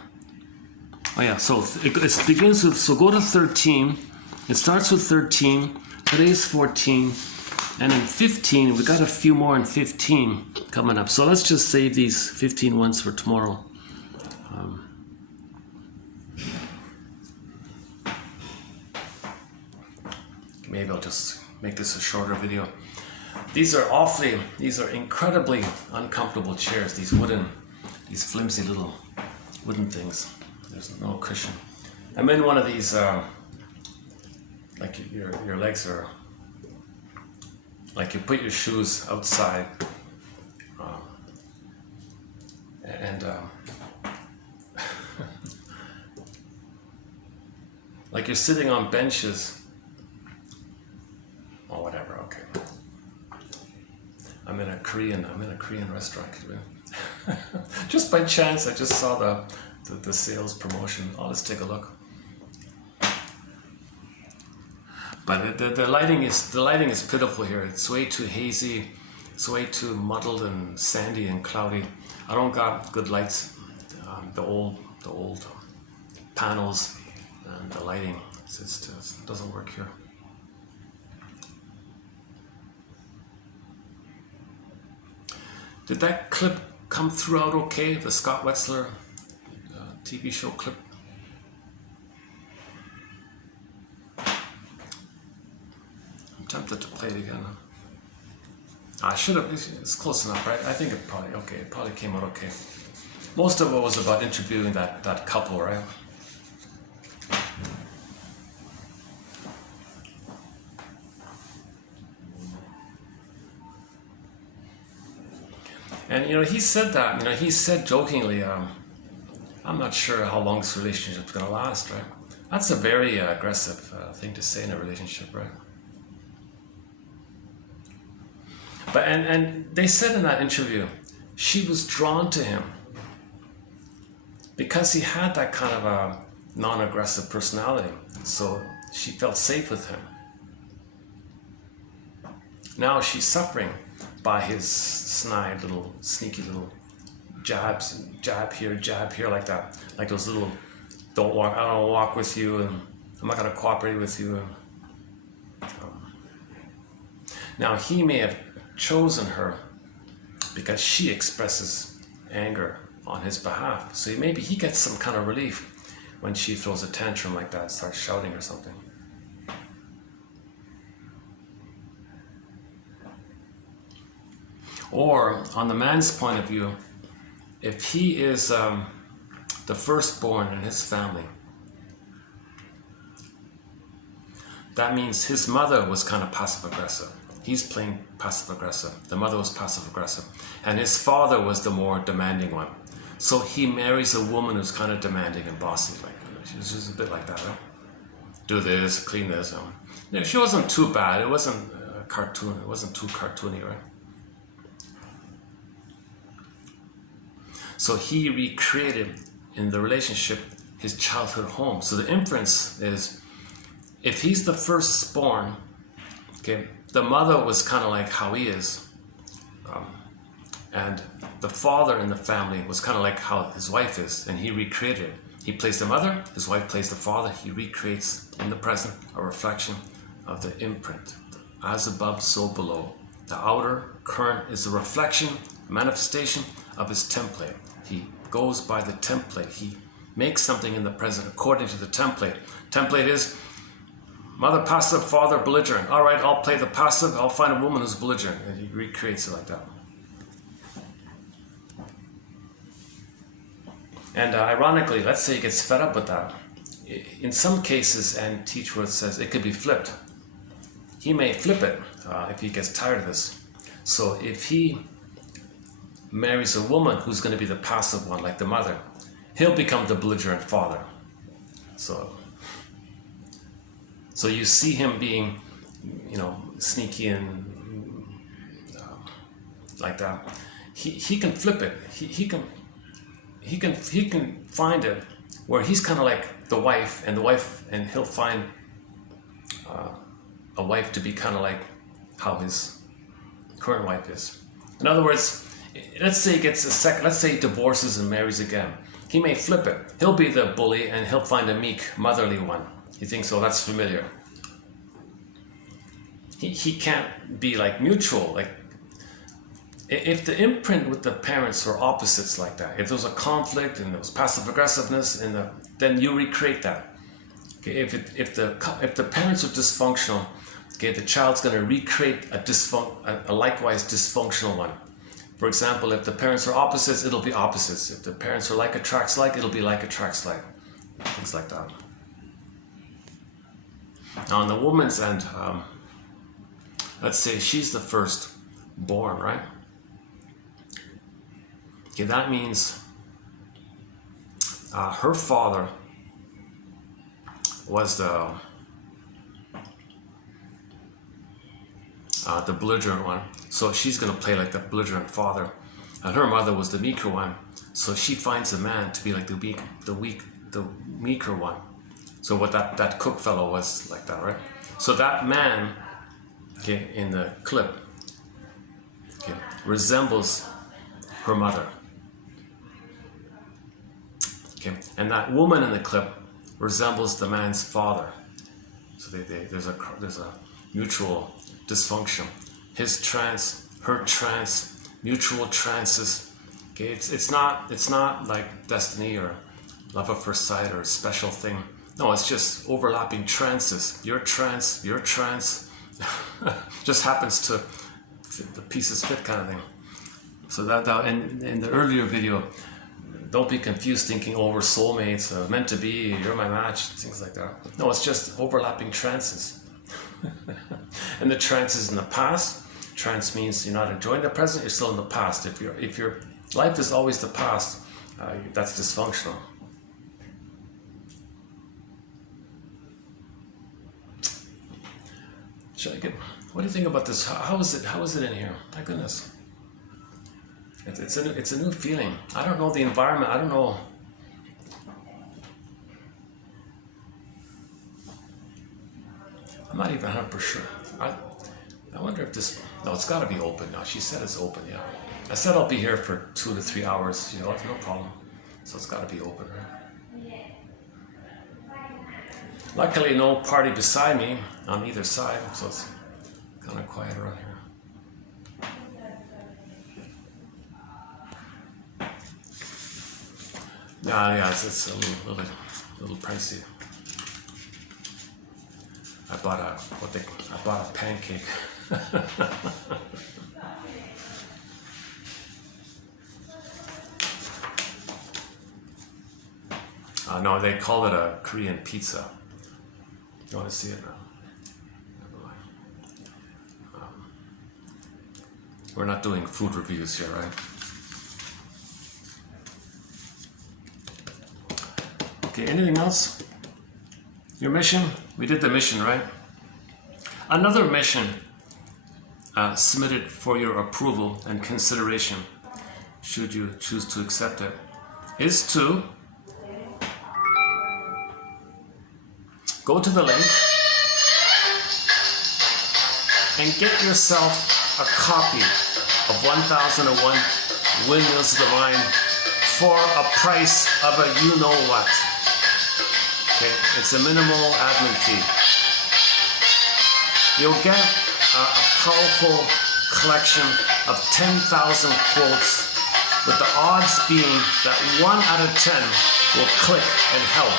Oh yeah. So it begins with. So go to 13. It starts with 13. Today's 14, and in 15 we got a few more in 15 coming up. So let's just save these 15 ones for tomorrow. Maybe I'll just make this a shorter video. These are incredibly uncomfortable chairs. These flimsy little wooden things. There's no cushion. I'm in one of these, like your legs are, like you put your shoes outside, and like you're sitting on benches. Oh, whatever. Okay. I'm in a Korean restaurant. Just by chance, I just saw the sales promotion. Oh, let's take a look. But the lighting is pitiful here. It's way too hazy. It's way too muddled and sandy and cloudy. I don't got good lights. The old panels and the lighting. It doesn't work here. Did that clip come through out okay? The Scott Wetzler TV show clip? I'm tempted to play it again. I should have, it's close enough, right? I think it probably came out okay. Most of it was about interviewing that couple, right? And he said that, he said jokingly, I'm not sure how long this relationship's gonna last, right? That's a very aggressive thing to say in a relationship, right? But and they said in that interview, she was drawn to him because he had that kind of non-aggressive personality. So she felt safe with him. Now she's suffering by his snide little, sneaky little jabs, jab here, like that. Like those little, I don't walk with you, and I'm not going to cooperate with you. Now he may have chosen her because she expresses anger on his behalf. So maybe he gets some kind of relief when she throws a tantrum like that, starts shouting or something. Or on the man's point of view, if he is the firstborn in his family, that means his mother was kind of passive-aggressive. He's playing passive-aggressive. The mother was passive-aggressive. And his father was the more demanding one. So he marries a woman who's kind of demanding and bossy. Like, she's just a bit like that. Huh? Do this, clean this. No, she wasn't too bad. It wasn't a cartoon. It wasn't too cartoony, right? So he recreated in the relationship his childhood home. So the inference is, if he's the firstborn, okay, the mother was kind of like how he is, and the father in the family was kind of like how his wife is, and he recreated it. He plays the mother, his wife plays the father. He recreates in the present a reflection of the imprint. As above, so below. The outer current is a reflection, manifestation of his template. He goes by the template. He makes something in the present according to the template. Template is mother passive, father belligerent. All right, I'll play the passive. I'll find a woman who's belligerent. And he recreates it like that. And ironically, let's say he gets fed up with that. In some cases, and Teachworth says it could be flipped. He may flip it if he gets tired of this. So if he marries a woman who's going to be the passive one, like the mother, he'll become the belligerent father. So you see him being, sneaky and like that. He can flip it. He can find it where he's kind of like the wife, and he'll find a wife to be kind of like how his current wife is. In other words, let's say he gets a second. Let's say he divorces and marries again. He may flip it. He'll be the bully, and he'll find a meek, motherly one. He thinks, oh, that's familiar. He can't be like mutual. Like if the imprint with the parents were opposites like that, if there was a conflict and there was passive aggressiveness, then you recreate that. Okay, if the parents are dysfunctional, okay, the child's going to recreate a likewise dysfunctional one. For example, if the parents are opposites, it'll be opposites. If the parents are like attracts like, it'll be like attracts like. Things like that. Now on the woman's end, let's say she's the first born, right? Okay, that means her father was the belligerent one, so she's going to play like the belligerent father, and her mother was the meeker one, so she finds a man to be like the meeker one. So what that cook fellow was like that, right? So that man, okay, in the clip, okay, resembles her mother. Okay, and that woman in the clip resembles the man's father. So there's a mutual dysfunction. His trance, her trance, mutual trances. Okay, it's not like destiny or love at first sight or a special thing. No, it's just overlapping trances. Your trance, just happens to fit, the pieces fit kind of thing. So that in the earlier video, don't be confused thinking, oh, we're soulmates, meant to be, you're my match, things like that. No, it's just overlapping trances. And the trance is in the past. Trance means you're not enjoying the present, you're still in the past. If your life is always the past, that's dysfunctional. What do you think about this? How is it in here? My goodness. It's a new feeling. I don't know the environment. I don't know. not even 100% sure. I wonder if this, no, it's got to be open now. She said it's open, yeah. I said I'll be here for 2 to 3 hours, you know, no problem. So it's got to be open, right? Luckily, no party beside me on either side, so it's kind of quiet around here. Yeah, it's a little pricey. I bought a pancake. No, they call it a Korean pizza. You want to see it now? We're not doing food reviews here, right? Okay, anything else? Your mission? We did the mission, right? Another mission submitted for your approval and consideration, should you choose to accept it, is to go to the link and get yourself a copy of 1001 Windmills of the Mind for a price of a you-know-what. Okay, it's a minimal admin fee. You'll get a powerful collection of 10,000 quotes, with the odds being that 1 out of 10 will click and help.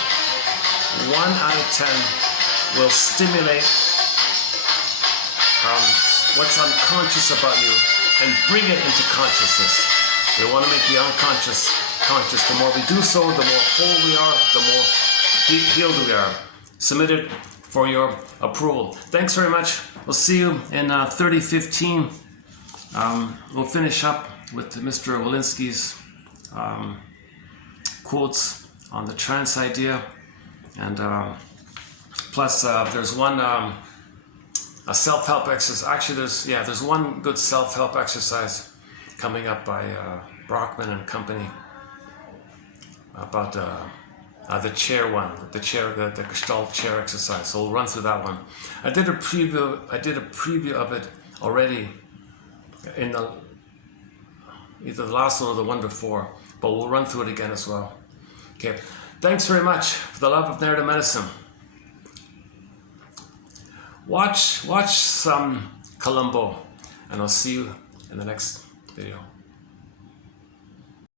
1 out of 10 will stimulate what's unconscious about you and bring it into consciousness. We want to make the unconscious conscious. The more we do so, the more whole we are, the more healed we are. Submitted for your approval. Thanks very much. We'll see you in 3015. We'll finish up with Mr. Walensky's quotes on the trance idea. And plus there's one a self-help exercise. Actually, there's one good self-help exercise coming up by Brockman and company about the chair one, the Gestalt chair exercise. So we'll run through that one. I did a preview of it already in either the last one or the one before, but we'll run through it again as well. Okay. Thanks very much for the love of narrative medicine. Watch some Columbo, and I'll see you in the next video.